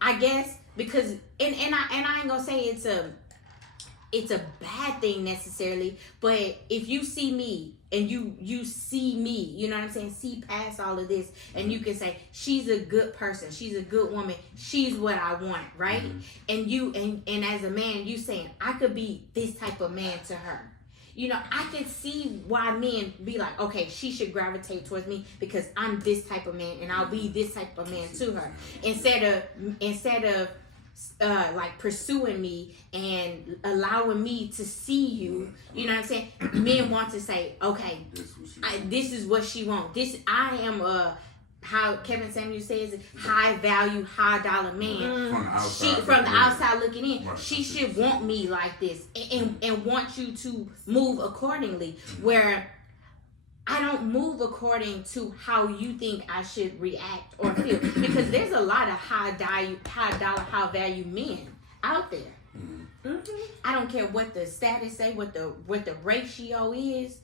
I guess, because, and I ain't gonna say it's a bad thing necessarily, but if you see me and you see me, you know what I'm saying, see past all of this, and you can say, she's a good person, she's a good woman, she's what I want, right? Mm-hmm. And as a man, you saying, I could be this type of man to her. You know, I can see why men be like, okay, she should gravitate towards me because I'm this type of man and I'll be this type of man to her. Instead of like pursuing me and allowing me to see you, you know what I'm saying? Men want to say, okay, this is what she wants. I am how Kevin Samuel says it, high value, high dollar man. From the outside looking in, right. She should want me like this and want you to move accordingly. Where I don't move according to how you think I should react or feel, because there's a lot of high dollar, high value men out there. Mm-hmm. I don't care what the status say, what the ratio is.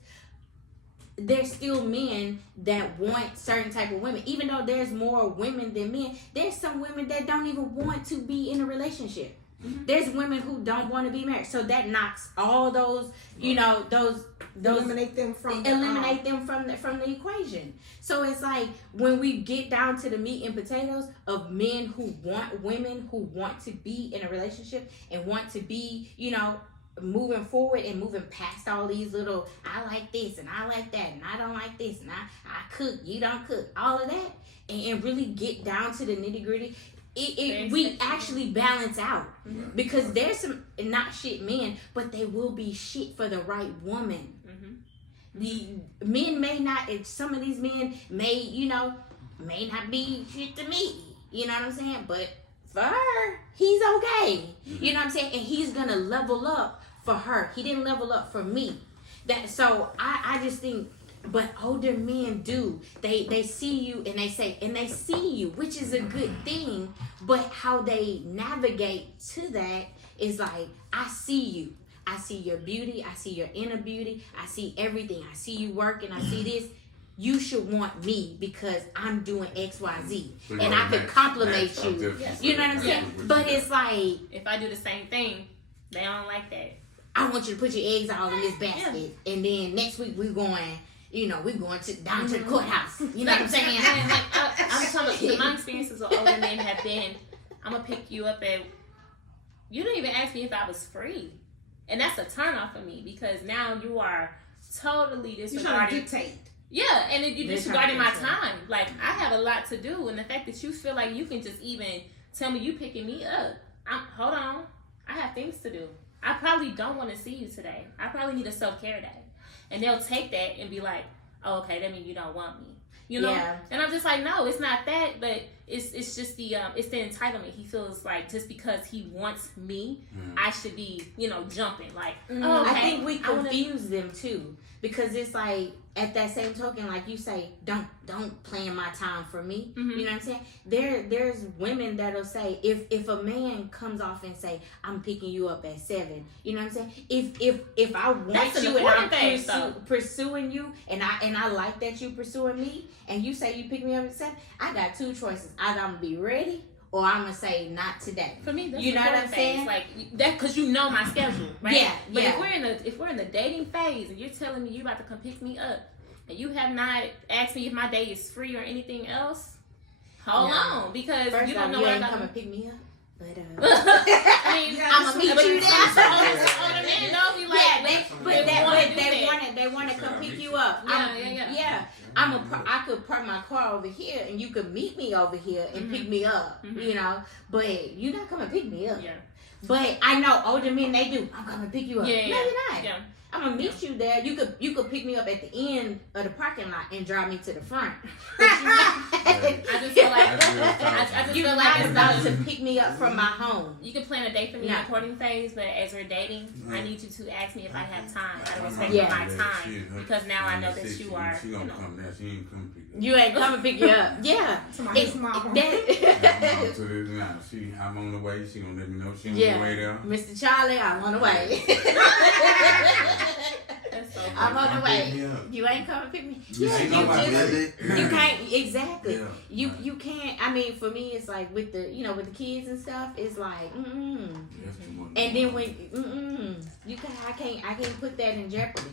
There's still men that want certain type of women. Even though there's more women than men, there's some women that don't even want to be in a relationship. Mm-hmm. There's women who don't want to be married. So that knocks all those, you know, those eliminate them from the equation. So it's like when we get down to the meat and potatoes of men who want women who want to be in a relationship and want to be, you know, moving forward and moving past all these little, I like this and I like that and I don't like this and I cook, you don't cook, all of that, and really get down to the nitty gritty. We actually balance out, because there's some not shit men, but they will be shit for the right woman. Mm-hmm. The men may not, some of these men may not be shit to me, you know what I'm saying, but for her, he's okay. You know what I'm saying? And he's gonna level up for her. He didn't level up for me. So I just think, but older men do. They see you and they say, and they see you, which is a good thing, but how they navigate to that is like, I see you. I see your beauty. I see your inner beauty. I see everything. I see you working. I see this. You should want me because I'm doing X, Y, Z, and I could compliment you. You know what I'm saying? But it's like, if I do the same thing, they don't like that. I want you to put your eggs all in this basket, and then next week we're going down to the courthouse. You know what I'm saying? I'm telling you, my experiences with older men have been, I'm gonna pick you up at. You didn't even ask me if I was free, and that's a turn off for me, because now you are totally disregarding. You're trying to dictate. Yeah, and then you disregarding my time. Like, I have a lot to do, and the fact that you feel like you can just even tell me you picking me up. Hold on, I have things to do. I probably don't want to see you today. I probably need a self-care day. And they'll take that and be like, oh, okay, that means you don't want me. You know? Yeah. And I'm just like, no, it's not that, but it's just the entitlement. He feels like just because he wants me, I should be, jumping. Like, oh, okay. I think we confuse them too. Because it's like, at that same token, like you say, don't plan my time for me. Mm-hmm. You know what I'm saying? There's women that'll say, if a man comes off and say, I'm picking you up at 7, you know what I'm saying? If I want you and I'm pursuing you, and I like that you pursuing me, and you say you pick me up at 7, I got 2 choices. Either I'm gonna be ready, or I'm gonna say not today. For me, that's you know what I'm saying? Like that, because you know my schedule, right? Yeah. But if we're in the dating phase and you're telling me you about to come pick me up, and you have not asked me if my day is free or anything else, hold on, because first you don't know you what ain't I'm come and pick me up. But I mean, I'ma meet you there. Older men know be like, they want to come pick you up. Yeah. I could park my car over here, and you could meet me over here and pick me up. You know, but you're not coming to pick me up. Yeah. But I know older men, they do. I'm coming to pick you up. Yeah, No, you're not. Yeah. I'm gonna meet you there. You could pick me up at the end of the parking lot and drive me to the front. But you're not. I just feel like I just You're feel not like it's about not to pick me up from my home. You can plan a date for me in the courting phase, but as we're dating, I need you to ask me if I have time. I respect my time because now I know that you are. She gonna come there. She ain't come pick up. You ain't coming pick you up. Yeah. Somebody's mom. I'm to this now. I'm on the way. She gonna let me know she on the way there. Mr. Charlie, I'm on the way. That's so I'm on the way. me up. You ain't coming pick me. Yeah, Yeah, you can't exactly. Yeah. You can't. I mean, for me, it's like with the with the kids and stuff. It's like and then when I can't put that in jeopardy.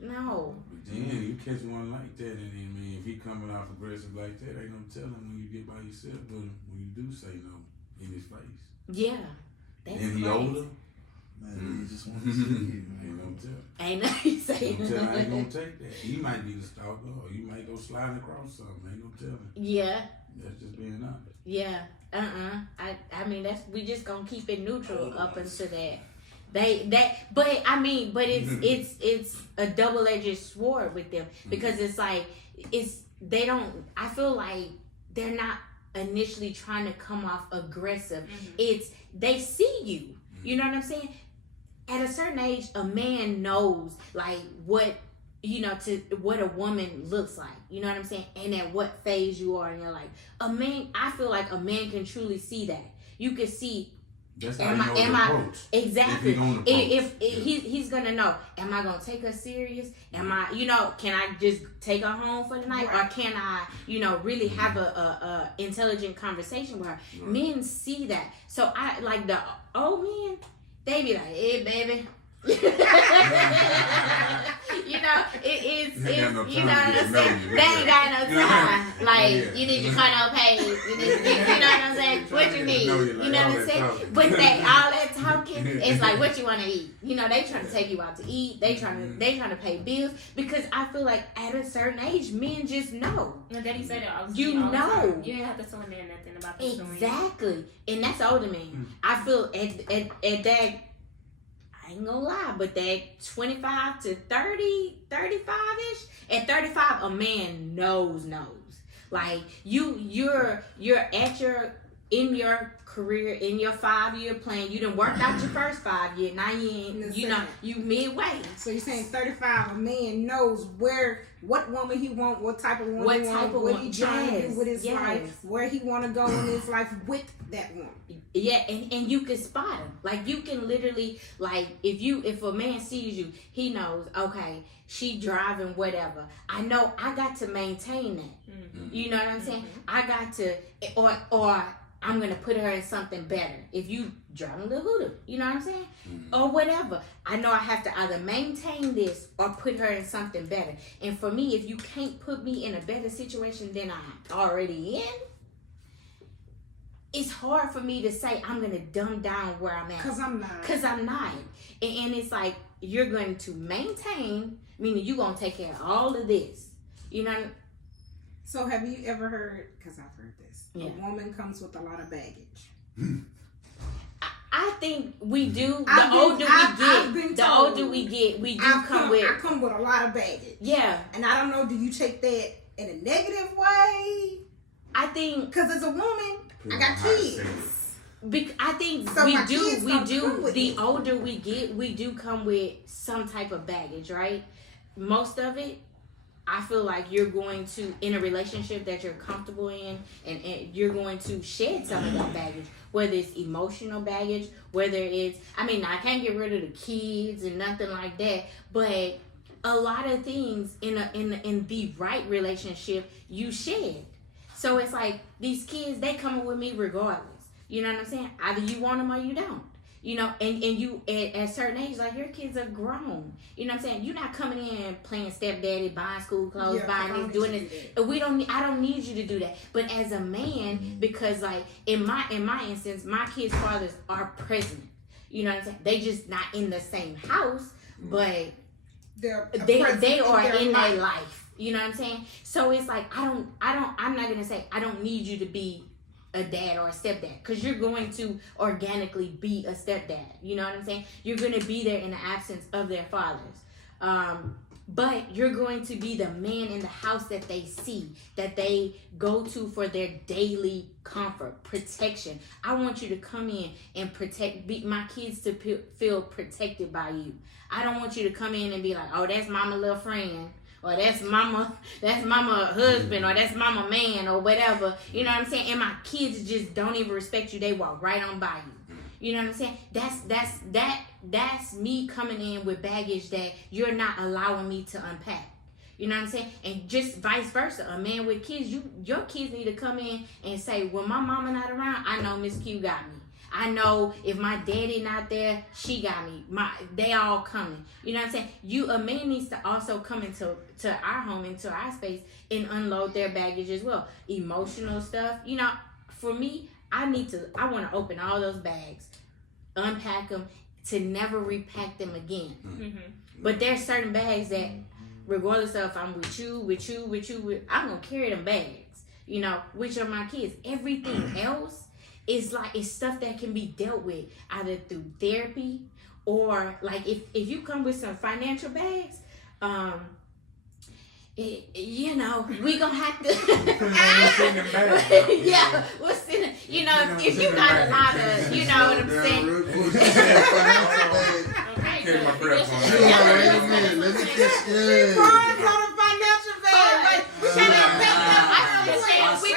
No. But then you catch one like that, and I mean, if he coming off aggressive like that, ain't no telling when you get by yourself with him. When you do say no in his face. Yeah. That's And he crazy. older. Man, you just want to see you. Ain't no telling. Ain't no you say Ain't no telling. I ain't gonna take that. He might be the stalker, or you might go sliding across something. Ain't no telling. Yeah. That's just being honest. Yeah. I mean we just gonna keep it neutral up until that. But it's a double-edged sword with them because it's like I feel like they're not initially trying to come off aggressive. It's they see you. You know what I'm saying? At a certain age, a man knows like what what a woman looks like. You know what I'm saying? And at what phase you are in your life. I feel like a man can truly see that. You can see. That's how you know the approach. Exactly. If he's gonna know, am I gonna take her serious? Am I, can I just take her home for the night, or can I, really have a intelligent conversation with her? Right. Men see that, so I like the old men. They be like, "Hey, baby." It is. They ain't got no You know time what to I'm get to know saying? you. They ain't got no You know what I time. mean? Like Yeah. you need your car note paid. You know what I'm saying? What you need? Know you You like know all what I'm that saying? talking. But all that talking, it's like what you want to eat. They trying to take you out to eat. They trying to pay bills because I feel like at a certain age, men just know. My daddy said it all the You know. time. You didn't have to tell a man nothing about this. Exactly, and that's older men. I feel at that. I ain't gonna lie, but that 25 to 30, 35-ish, at 35, a man knows. Like you're in your career, in your 5-year plan. You done worked out your first 5 years. Now you midway. So you're saying 35, a man knows what woman he want, what type of woman he want, what he trying to do with his life, where he want to go in his life with that woman. Yeah, and you can spot him. Like you can literally, like if a man sees you, he knows. Okay, she driving whatever. I know I got to maintain that. You know what I'm saying? I got to, or I'm gonna put her in something better. If you driving the hoodoo, you know what I'm saying, or whatever. I know I have to either maintain this or put her in something better. And for me, if you can't put me in a better situation than I'm already in, it's hard for me to say I'm gonna dumb down where I'm at. Cause I'm not. And it's like you're going to maintain, meaning you're gonna take care of all of this. You know. So have you ever heard? Because I've heard this. Yeah. A woman comes with a lot of baggage. I think we do. I've The been told older we get, we do I come with. come with a lot of baggage. Yeah, And I don't know. Do you take that in a negative way? I think. Because as a woman, I got kids. I think So my kids we don't do. come with The it. older we get, we do come with some type of baggage, right? Most of it, I feel like you're going to, in a relationship that you're comfortable in, and you're going to shed some of that baggage, whether it's emotional baggage, whether it's, I can't get rid of the kids and nothing like that, but a lot of things in the right relationship, you shed. So it's like, these kids, they coming with me regardless. You know what I'm saying? Either you want them or you don't. You know, and you at a certain age, like your kids are grown. You know what I'm saying? You're not coming in playing stepdaddy, buying school clothes, buying this, doing this. I don't need you to do that. But as a man, because like in my instance, my kids' fathers are present. You know what I'm saying? They just not in the same house, but they are in their life. You know what I'm saying? So it's like I'm not gonna say I don't need you to be a dad or a stepdad, because you're going to organically be a stepdad. You know what I'm saying? You're going to be there in the absence of their fathers. But you're going to be the man in the house that they see, that they go to for their daily comfort, protection. I want you to come in and be my kids to feel protected by you. I don't want you to come in and be like, oh, that's mama little friend, or that's mama husband, or that's mama man, or whatever. You know what I'm saying? And my kids just don't even respect you. They walk right on by you. You know what I'm saying? That's me coming in with baggage that you're not allowing me to unpack. You know what I'm saying? And just vice versa. A man with kids, your kids need to come in and say, when my mama not around, I know Miss Q got me. I know if my daddy not there, she got me. They all coming. You know what I'm saying? A man needs to also come into our home, into our space, and unload their baggage as well. Emotional stuff. You know, for me, I want to open all those bags, unpack them, to never repack them again. Mm-hmm. But there's certain bags that, regardless of if I'm with you, I'm gonna carry them bags. You know, which are my kids. Everything else is like, it's stuff that can be dealt with either through therapy, or like if you come with some financial bags, you know, we gonna have to yeah, we'll send it. You know, if you got a lot of, you know what I'm saying. Okay, my breath on that. Let me get good. We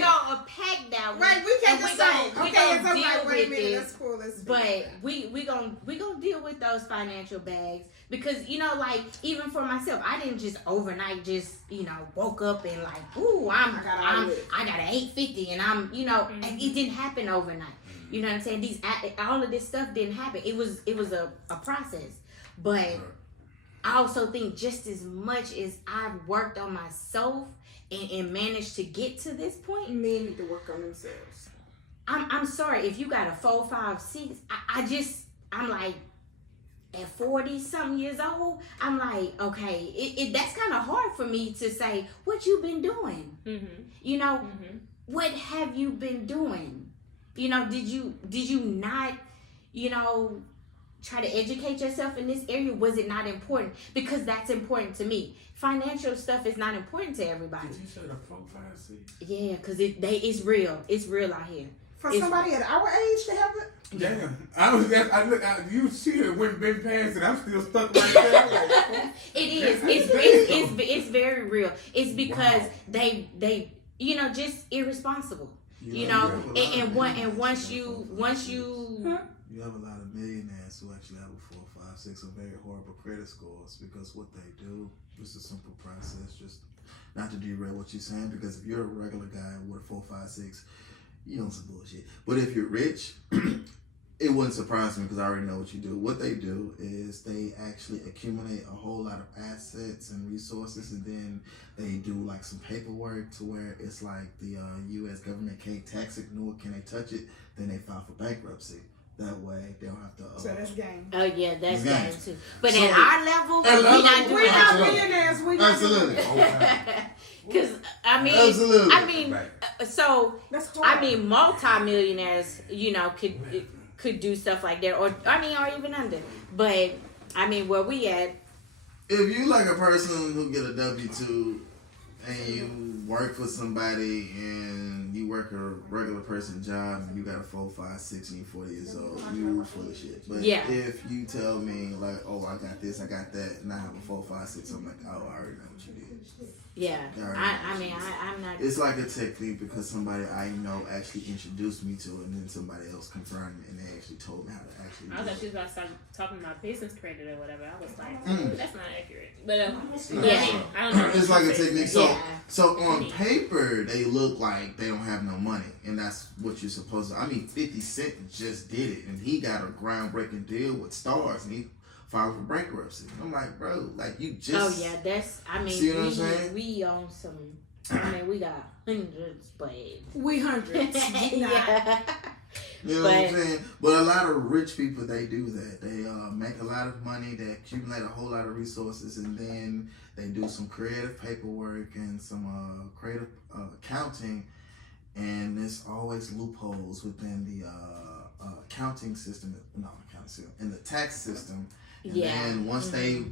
don't go pack that one. Right, we can't just say, okay, it's okay, wait a minute, that's cool. But we gonna deal with those financial bags, because, you know, like, even for myself, I didn't just overnight just, you know, woke up and like, ooh, I got an 850 and I'm, you know, it didn't happen overnight. You know what I'm saying? All of this stuff didn't happen. It was a process. But I also think just as much as I've worked on myself and managed to get to this point, men need to work on themselves. I'm sorry, if you got a 4, 5, 6, I'm like, at 40 something years old, I'm like, okay, that's kind of hard for me to say what you've been doing. Mm-hmm. You know, what have you been doing? You know, did you not, you know, try to educate yourself in this area? Was it not important? Because that's important to me. Financial stuff is not important to everybody. Did you say the 4, 5, 6? Yeah, because it's real. It's real out here. For somebody at our age to have it? Yeah. You see it when been past it. I'm still stuck right there. It is. It's very real. It's because they you know, just irresponsible. You know, once you you have a lot of millionaires who actually have a 4, 5, 6 or very horrible credit scores, because what they do is a simple process. Just not to derail what you're saying, because if you're a regular guy with a 4, 5, 6, you know, some bullshit. But if you're rich, it wouldn't surprise me, because I already know what you do. What they do is they actually accumulate a whole lot of assets and resources, and then they do like some paperwork to where it's like the U.S. government can't tax it, nor can they touch it. Then they file for bankruptcy. That way they don't have to. So that's game. Oh yeah, that's game too. But at our level, we're not millionaires. We not Absolutely. Because Absolutely. So I mean, multi-millionaires, you know, could do stuff like that, or even under. But I mean, where we at? If you like a person who get a W-2 and you work for somebody and you work a regular person job and you got a 4, 5, 6 and you're 40 years old, you full of shit. But if you tell me like, oh, I got this, I got that, and I have a 4, 5, 6, I'm like, oh, I already know what you did. Yeah, I'm not. It's like a technique, because somebody I know actually introduced me to it, and then somebody else confirmed it, and they actually told me how to actually do it. I thought she was about to start talking about business credit or whatever. I was like, that's not accurate. But I don't know. It's like a technique. So So on paper, they look like they don't have no money, and that's what you're supposed to. I mean, 50 Cent just did it, and he got a groundbreaking deal with Stars, and he filed for bankruptcy. I'm like, bro, like you just. Oh yeah, that's. I mean, see what I'm saying? We own some. I mean, we got hundreds, but we hundreds. yeah. You know what I'm saying? But a lot of rich people, they do that. They make a lot of money, they accumulate a whole lot of resources, and then they do some creative paperwork and some creative accounting, and there's always loopholes within the accounting system, in the tax system. And then once they,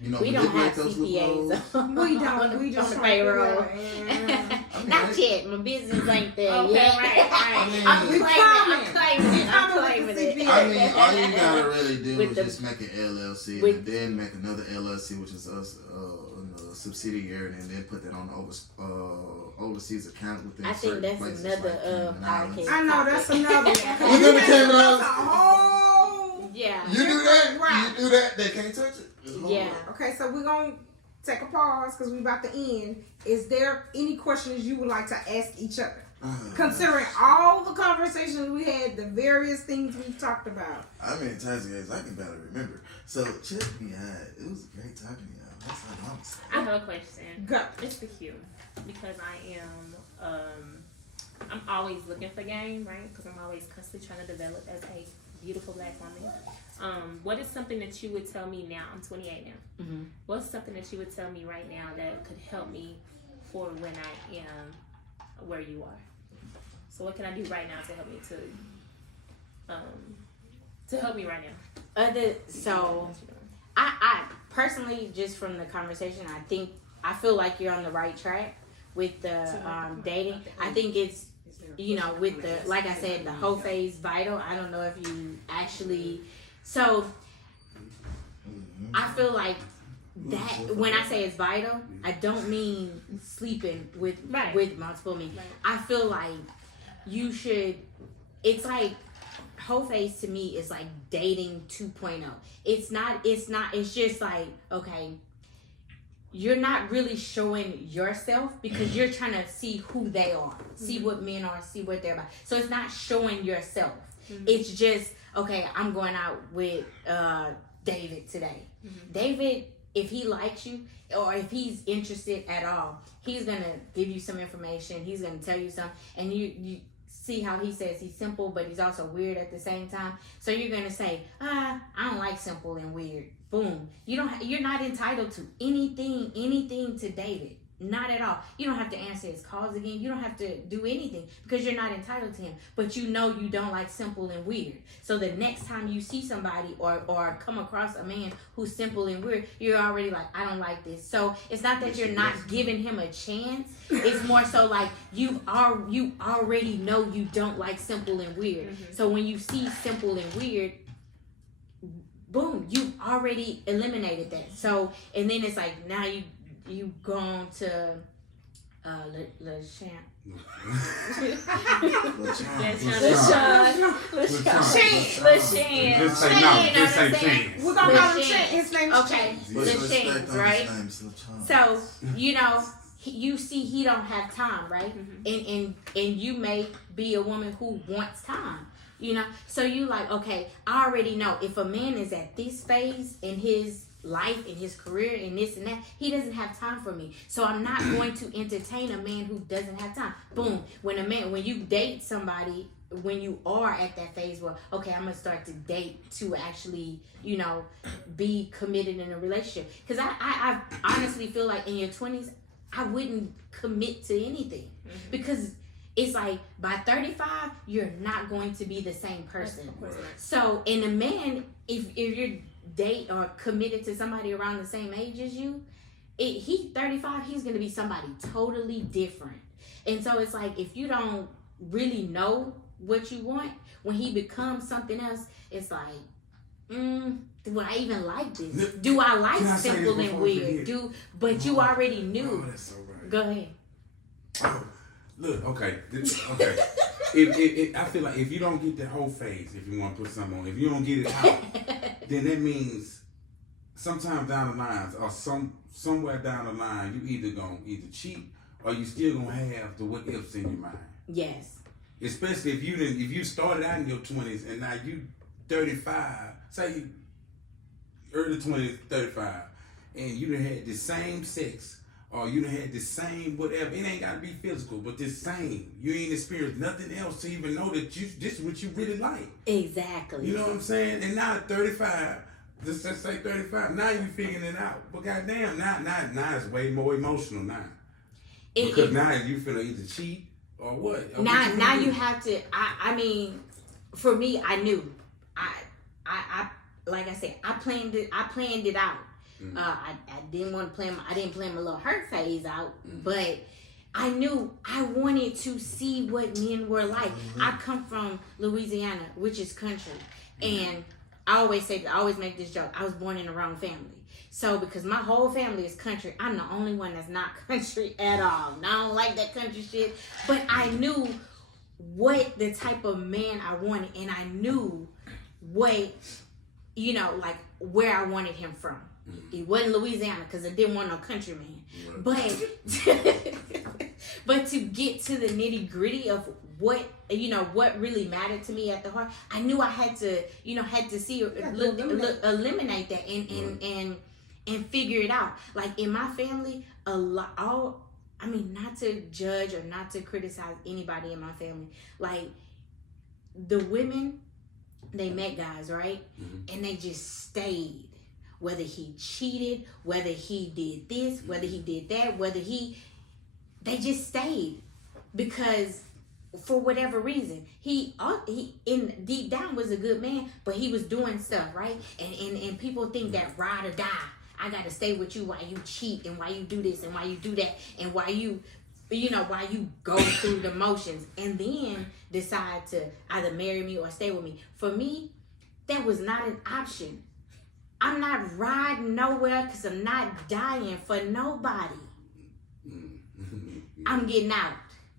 we don't have CPAs. We don't. We just on the payroll. Not yet. My business ain't there yet. Right. I'm claiming it. I mean, all you gotta really do is just make an LLC and then make another LLC, which is us, a subsidiary, and then put that on the overseas account within I think that's places another podcast. I know that's another. We're gonna Cayman Islands. Yeah. You do that. Right. You do that. They can't touch it. Yeah. Okay, so we're gonna take a pause because we're about to end. Is there any questions you would like to ask each other? Considering all the conversations we had, the various things we've talked about. I mean, Tazzy, I can barely remember. So check me out. It was great talking to y'all. That's all I'm saying. I have a question. Go. Mr. Q, because I am, I'm always looking for game, right? Because I'm always constantly trying to develop as a beautiful black woman. What is something that you would tell me now? I'm 28 now. Mm-hmm. What's something that you would tell me right now that could help me for when I am where you are? So what can I do right now to help me to help me right now? I personally, just from the conversation, I feel like you're on the right track with the dating. I think it's, with the, like I said, the whole phase vital. I don't know if you actually. So I feel like that when I say it's vital, I don't mean sleeping with multiple men. Right. I feel like you should. It's like whole phase to me is like dating 2.0. It's not. It's just like, okay, you're not really showing yourself because you're trying to see who they are, see what men are, see what they're about. So it's not showing yourself. Mm-hmm. It's just, okay, I'm going out with David today. Mm-hmm. David, if he likes you or if he's interested at all, he's going to give you some information. He's going to tell you something. And you see how he says he's simple, but he's also weird at the same time. So you're going to say, I don't like simple and weird. Boom. You're not entitled to anything to David. Not at all. You don't have to answer his calls again. You don't have to do anything because you're not entitled to him. But you don't like simple and weird. So the next time you see somebody or come across a man who's simple and weird, you're already like, I don't like this. So it's not that you're not giving him a chance. It's more so like you already know you don't like simple and weird. Mm-hmm. So when you see simple and weird, boom, you've already eliminated that. So, and then it's like, now you gone to Le Champ. We're gonna call him Chance. His name's Chance. Le Champ, right? So, you see he don't have time, right? Mm-hmm. And you may be a woman who wants time. So you like, okay, I already know if a man is at this phase in his life, in his career, and this and that, he doesn't have time for me. So I'm not going to entertain a man who doesn't have time. Boom. When you date somebody, when you are at that phase where, okay, I'm going to start to date to actually, be committed in a relationship. Because I honestly feel like in your 20s, I wouldn't commit to anything. Mm-hmm. Because it's like by 35, you're not going to be the same person. So, in a man, if you're date or committed to somebody around the same age as you, he 35, he's going to be somebody totally different. And so it's like, if you don't really know what you want, when he becomes something else, it's like, do I even like this? Do I like simple and weird? But you already knew. Oh, that's so right. Go ahead. Oh. Look, okay. I feel like if you don't get that whole phase, if you want to put something on, if you don't get it out, then that means sometime down the lines or somewhere down the line, you either gonna cheat or you still gonna have the what ifs in your mind. Yes. Especially if you started out in your 20s and now you 35, say you early 20s, 35, and you done had the same sex or you done had the same whatever. It ain't gotta be physical, but the same. You ain't experienced nothing else to even know that this is what you really like. Exactly. You know what I'm saying? And now at 35, let's say 35, now you figuring it out. But goddamn, now it's way more emotional now. Because now you finna either cheat or what? Or now you have to. I mean, for me, I knew. I like I said, I planned it out. Mm-hmm. I didn't want to play. I didn't play my little hurt phase out, but I knew I wanted to see what men were like. Mm-hmm. I come from Louisiana, which is country, and I always make this joke. I was born in the wrong family. So because my whole family is country, I'm the only one that's not country at all. And I don't like that country shit. But I knew what the type of man I wanted, and I knew what, like where I wanted him from. It wasn't Louisiana because I didn't want no country man. Right. But to get to the nitty gritty of what really mattered to me at the heart, I knew I had to see eliminate that and figure it out. Like in my family, not to judge or not to criticize anybody in my family. Like the women, they met guys, right? Mm-hmm. And they just stayed. Whether he cheated, whether he did this, whether he did that, they just stayed because for whatever reason, he in deep down was a good man, but he was doing stuff, right? And people think that ride or die. I gotta stay with you while you cheat and why you do this and why you do that and why you go through the motions and then decide to either marry me or stay with me. For me, that was not an option. I'm not riding nowhere because I'm not dying for nobody. I'm getting out.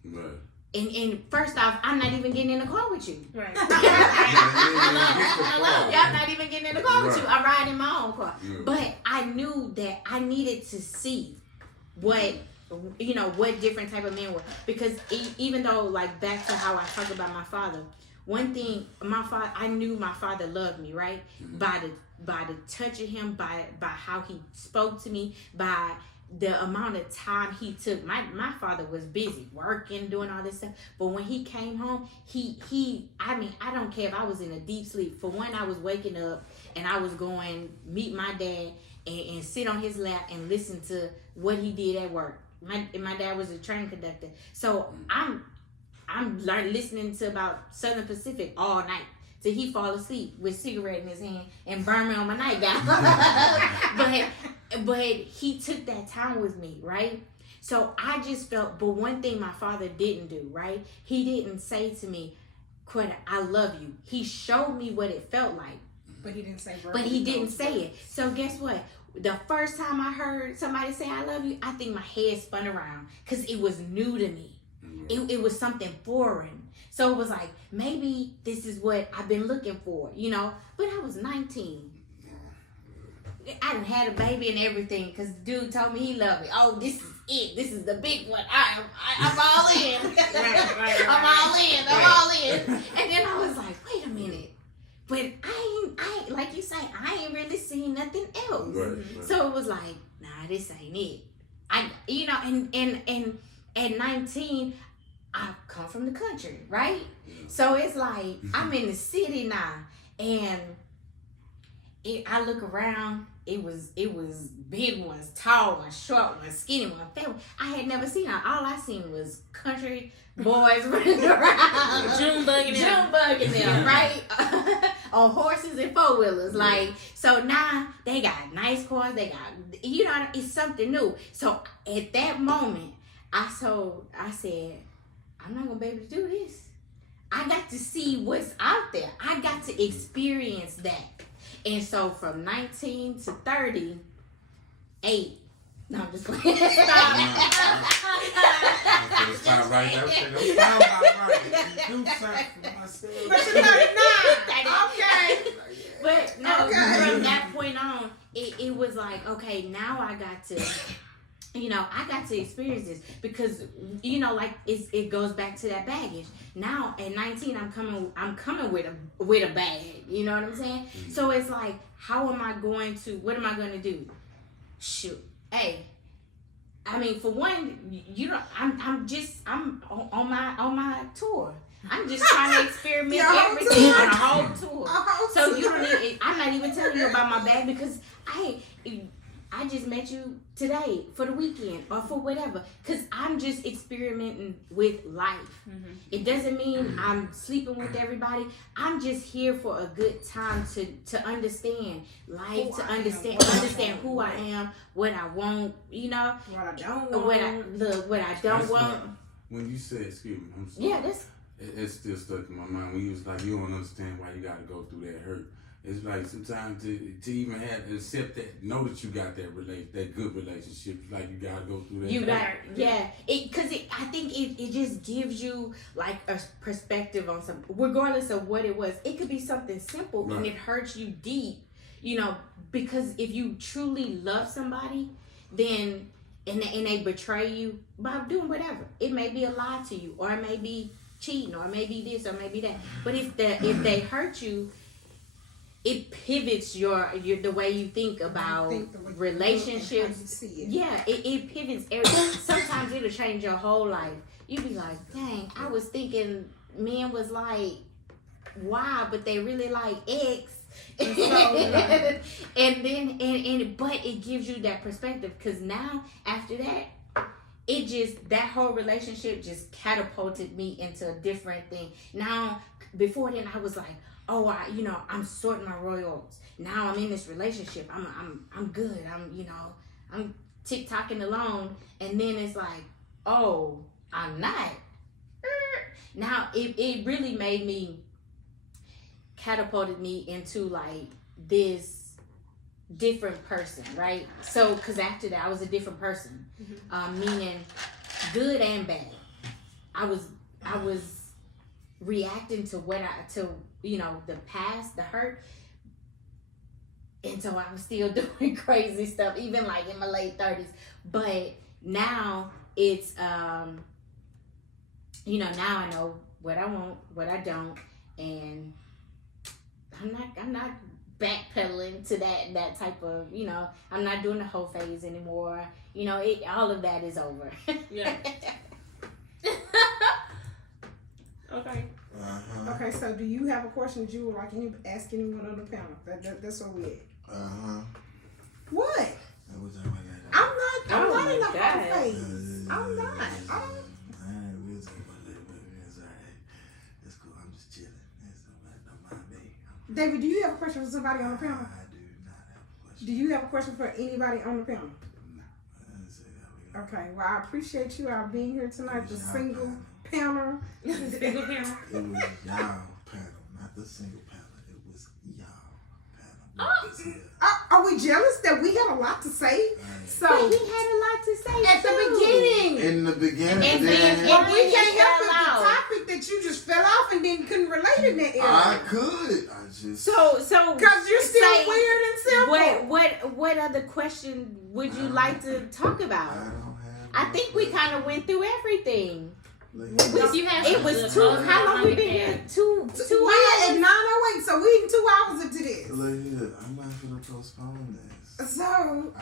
Right. And first off, I'm not even getting in the car with you. Right. Hello. Y'all not even getting in the car with you. I'm riding my own car. Yeah. But I knew that I needed to see what different type of men were. Because even though, like, back to how I talk about my father, one thing, I knew my father loved me, right? Mm-hmm. By the touch of him, by how he spoke to me, by the amount of time he took. My father was busy working, doing all this stuff. But when he came home, I don't care if I was in a deep sleep. For one, I was waking up and I was going meet my dad and sit on his lap and listen to what he did at work. My dad was a train conductor. So I'm listening to about Southern Pacific all night till he fall asleep with a cigarette in his hand and burn me on my nightgown. But he took that time with me, right? So I just felt, but one thing my father didn't do, right? He didn't say to me, Quetta, I love you. He showed me what it felt like. But he didn't say it. But he didn't say it. So guess what? The first time I heard somebody say I love you, I think my head spun around because it was new to me. It was something foreign. So it was like, maybe this is what I've been looking for, But I was 19. I done had a baby and everything because the dude told me he loved me. Oh, this is it. This is the big one. I'm all in. I'm all in. And then I was like, wait a minute. But I ain't like you say, I ain't really seen nothing else. Right. So it was like, nah, this ain't it. And at 19, I come from the country, right? So it's like, I'm in the city now. And I look around, it was big ones, tall ones, short ones, skinny ones, fat ones. I had never seen them. All I seen was country boys running around. June bugging them, right? On horses and four-wheelers. Like, so now they got nice cars, they got, it's something new. So at that moment, I said, I'm not gonna be able to do this. I got to see what's out there. I got to experience that. And so from 19 to 38, no, I'm just playing. Stop right now. Don't sound right. You do sound for myself. But you're 39. Okay. But no, from that point went on, it was like, okay, now I got to, I got to experience this because, like it goes back to that baggage. Now at 19, I'm coming with a bag. You know what I'm saying? Mm-hmm. So it's like, what am I going to do? Shoot, hey. I mean, for one, I'm on my tour. I'm just trying to experiment everything on a whole tour. So you don't need. I'm not even telling you about my bag because I just met you today for the weekend or for whatever. Because I'm just experimenting with life. Mm-hmm. It doesn't mean I'm sleeping with everybody. I'm just here for a good time to understand life, understand who I am, what I want, what I don't want. What I don't want. When you said, excuse me, I'm sorry. Yeah, it's still stuck in my mind. When you was like, you don't understand why you got to go through that hurt. It's like sometimes to even have to accept that, know that you got that good relationship, like you gotta go through that. I think it just gives you like a perspective on something, regardless of what it was. It could be something simple, right, and it hurts you deep, because if you truly love somebody, then and they betray you by doing whatever. It may be a lie to you, or it may be cheating, or it may be this, or maybe that. But if they hurt you, it pivots the way you think about relationships. It pivots everything. Sometimes it'll change your whole life. You be like, dang, I was thinking men was like Y, but they really like X. And then but it gives you that perspective, because now after that, that whole relationship just catapulted me into a different thing. Now, before then, I was like, I'm sorting my royals. Now I'm in this relationship. I'm good. I'm tick-tocking along. And then it's like, oh, I'm not. Now it really made me, catapulted me into like this different person, right? So, because after that, I was a different person, meaning good and bad. I was reacting to the past, the hurt, and so I was still doing crazy stuff, even like in my late 30s. But now it's now I know what I want, what I don't, and I'm not backpedaling to that type of, I'm not doing the whole phase anymore. All of that is over. Yeah. Okay. Uh-huh. Okay, so do you have a question that you would like ask anyone on the panel? That's what we at. What? I'm not in the whole phase. I'm not. It's cool. I'm just chilling. Don't mind me. David, do you have a question for somebody on the panel? I do not have a question. Do you have a question for anybody on the panel? No. Okay, well, I appreciate you all being here tonight, the single panel. Single panel. It was y'all panel, not the single panel. It was y'all panel. Are we jealous that we had a lot to say? But he had a lot to say at the beginning. In the beginning, and we can't help it. The topic that you just fell off and then couldn't relate in that area. I could. I just so because you're still weird and simple. What other question would you like to talk about? I don't have. I think we kind of went through everything. It was two. How long we been here? 2 hours. At 9:08, so we 2 hours into this. Look here, I'm not gonna postpone this. So,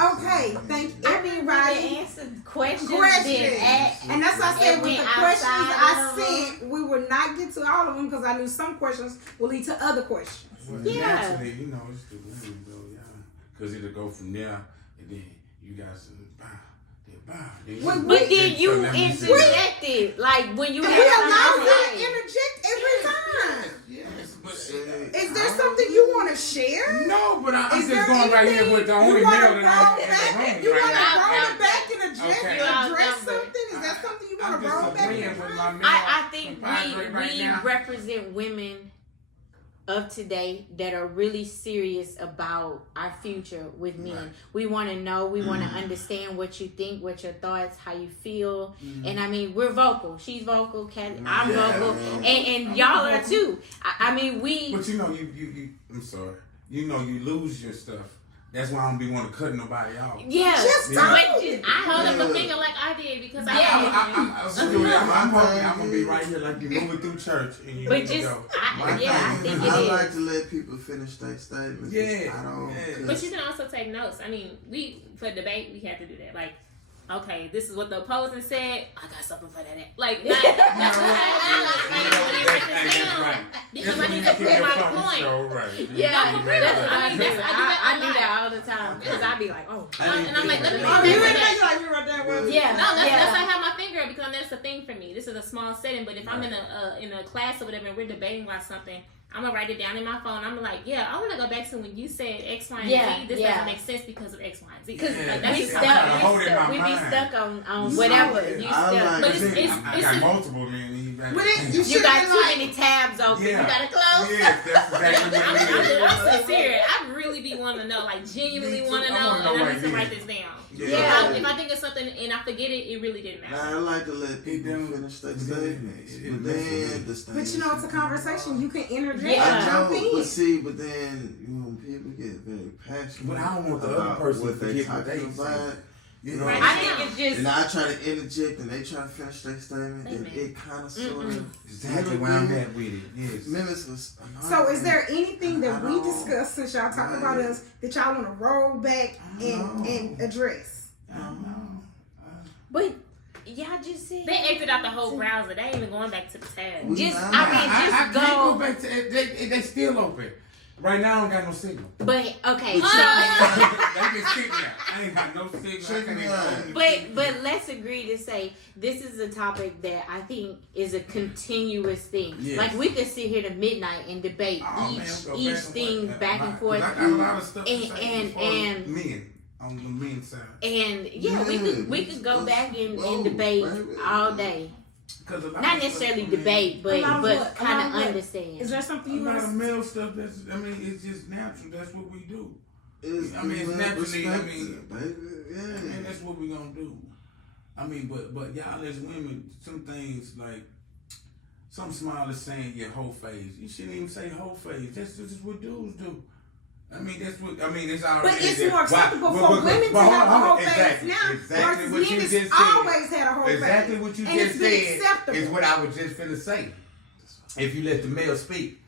okay, thank everybody. Answered questions. And that's why I said with the questions I sent, we would not get to all of them because I knew some questions will lead to other questions. Well, naturally, it's the women though, because it'll go from there, and then you guys but then you interjected, like when you we allow you to interject every time. Yes, but is there something you want to share? No, but I'm just going right here with the only male that you want to roll it back and address something? Is that something you want to roll back? I think we represent women of today that are really serious about our future with men. Right. We want to know, we want to understand what you think, what your thoughts, how you feel. And I mean, we're vocal. She's vocal, I'm vocal, and y'all are too. I mean, we. But you I'm sorry. you know, you lose your stuff. That's why I don't be want to cut nobody off. Yeah, Just but talk. I held up a finger like I did because I'm I'm gonna be right here like you moving through church and you But need to just, go. I think it I is. like to let people finish their statements. Yeah, I don't. yeah. But you can also take notes. I mean, for debate, we had to do that. Like, okay, this is what the opposing said. I got something for that. Like, not because I need to prove my point. Yeah, No, for real. I mean, I do that all the time because I be like, oh, And I'm like, let me Oh, remember you that. ain't like me right there, was yeah, No, that's yeah. I have my finger up because that's the thing for me. This is a small setting, but if I'm in a class or whatever and we're debating about something, I'm gonna write it down in my phone. I'm like, yeah, I want to go back to when you said X, Y, and Z. This doesn't make sense because of X, Y, and Z. Because that's we just stuck. how I am. We be stuck on whatever. You I stuck. like- But it's I got multiple, man. But it, You got too many tabs open. Yeah. You gotta close. Yeah, that's exactly what it is. I'm sincere. I really be wanting to know, like genuinely Me too. want to I know, wanna know and I right need to then. write this down. Yeah. If I think of something and I forget it, it really didn't matter. Now, I like to let people finish their statements, but then the But you know, it's a conversation. You can interject. Yeah. Jump I know, in. but see, but then you know, people get very passionate. But I don't want the other about person what to they forget what talking they about. said. You know, Right. I think it's just. and I try to interject, and they try to finish their statement, and Amen. it kind of sort of. Exactly where I'm at with it. Yes. Minutes was. So, is there anything that I we don't- discussed since y'all talking about us that y'all want to roll back and address? But y'all just said. They exited out the whole browser. They ain't even going back to the tab. We Just, not. I mean, I just can't go. go back to they still open. Right now I don't got no signal. But okay, They so. been sitting there. I ain't got no signal. I can't even go. But let's agree to say this is a topic that I think is a continuous thing. Yes. Like we could sit here to midnight and debate Oh, man, go each back thing and back and forth. I got a lot of stuff to And- say and- before and- men on the men's side. And yeah, we could go back and Whoa, debate baby. all day. Because a lot Not of necessarily stuff, man, debate, but A lot of what? A lot kind of of what? understand. Is there something A you lot want of to male stuff. It's just natural. That's what we do. It's I mean, it's well naturally, I respected, mean, baby. Yeah. I mean, that's what we gonna do. I mean, but y'all as women, some things like some small is saying your whole face. You shouldn't even say whole face. That's just what dudes do. I mean, that's what I mean. It's already. But it's more acceptable for women to have a whole face now Exactly versus what men you that's just said. always had a whole Exactly face. what you And just it's been said acceptable. is what I was just finna say. If you let the male speak,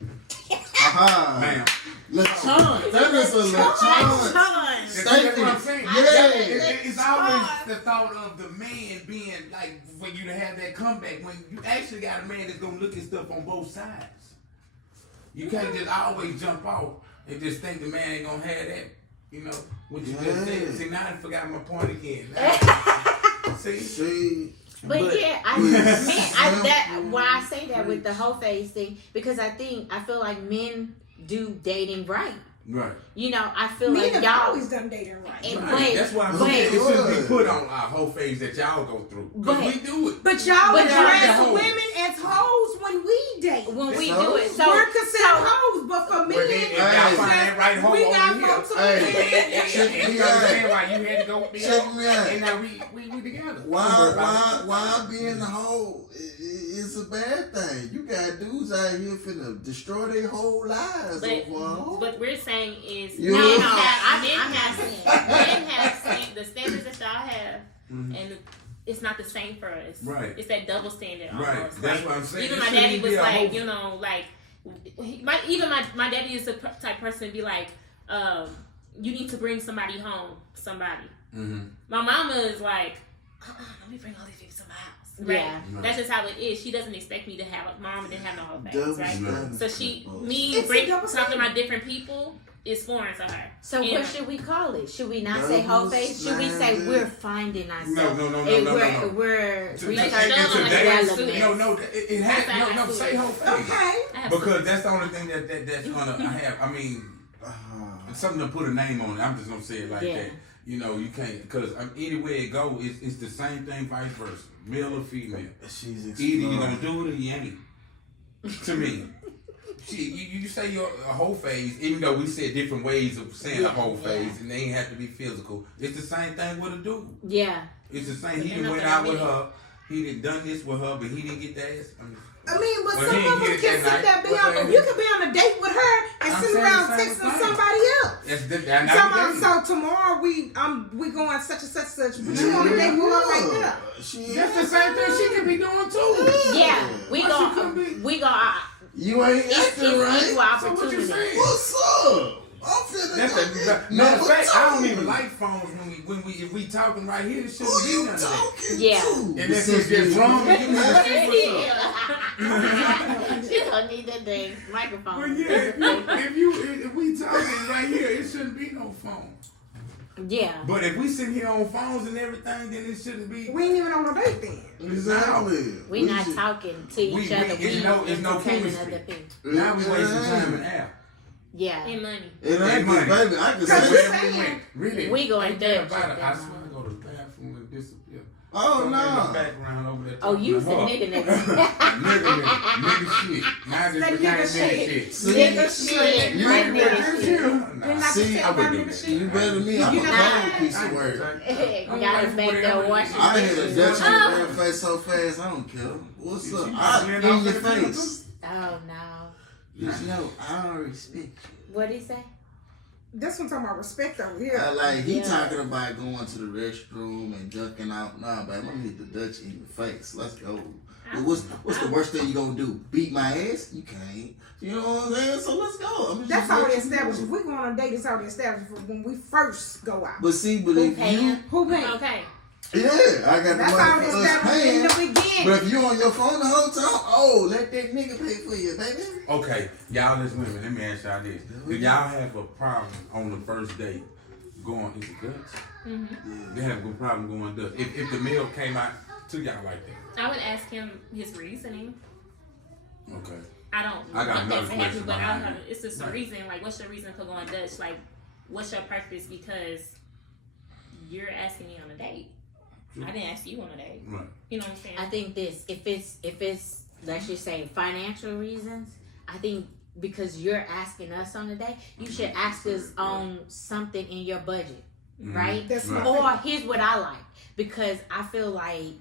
Aha. Ma'am. LaChance. That is a LaChance. That's what I'm saying. Yeah. It's always the thought of the man being like for you to have that comeback when you actually got a man that's gonna look at stuff on both sides. You can't just always jump off and just think the man ain't gonna have that. You know what you just said. See, now I forgot my point again. See. See. But yeah, why I say that with the whole face thing, because I feel like men do dating right. Right. You know, I feel Men like have y'all. always done dating right. And Right. That's why I'm but- saying it shouldn't be put on our whole phase that y'all go through. Because But- we do it. But y'all But address y'all- women as hoes when we date. when we So- do it, so We're considered hoes, but for men, Well, then, if y'all Hey. find that right hole we got over here, multiple Hey. men. and you understand why you had to go be Check me out. and now we together. Why being the hoe is a bad thing? You got dudes out here finna destroy their whole lives over a hoe. What we're saying is You- men No, have the standards that y'all have, and it's not the same for us. Right. It's that double standard Right. almost. That's Like, what I'm saying. Even It my shouldn't daddy be was a like, whole- you know, like my daddy is the type person to be like, you need to bring somebody home, somebody. Mm-hmm. My mama is like, let me bring all these people to my house. Right? Yeah. That's just how it is. She doesn't expect me to have a mom and didn't have no whole Double face, right? standards So for both. me It's a talking double standard. about different people is foreign to her. So Yeah. what should we call it? Should we not say whole face? Should we say Double we're finding ourselves? No. And we're To- They researching show them today- like development. No, it has no. Say whole face. Okay. I have Because that's the only thing that's gonna have. I mean, Ah. something to put a name on it. I'm just gonna say it like Yeah. that. You know, you can't because anywhere it go, it's the same thing, vice versa, male or female. She's Either you gonna exploring. do it or you ain't. To me, you say your a whole phase, even though we said different ways of saying a whole phase, and they ain't have to be physical. It's the same thing with a dude. Yeah. It's the same. He Ain't done went nothing out with immediate. her. He done this with her, but he didn't get the ass. I mean, I mean, but Well, some he of ain't them get can it sit that there night. be on. You can be on a date with her and I'm sit saying around the same texting thing. somebody else. That's Tomorrow we going such and such. But you on a date with her right now. That's the same thing she could be doing too. Yeah, we Why she couldn't be? gonna. You ain't It's acting equal right. So what you opportunity. saying? What's up? I'm finna That's go. a, matter of fact, I don't even like phones when we if we talking right here. It Who shouldn't be you none of that. talking Yeah. to? Unless it's just wrong, you need to say what's up. She don't need that dang microphone. But yeah, if we talking right here, it shouldn't be no phone. Yeah. But if we sitting here on phones and everything, then it shouldn't be. We ain't even on a date then. Exactly. We not talking to each other. it's no entertaining chemistry. other people. Now we wasting time in the app. Yeah. And money. It ain't money. good, baby. I can Cause say we that. Wherever we went, really. We going ain't that Dutch about it. at I that swear I go to the bathroom and disappear. Oh, So in the no. background over there. Oh, you said talking nigga to her. Nigga shit. Now That this became nigga nigga shit. shit. Nigga shit. You Right ain't nigga nigga shit. shit. You're not See, gonna I say would about do nigga that. shit. You better than me. I'm a You not- cold piece of work. Got his back there washing I hit a dishes. Dutch in the real face so fast, I don't care. What's You up? see, I you in know, your I'm face. Oh no. You know, I don't respect you. What'd he say? This one talking about respect over here. He Yeah. talking about going to the restroom and ducking out. Nah, babe, I'm gonna hit the Dutch in your face. Let's go. But what's the worst thing you gonna do? Beat my ass? You can't. You know what I'm saying? So let's go. I'm just That's let already you established. know. If we go on a date, it's already established for when we first go out. But see, but Who if you, paying? Who paying? Okay. yeah, I got the That's money already for us established in paying. the beginning. But if you on your phone the whole time, oh, let that nigga pay for you, baby. Okay, y'all as women, let me ask y'all this. Do y'all have a problem on the first date going into Dutch? Mm-hmm. They have a problem going Dutch. If the meal came out to y'all like that. I would ask him his reasoning. Okay. I don't I got want that another to happen, question but behind I'll, it. it's just a Right. reason. Like, what's your reason for going Dutch? Like, what's your purpose? Because you're asking me on a date. I didn't ask you on a date. Right. You know what I'm saying? I think this, if it's let's just say financial reasons, I think because you're asking us on a date, you should ask us on something in your budget, right? That's Right. my Or here's what I like, because I feel like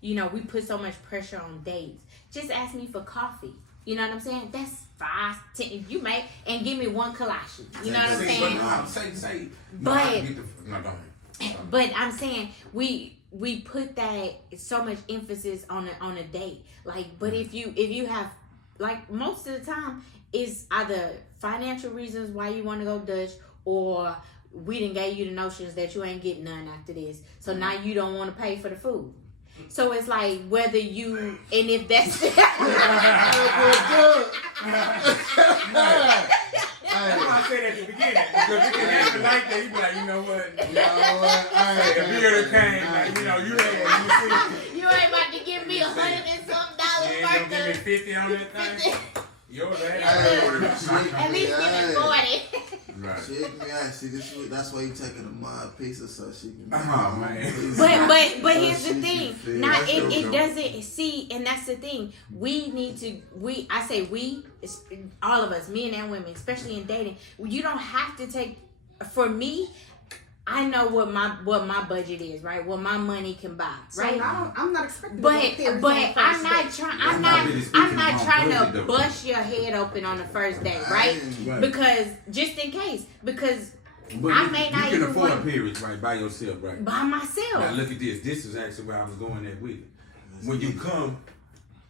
you know, we put so much pressure on dates. Just ask me for coffee. You know what I'm saying? That's 5, 10. You make and give me one kolache. You know what I'm See, saying? but say. But- I get the, no, go ahead. But I'm saying we put that so much emphasis on a date. Like, but if you have, like, most of the time is either financial reasons why you want to go Dutch, or we done gave you the notions that you ain't getting none after this, so now you don't want to pay for the food. So it's like whether you, and if that's I said at the beginning, because you can act like that, you be like, you know what? Hey, The beer came, like, you know, you had you ain't about to give me $100 and some dollars you ain't gonna worth give me of 50 on that thing. Yours at least give me 40. Right. Check me out. See, that's why you taking a mod pizza so she can. Oh, man. But So here's the she can thing. feel Not that it though. doesn't see, and that's the thing. We need to I say we, it's all of us, men and women, especially in dating. You don't have to take, for me, I know what my budget is, right? What my money can buy, So right? I'm not expecting. But to go but on I'm first not date. trying. That's I'm not not. really speaking I'm not about trying budget, to though. bust your head open on the first date, right? Right. Because just in case, because But I you, may you not can even afford want- periods, right, by yourself, right? by myself. Now look at this. This is actually where I was going at with it. When you come,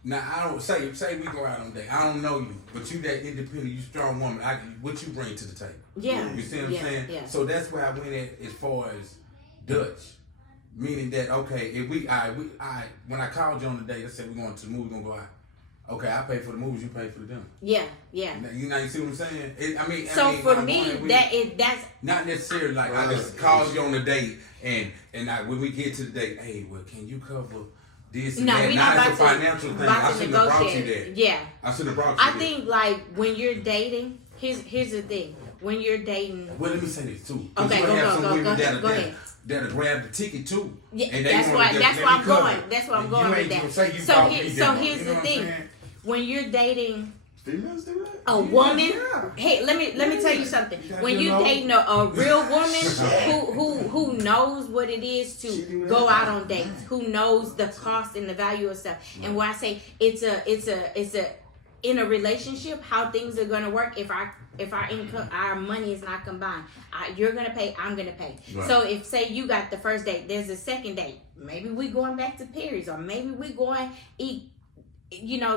now I don't say we go out on a date. I don't know you, but you that independent, you strong woman. What you bring to the table? Yeah. You see what I'm Yeah, saying? yeah. So that's where I went at as far as Dutch, meaning that okay, if when I called you on the date, I said we're going to the movie, we're gonna go out. Okay, I pay for the movies, you pay for the dinner. Yeah, yeah. You see what I'm saying? I mean, For I'm me, going with- that's not necessarily like I just called you on the date and when we get to the date, hey, well, can you cover this and no, that? we're Now not it's a about financial to thing. I shouldn't have brought you negotiate. there. Yeah, I should have brought you I there. think like when you're dating, here's the thing. When you're dating, Well, let me say this too. 'Cause Okay, you gonna have some women go that'll ahead. grab the ticket too. Yeah, and they that's wanna why just that's let why me I'm cover going. it. That's why I'm And going you with ain't that. gonna say you So brought me here's dinner, the you know what I'm thing. saying? When you're dating, Females do that? A woman. Yeah. Hey, let me tell you something. You When gotta you know. dating a real woman who knows what it is She to do go that. out on dates, who knows the cost and the value of stuff, and when I say it's a in a relationship, how things are gonna work if our income, our money is not combined. You're gonna pay, I'm gonna pay. Right. So if say you got the first date, there's a second date. Maybe we going back to Perry's, or maybe we going eat,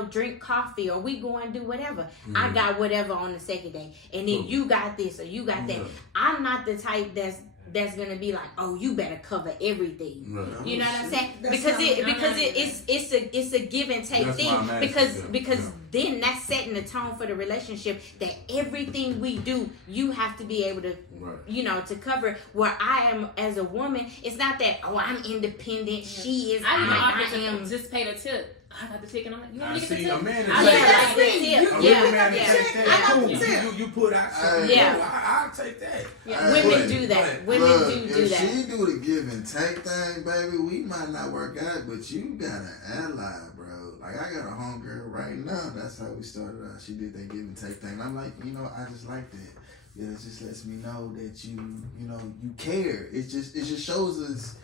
drink coffee, or we go and do whatever. I got whatever on the second day, and then you got this or you got that. I'm not the type that's gonna be like, oh, you better cover everything. Right. You know what I'm saying? That's Because not- it's a give and take That's thing. why I'm asking, Because yeah. then that's setting the tone for the relationship, that everything we do, you have to be able to Right. to cover. Where I am as a woman, it's not that, oh, I'm independent, she is, I didn't I offer am. to just pay the tip. I got the chicken on it. You want I me to get see the a tip? man I that Yeah, take like the tip. a Yeah, real man yeah. that take I that. got Cool. the tip. You put out something. Yeah. Cool. I'll take that. Yeah, Hey, women but- do that. but Women Look, do if that. she do the give and take thing, baby, we might not work out, but you got an ally, bro. Like, I got a homegirl right now. That's how we started out. She did that give and take thing. And I'm like, I just like that. Yeah, it just lets me know that you care. It just shows us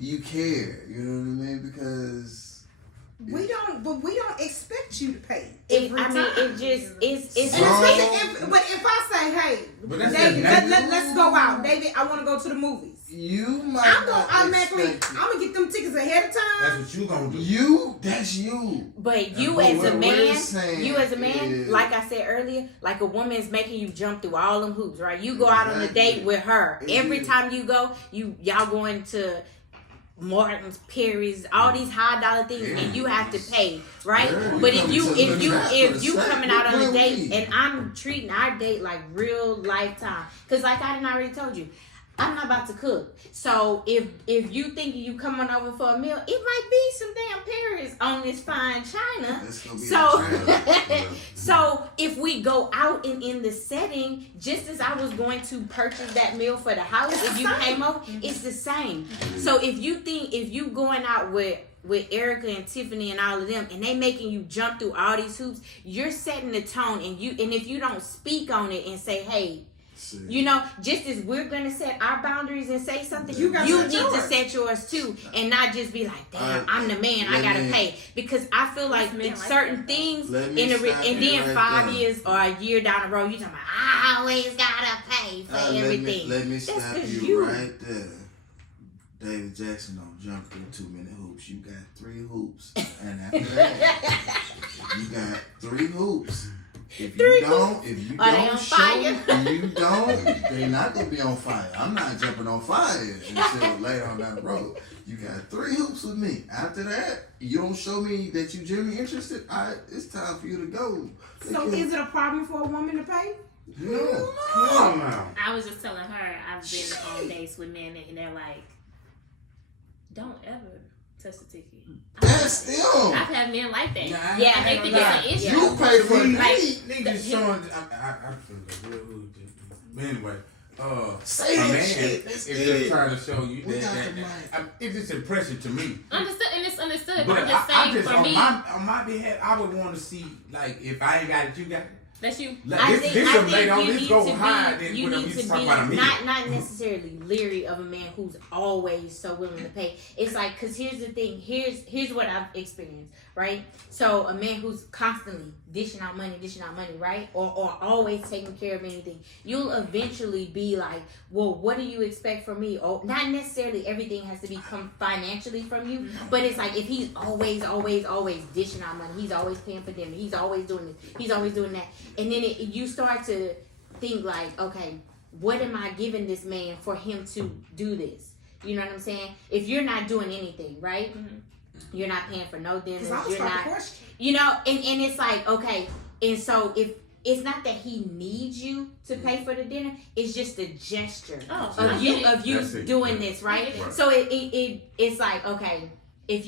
you care. You know what I mean? Because We don't expect you to pay It, every I mean, time. it just it's And So- especially but if I say, hey, But that's David, just let's go out. David, I want to go to the movies. you might I'm gonna not automatically, expect it. I'm gonna get them tickets ahead of time. That's what you gonna do. That's you. But you But as what a we're man, saying is- like I said earlier, like a woman is making you jump through all them hoops, right? You go out on a Exactly. date with her. It Every is. time you go, y'all going to Martin's, Perry's, all these high dollar things, and you have to pay, right? Yeah, But you if you coming to the trap for if the you sack, coming you're out on a playing date with me. and I'm treating our date like real lifetime, because like I done already told you, I'm not about to cook. So if you thinking you coming over for a meal, it might be some damn Paris on this fine china. It's gonna be So a trap. so if we go out and in the setting, just as I was going to purchase that meal for the house, if you came over, it's the same. So if you going out with Erica and Tiffany and all of them, and they making you jump through all these hoops, you're setting the tone, and if you don't speak on it and say, hey, just as we're gonna set our boundaries and say something, You you gotta need set to yours. set yours too, and not just be like, damn, I'm the man, I let gotta me- pay. Because I feel like men it's like certain that, though. things Let me and stop then you right 5 there. years or a year down the road, you talking about I always gotta pay for everything. Let me That's stop 'cause you right there. David Jackson don't jump through 2-minute hoops. You got 3 hoops, and after that, you got 3 hoops. If you don't Are they on fire? they're not gonna be on fire. I'm not jumping on fire until later on down the road. You got 3 hoops with me. After that, you don't show me that you genuinely interested. It's time for you to go. So is it a problem for a woman to pay? No. Hell no. I was just telling her I've been on dates with men and they're like, don't ever touch the ticket. That's them. I've had men like that. Nah, Yeah, And they think it's an issue. You pay for See, the Like, niggas showing. I feel the real. But anyway, Say a that man shit. Let's is get just it. trying to show you We that, got that, the that it's just impressive to me. Understood, and it's understood. But But I'm just I saying, just for me, on my behalf, I would want to see like if I ain't got it, you got it. that's you. Like, I this think a lady on you this need go to high be, than you when need we to talk be about a meal. not necessarily leery of a man who's always so willing to pay. It's like, because here's the thing, here's what I've experienced, right? So a man who's constantly dishing out money, right? Or always taking care of anything, you'll eventually be like, well, what do you expect from me? Or not necessarily everything has to come financially from you, but it's like if he's always dishing out money, he's always paying for dinner, he's always doing this, he's always doing that, and then you start to think like, okay, what am I giving this man for him to do this? You know what I'm saying? If you're not doing anything, right? Mhm. You're not paying for no dinners. Because I was You're start not, the question. and it's like, okay, and so if it's not that he needs you to pay for the dinner, it's just a gesture Oh, I of get you it. of you That's it. doing this, I right? get it. So it's like, okay, if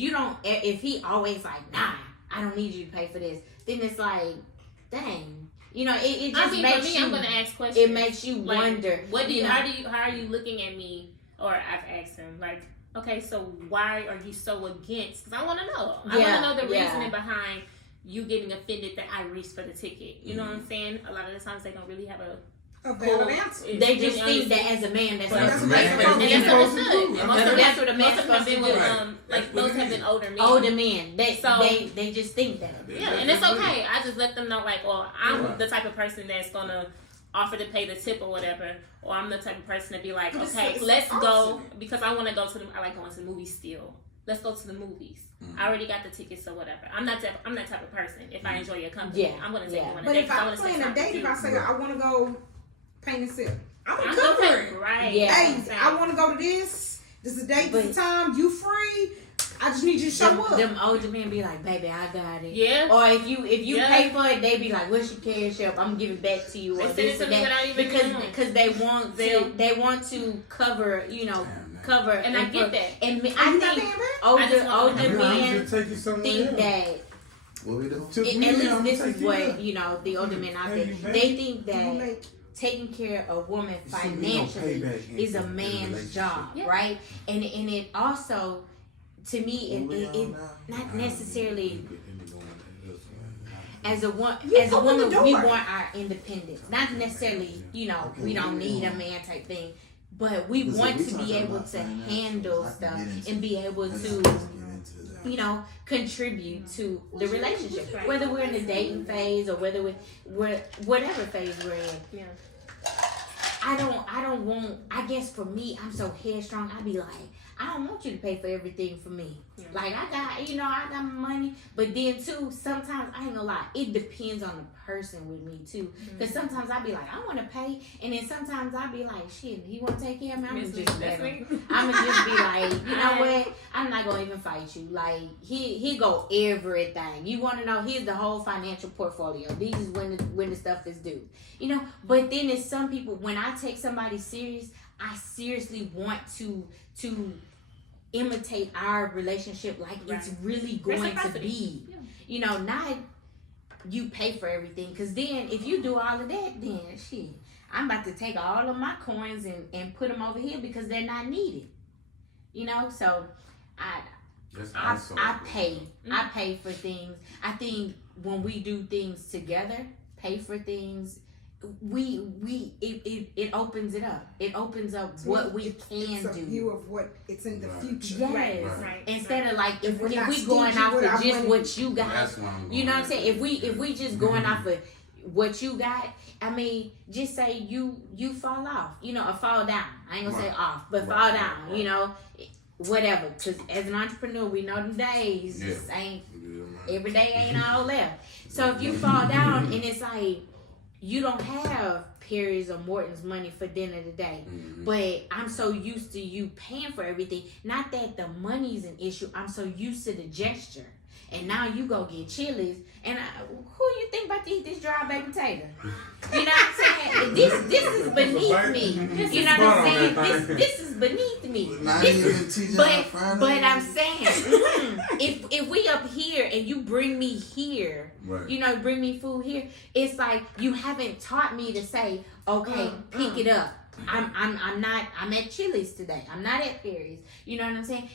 he always like, nah, I don't need you to pay for this, then it's like, dang. It I just mean, makes for me, you. I'm gonna ask questions. It makes you Like, wonder. What do you? know? How are you looking at me? Or I've asked him like, okay, so why are you so against? Because I want to know. I want Yeah, to know the yeah. reasoning behind you getting offended that I reached for the ticket. You know what I'm saying? A lot of the times they don't really have a valid answer. They just think that as a man, that's That's supposed a to pay man. for and the that's dinner. what it should. And most of That's what a them man's have supposed to been do. with like those have been older men. Older men, So- they just think that. Yeah, and it's okay. I just let them know, like, well, I'm the type of person that's gonna offer to pay the tip or whatever, or I'm the type of person to be like, But okay, it's let's go awesome. because I want to go to the. I like going to the movies still. Let's go to the movies. I already got the tickets or whatever. I'm that type of person. If I enjoy your company, Yeah, I'm gonna take you on a But date. if I I wanna plan spend a time date, with if you. I say I want to go paint and sip, I'm gonna I'm cover okay, it. right? Yeah. Hey, I want to go to this. This is the date. This is the time. You free? I just need you to show up. Them older men be like, baby, I got it. Yeah. Or if you Yeah. pay for it, they be like, what's your cash up? I'm giving back to you. They Or send it this to or me that. without even Because they want to cover, cover. And I get that. And Are I you not think paying back? I just want older to- men take you somewhere think else. that. What we doing? Took At me, least I'ma this take is you what there. the older men out there. Pay you back. They think You that make taking care of a woman You see, we don't financially pay back in is a the man's relationship. job, Yeah. right? And it also, to me, What we it on now? not necessarily As as a woman, You as a open the woman, we door. want our independence. Not necessarily, Okay, we don't what we need a doing? man type thing, but we Because want if we to be talking able about to financials, handle I can stuff get into and be able Let's to, get into that. contribute to the relationship, whether we're in the dating phase or whether we're whatever phase we're in. Yeah. I don't want, I guess for me, I'm so headstrong, I be like, I don't want you to pay for everything for me. Yeah. Like, I got my money, but then too, sometimes, I ain't gonna lie, it depends on the person with me too. Because sometimes I be like, I want to pay, and then sometimes I be like, shit, he want to take care of me, I'm Miss gonna me, just that's let him. me. I'm gonna just be like, you know what? I'm not gonna even fight you. Like he go everything. You want to know? Here's the whole financial portfolio. These is when the stuff is due. But then there's some people. When I take somebody serious, I seriously want to imitate our relationship like it's really going to Reciprocity. be. Not you pay for everything. Because then if you do all of that, then shit. I'm about to take all of my coins and put them over here because they're not needed. So I pay. I pay for things. I think when we do things together, pay for things, it opens it up. It opens up what we can it's a do. view of what it's in the Right. future. Yes. Right. Instead of like if We're not we going stingy off with of our just money. what you got. That's what I'm You know what I'm going saying? If we just going off of what you got, I mean, just say you fall off, or fall down. I ain't gonna say Right. off, but Right, fall right, down, right. Whatever. Because as an entrepreneur, we know them days Yeah. just ain't Yeah. every day ain't all left. So if you fall down and it's like you don't have Perry's or Morton's money for dinner today, Mhm. but I'm so used to you paying for everything. Not that the money's an issue. I'm so used to the gesture. And now you go get Chili's, and who you think about to eat this dry baked potato? You know what I'm saying? This is beneath me. You know what I'm saying? This is beneath me. Not This even is- TJ but on Friday. but I'm saying, if we up here and you bring me here, Right. bring me food here, it's like you haven't taught me to say, okay, pick it up. I'm at Chili's today. I'm not at Perry's. You know what I'm saying?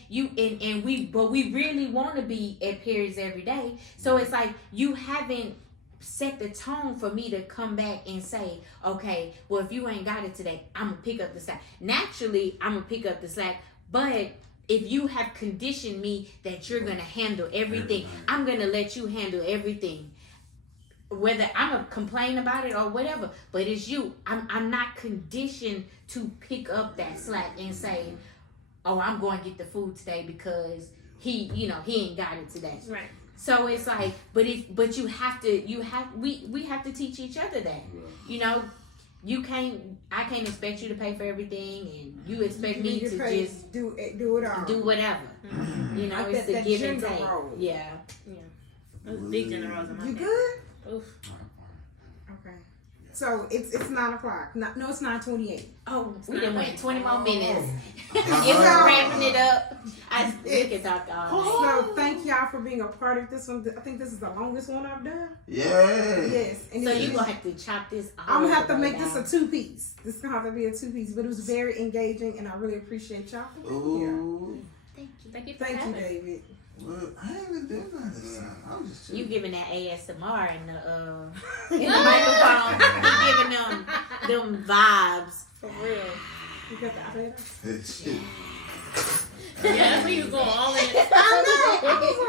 But we really want to be at Perry's every day. So it's like you haven't set the tone for me to come back and say, okay, well, if you ain't got it today, I'm gonna pick up the slack. Naturally, I'm gonna pick up the slack, but if you have conditioned me that you're gonna handle everything, I'm gonna let you handle everything. Whether I'm gonna complain about it or whatever, but it's you. I'm not conditioned to pick up that slack and say, oh, I'm going to get the food today because he ain't got it today. Right. So it's like, we have to teach each other that. I can't expect you to pay for everything, and you expect me to just do it all. do whatever. Like It's that the give and gender take. role. Yeah. Those big generals in my You family. good? Oof. Okay. So it's 9:00. No, it's 9:28. Oh, we done went 20 more minutes. If Uh-huh. we're wrapping it up, we can talk all day. So thank y'all for being a part of this one. I think this is the longest one I've done. Yeah. Yes. And So it's- you're going to have to chop this all I'm gonna have to the way make this down. a 2-piece. This is gonna have to be a 2-piece, but it was very engaging, and I really appreciate y'all for being here. Ooh. Thank you. Thank you for Thank you, having me. David. Well, I ain't even doing nothing this time. I was just You chilling. giving that ASMR in the microphone. You giving them vibes. For real. You got the operator? Shit. Yeah, that's when you go all in. I know.